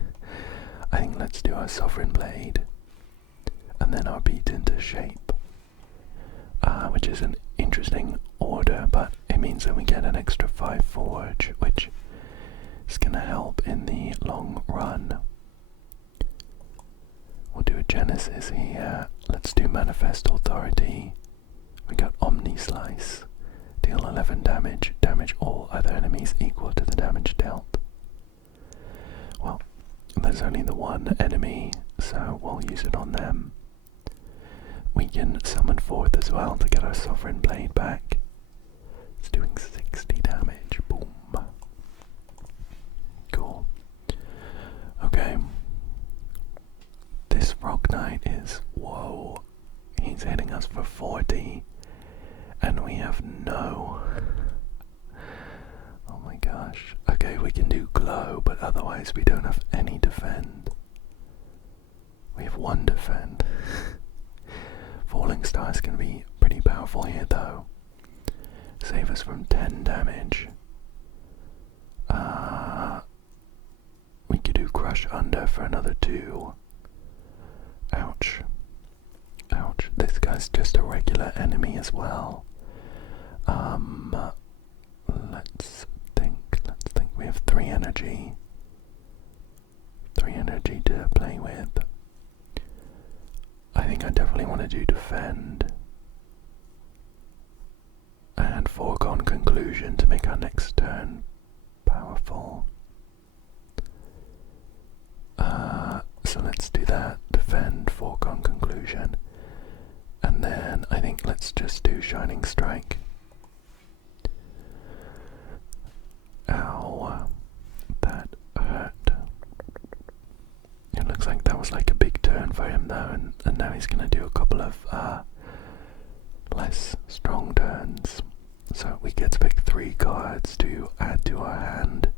I think let's do our Sovereign Blade. And then our Beat into Shape. Which is an interesting order, but it means that we get an extra 5 Forge, which is going to help in the long run. We'll do a Genesis here. Let's do Manifest Authority. We got Omni Slice. Deal 11 damage. Damage all other enemies equal to the damage dealt. Well, there's only the one enemy, so we'll use it on them. We can summon 4th as well to get our Sovereign Blade back. It's doing 60 damage. Boom. Cool. Okay. This Frog Knight is... whoa. He's hitting us for 40. And we have no... oh my gosh. Okay, we can do Glow, but otherwise we don't have any defend. We have 1 defend. Falling Star is going to be pretty powerful here though. Save us from 10 damage. We could do Crush Under for another 2. Ouch. Ouch. This guy's just a regular enemy as well. Let's think. We have 3 energy. 3 energy to play with. I think I definitely want to do Defend. And Foregone Conclusion to make our next turn powerful. So let's do that. Defend, Foregone Conclusion. And then I think let's just do Shining Strike. Ow. That hurt. It looks like that was like a big turn for him though, and now he's going to do a couple of less strong turns. So we get to pick 3 cards to add to our hand.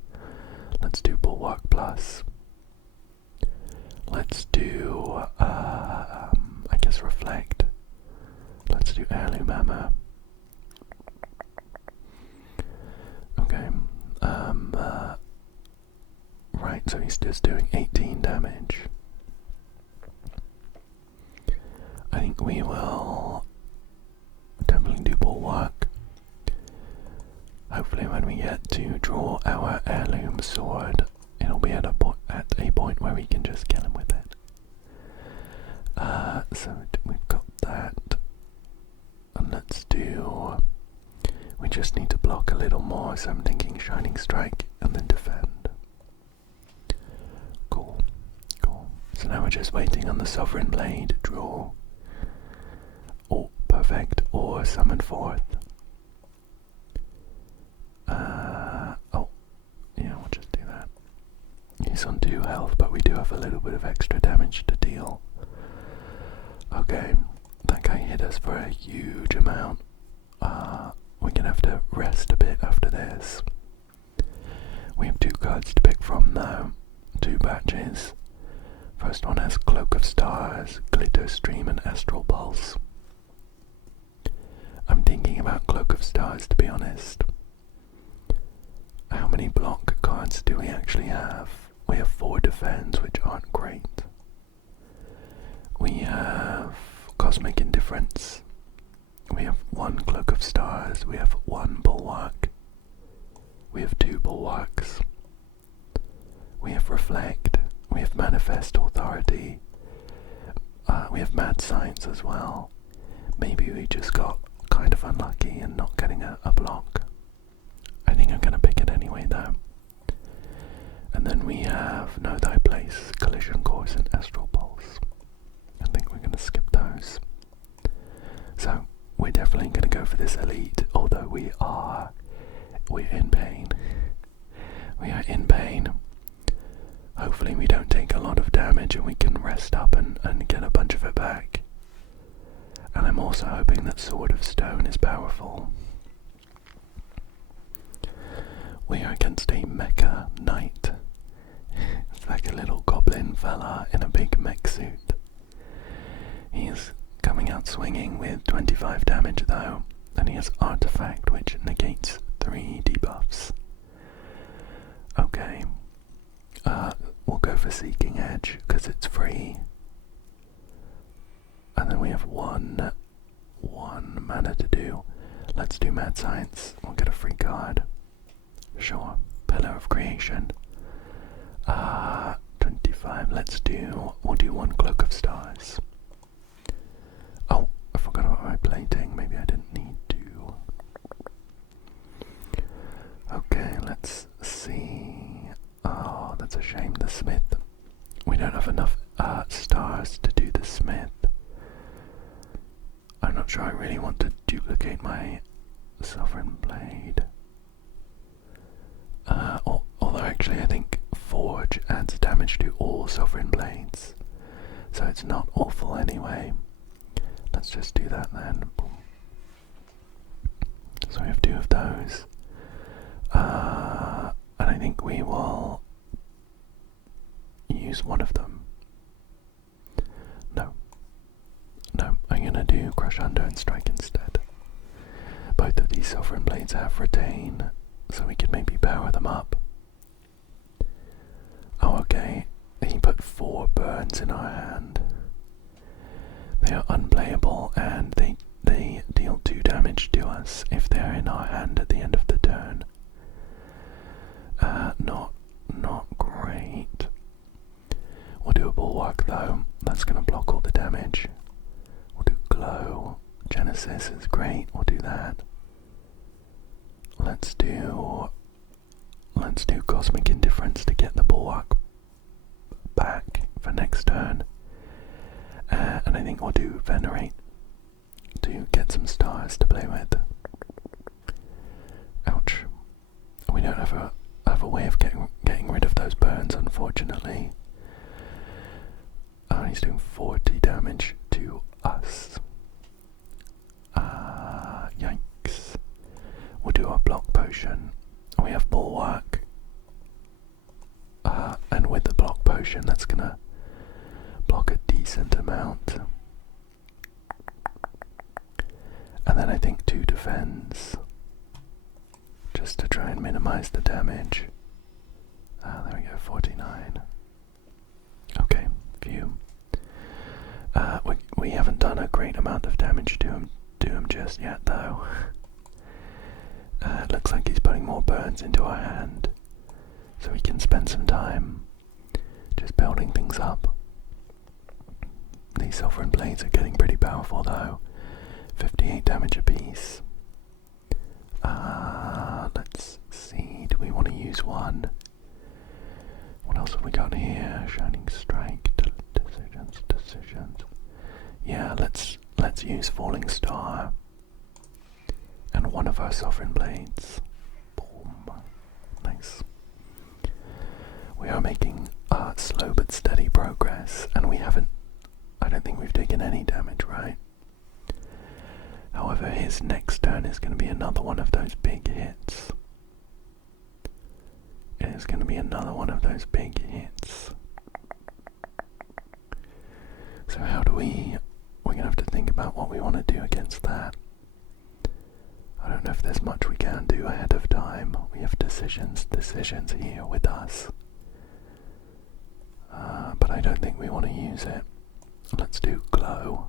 Let's do Bulwark Plus. Let's do, I guess Reflect. Let's do Heirloom Hammer. Okay, right, so he's just doing 18 damage. I think we will definitely do Bulwark. Hopefully when we get to draw our Heirloom Sword, it'll be at a point where we can just kill him with it. So we've got that. And let's do... We just need to block a little more, so I'm thinking Shining Strike and then Defend. Cool. So now we're just waiting on the Sovereign Blade draw. Oh, perfect. Or Summon Forth. Oh, yeah, we'll just do that. He's on 2 health, but we do have a little bit of extra damage to deal. Okay, that guy hit us for a huge amount. We're gonna have to rest a bit after this. We have 2 cards to pick from now. 2 batches. First one has Cloak of Stars, Glitter Stream, and Astral Pulse. I'm thinking about Cloak of Stars, to be honest. How many block cards do we actually have? We have 4 defense, which aren't great. We have Cosmic Indifference. We have 1 Cloak of Stars. We have 1 Bulwark. We have 2 Bulwarks. We have Reflect. We have Manifest Authority. We have Mad Science as well. Maybe we just got kind of unlucky and not getting a block. I think I'm going to pick it anyway though. And then we have Know Thy Place, Collision Course, and Astral Pulse. I think we're going to skip those. So we're definitely going to go for this elite, although we're in pain. We are in pain. Hopefully we don't take a lot of damage and we can rest up and get a bunch of it back. And I'm also hoping that Sword of Stone is powerful. We are against a Mecha Knight. It's like a little goblin fella in a big mech suit. He's coming out swinging with 25 damage though, and he has Artifact which negates 3 debuffs. Okay, we'll go for Seeking Edge because it's free. And then we have one mana to do. Let's do Mad Science. We'll get a free card. Sure. Pillar of Creation. 25. We'll do 1 Cloak of Stars. Oh, I forgot about my plating. Maybe I didn't need to. Okay, let's see. Oh, that's a shame. The Smith. We don't have enough stars to do the Smith. I'm not sure I really want to duplicate my Sovereign Blade. Although actually I think Forge adds damage to all Sovereign Blades, so it's not awful anyway. Let's just do that then. So we have 2 of those. And I think we will use 1 of them. No, I'm gonna do Crush Under and Strike instead. Both of these Sovereign Blades have Retain, so we could maybe power them up. Oh, okay. He put 4 burns in our hand. They are unplayable and they deal 2 damage to us if they're in our hand at the end of the turn. Not great. We'll do a bulwark though. That's gonna block all the damage. We'll do glow. Genesis is great. We'll do that. Let's do cosmic indifference to get the bulwark back for next turn. And I think we'll do venerate to get some stars to play with. Ouch. We don't have a way of getting rid of those burns, unfortunately. Oh, he's doing 40 damage to us. Yikes. We'll do our block potion. We have bulwark. And with the block potion, that's gonna block a decent amount. And then I think 2 defends, just to try and minimize the damage. There we go, 49. Okay, phew. We haven't done a great amount of damage to him just yet, though. It looks like he's putting more burns into our hand, so we can spend some time just building things up. These Sovereign Blades are getting pretty powerful, though. 58 damage apiece. Let's see, do we want to use one? What else have we got here? Shining Strike, decisions. Yeah, let's use Falling Star and one of our Sovereign Blades. Boom. Nice. We are making slow but steady progress, and I don't think we've taken any damage, right? However, his next turn is going to be another one of those big hits. It is going to be another one of those big hits. So how do we're going to have to think about what we want to do against that. I don't know if there's much we can do ahead of time. We have decisions here with us. But I don't think we want to use it. Let's do glow.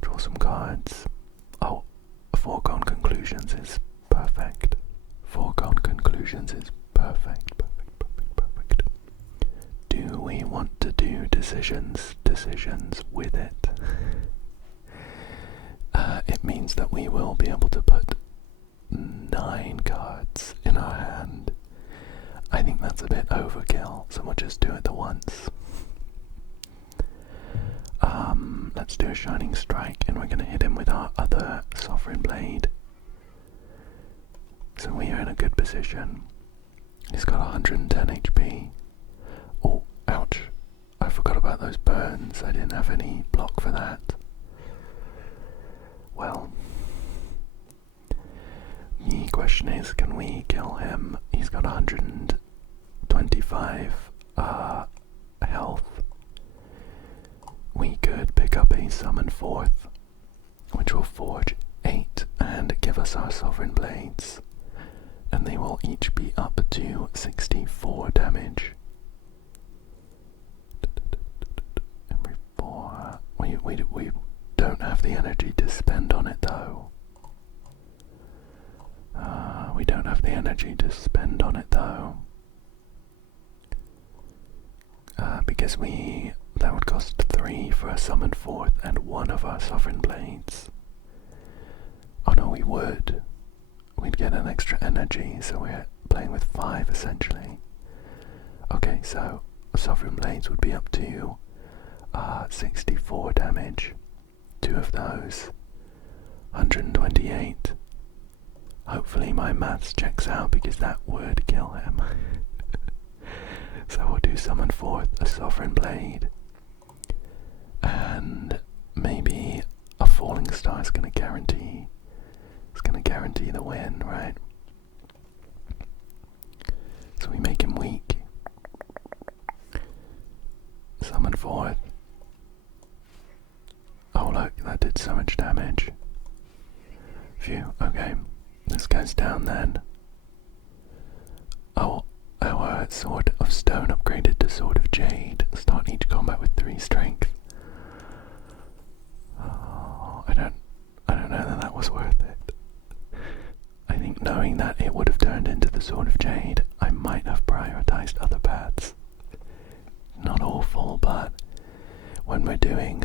Draw some cards. Oh, Foregone Conclusions is perfect. Foregone Conclusions is perfect. Do we want to do decisions with it? It means that we will be able to put 9 cards in our hand. I think that's a bit overkill, so we'll just do it the once. Let's do a Shining Strike, and we're going to hit him with our other Sovereign Blade. So we are in a good position. He's got 110 HP. Oh, ouch. I forgot about those burns. I didn't have any block for that. Well, the question is, can we kill him? He's got 125 health. We could pick up a Summon Forth, which will forge 8 and give us our Sovereign Blades, and they will each be up to 64 damage. Every 4. We don't have the energy to spend on it, though. We don't have the energy to spend on it, though. Because that would cost 3 for a Summon Forth and 1 of our Sovereign Blades. Oh no, we would. We'd get an extra energy, so we're playing with 5 essentially. Okay, so Sovereign Blades would be up to 64 damage. 2 of those. 128. Hopefully my maths checks out, because that would kill him. So we'll do Summon Forth a Sovereign Blade, and maybe a Falling Star is going to guarantee the win, right? So we make him weak. Summon Forth. Oh look, that did so much damage. Phew, okay. This goes down then. Oh, our Sword of Stone upgraded to Sword of Jade. Start each combat with 3 strength. Oh, I don't know that was worth it. I think knowing that it would have turned into the Sword of Jade, I might have prioritized other paths. Not awful, but when we're doing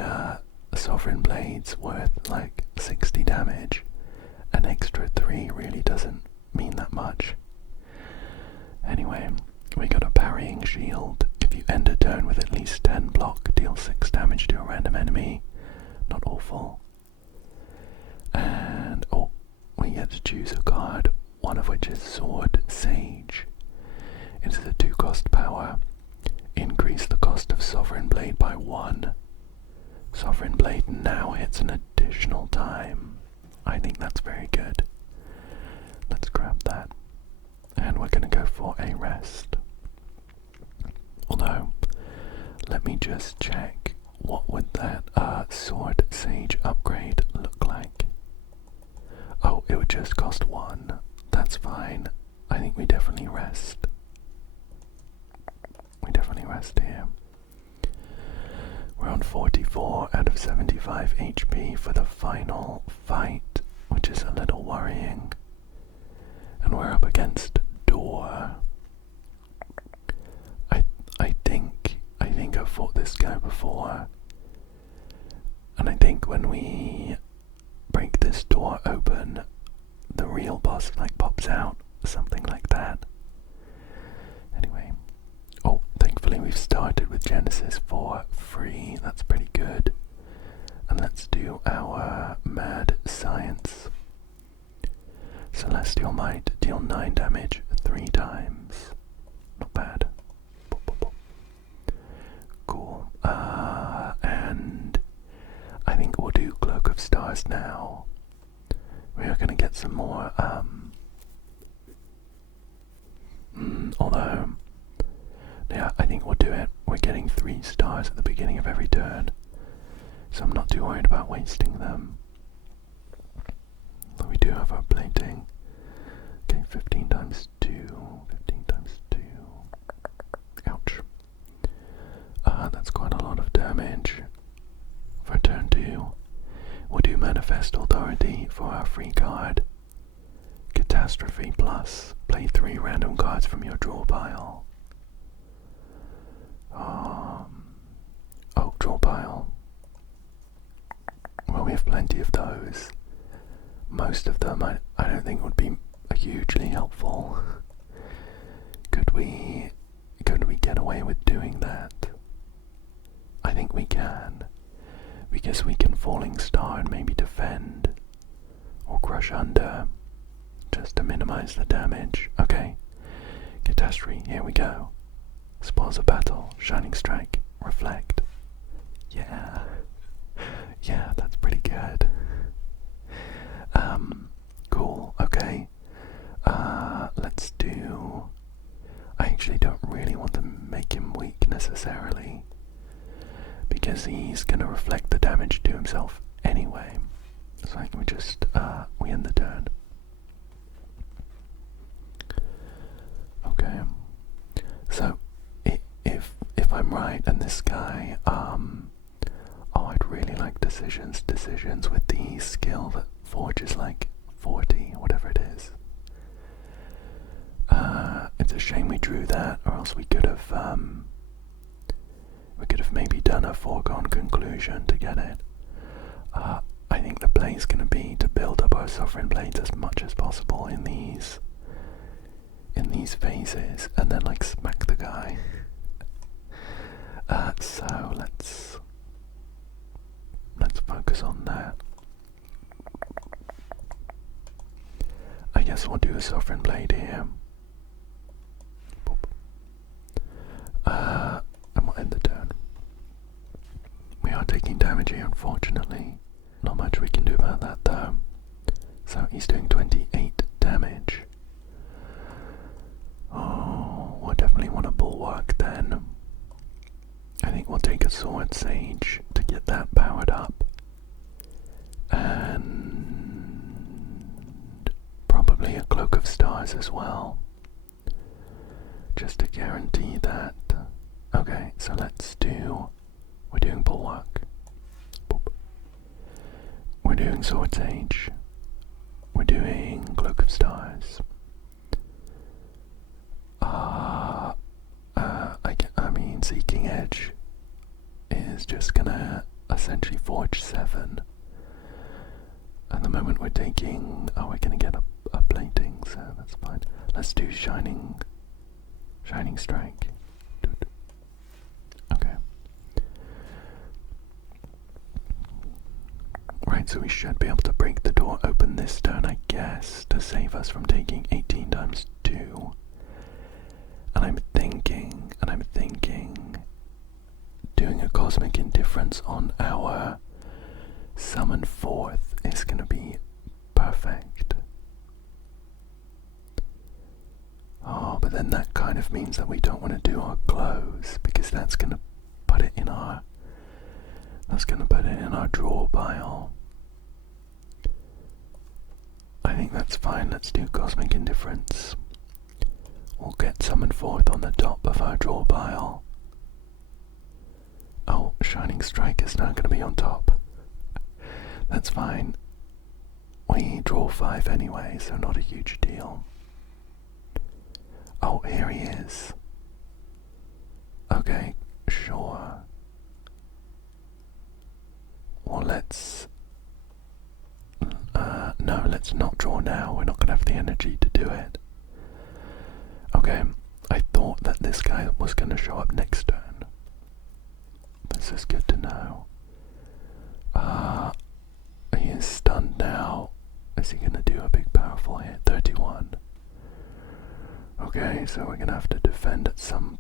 Sovereign Blades worth like 60 damage, an extra 3 really doesn't mean that much. Anyway, we got a parrying shield. If you end a turn with at least 10 block, deal 6 damage to a random enemy. Not awful. And we get to choose a card, one of which is Sword Sage. It is a 2-cost power. Increase the cost of Sovereign Blade by 1. Sovereign Blade now hits an additional time. I think that's very good. Let's grab that. And we're going to go for a rest. Although, let me just check, what would that Sword Sage upgrade look like? Oh, it would just cost 1. That's fine. I think we definitely rest. We definitely rest here. We're on 44 out of 75 HP for the final fight, which is a little worrying. And we're up against Door. I think I've fought this guy before. And I think when we break this door open, the real boss like pops out, something like that. Anyway. Oh, thankfully we've started with Genesis for free. That's pretty good. And let's do our Mad Science. Celestial Might, deal 9 damage 3 times. Not bad. Cool. And I think we'll do Cloak of Stars now. We are going to get some more, although, yeah, I think we'll do it. We're getting 3 stars at the beginning of every turn, so I'm not too worried about wasting them. But we do have our plating. Okay, 15 times 2, 15 times 2. Ouch. That's quite a lot of damage. For turn 2, we'll do Manifest Authority for our free card. Catastrophe Plus. Play 3 random cards from your draw pile. Draw pile. Well, we have plenty of those. Most of them I don't think would be hugely helpful. Could we get away with doing that? I think we can. Because we can Falling Star and maybe defend. Or Crush Under. Just to minimize the damage. Okay. Catastrophe, here we go. Spoils of Battle, Shining Strike, Reflect. Yeah. Yeah, that's pretty good. Cool, okay. Let's do... I actually don't really want to make him weak necessarily, because he's gonna reflect the damage to himself anyway. So I think we just, we end the turn. Okay. So, if I'm right, and this guy, I'd really like decisions with the skill that forges like 40, whatever it is. It's a shame we drew that, or else we could have maybe done a foregone conclusion to get it. I think the play is going to be to build up our Sovereign Blades as much as possible in these phases, and then like smack the guy. So let's focus on that. I guess we'll do a Sovereign Blade here. And we'll end the turn. We are taking damage here, unfortunately. Not much we can do about that though. So he's doing 28 damage. Oh, we'll definitely want a Bulwark then. I think we'll take a Sword Sage to get that powered up. And probably a Cloak of Stars as well, just to guarantee that. Okay, so we're doing Bulwark. Boop. We're doing Sword's Age. We're doing Cloak of Stars. I mean, Seeking Edge is just gonna essentially forge 7. At the moment we're taking, we're gonna get a plating, so that's fine. Let's do Shining Strike. Okay. Right, so we should be able to break the door open this turn, I guess, to save us from taking 18 times 2. And I'm thinking doing a Cosmic Indifference on our summon 4th is going to be perfect. Oh, but then that kind of means that we don't want to do our close, because that's going to put it in our draw pile. I think that's fine. Let's do Cosmic Indifference. We'll get Summon 4th on the top of our draw pile. Oh, Shining Strike is now going to be on top. That's fine. We draw 5 anyway, so not a huge deal. Oh, here he is. Okay, sure. Well, no, let's not draw now. We're not going to have the energy to do it. Okay, I thought that this guy was going to show up next turn. This is good to know. He is stunned now. Is he going to do a big powerful hit? 31. Okay, so we're going to have to defend at some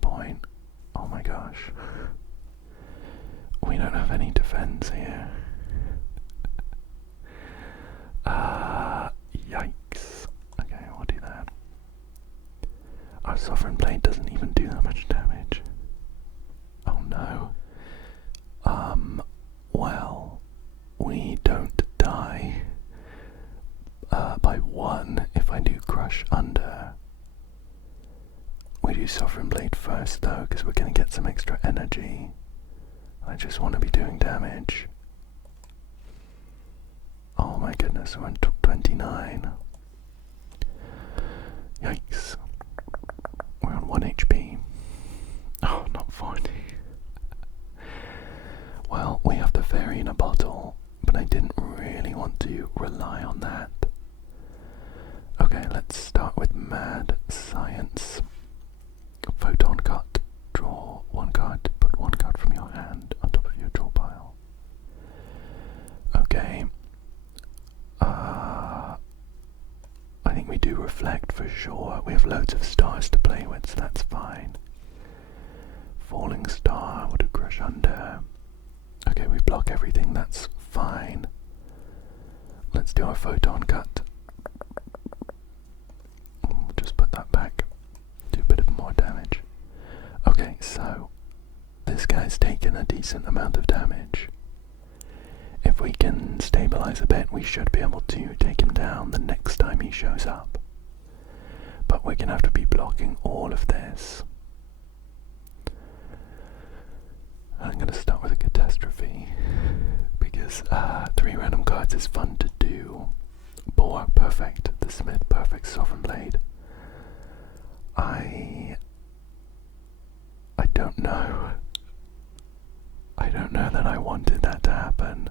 point. Oh my gosh. We don't have any defense here. Yikes. Okay, we'll do that. Our Sovereign Blade doesn't even do that much damage. Oh no. Well, we don't die by 1 if I do Crush Under. We do Sovereign Blade first though, because we're going to get some extra energy. I just want to be doing damage. Oh my goodness, we're on 29. Yikes. We're on 1 HP. Oh, not 40. Well, we have the Fairy in a Bottle, but I didn't really want to rely on that. Okay, let's start with Mad Science. Photon Cut. Draw 1 card, put 1 card from your hand on top of your draw pile. Okay. I think we do Reflect for sure. We have loads of stars to play with, so that's fine. Falling Star, we'll do Crush Under. Okay, we block everything, that's fine. Let's do our Photon Cut. We'll just put that back. Do a bit of more damage. Okay, so this guy's taken a decent amount of damage. If we can stabilize a bit, we should be able to take him down the next time he shows up. But we're going to have to be blocking all of this. I'm going to start with a Catastrophe, because 3 random cards is fun to do. Bulwark, perfect. The Smith, perfect. Sovereign Blade. I don't know. I don't know that I wanted that to happen.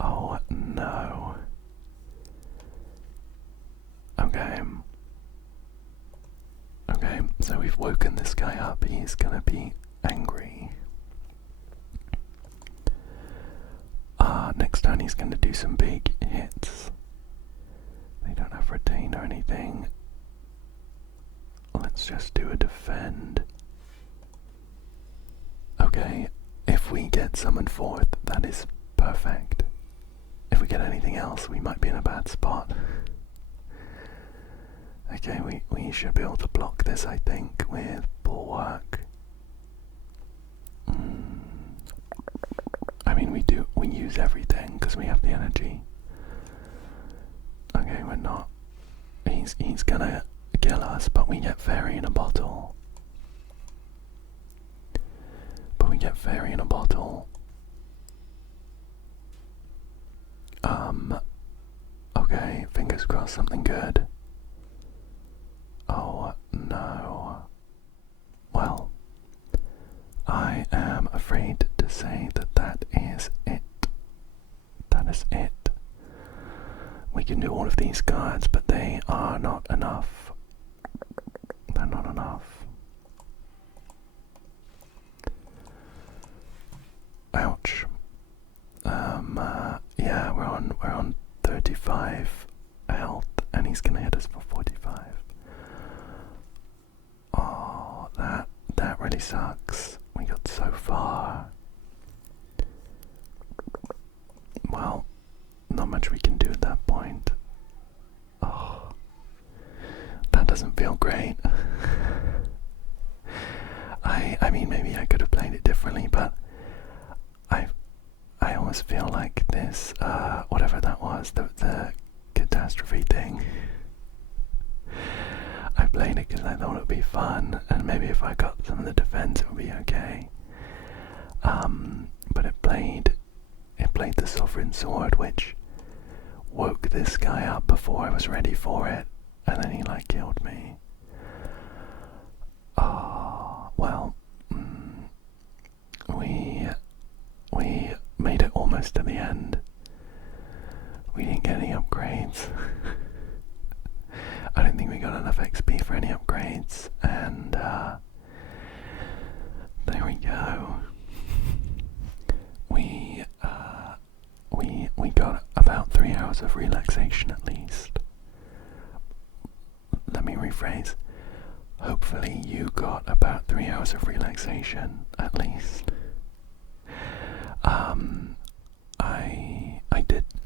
Oh no. Okay. Okay, so we've woken this guy up. He's gonna be angry. Next turn he's gonna do some big hits. They don't have Retain or anything. Let's just do a Defend. Okay, if we get Summon 4th, that is perfect. If we get anything else, we might be in a bad spot. Okay, we should be able to block this, I think, with Bulwark. I mean, we use everything because we have the energy. Okay, we're not. He's gonna kill us, but we get fairy in a bottle. Okay, fingers crossed something good. Oh no. Well, I am afraid to say that that is it. That is it. We can do all of these cards, but they are not enough. They're not enough. Ouch. Yeah, we're on 35 health, and he's gonna hit us for 45. Oh, that really sucks. We got so far. Well, not much we can do at that point. Oh, that doesn't feel great. I mean, maybe I could have played it differently, but I almost feel like this, whatever that was, the catastrophe thing. I played it because I thought it would be fun, and maybe if I got some of the defense it would be okay. But it played the Sovereign Sword, which woke this guy up before I was ready for it, and then he like killed me. Oh, well, we made it almost to the end. We didn't get any upgrades. I don't think we got enough XP for any upgrades, and there we go. We got about 3 hours of relaxation at least. Let me rephrase. Hopefully you got about 3 hours of relaxation at least.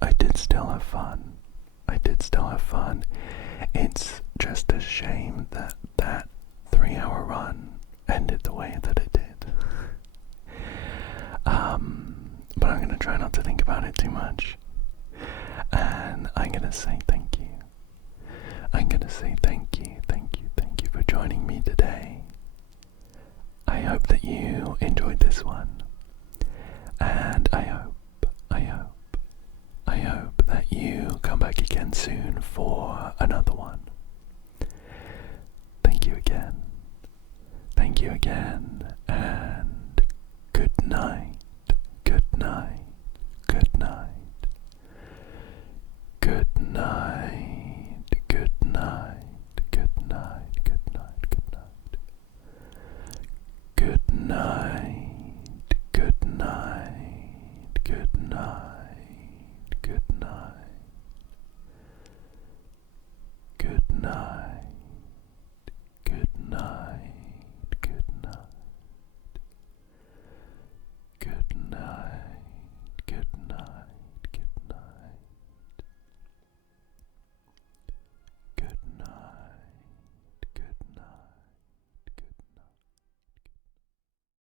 I did still have fun. It's just a shame that that 3-hour run ended the way that it did. But I'm gonna try not to think about it too much. And I'm gonna say thank you. Thank you for joining me today. I hope that you enjoyed this one. And I hope that you come back again soon for another one. Thank you again, and good night, good night, good night, good night, good night, good night, good night, good night, good night, good night, good night.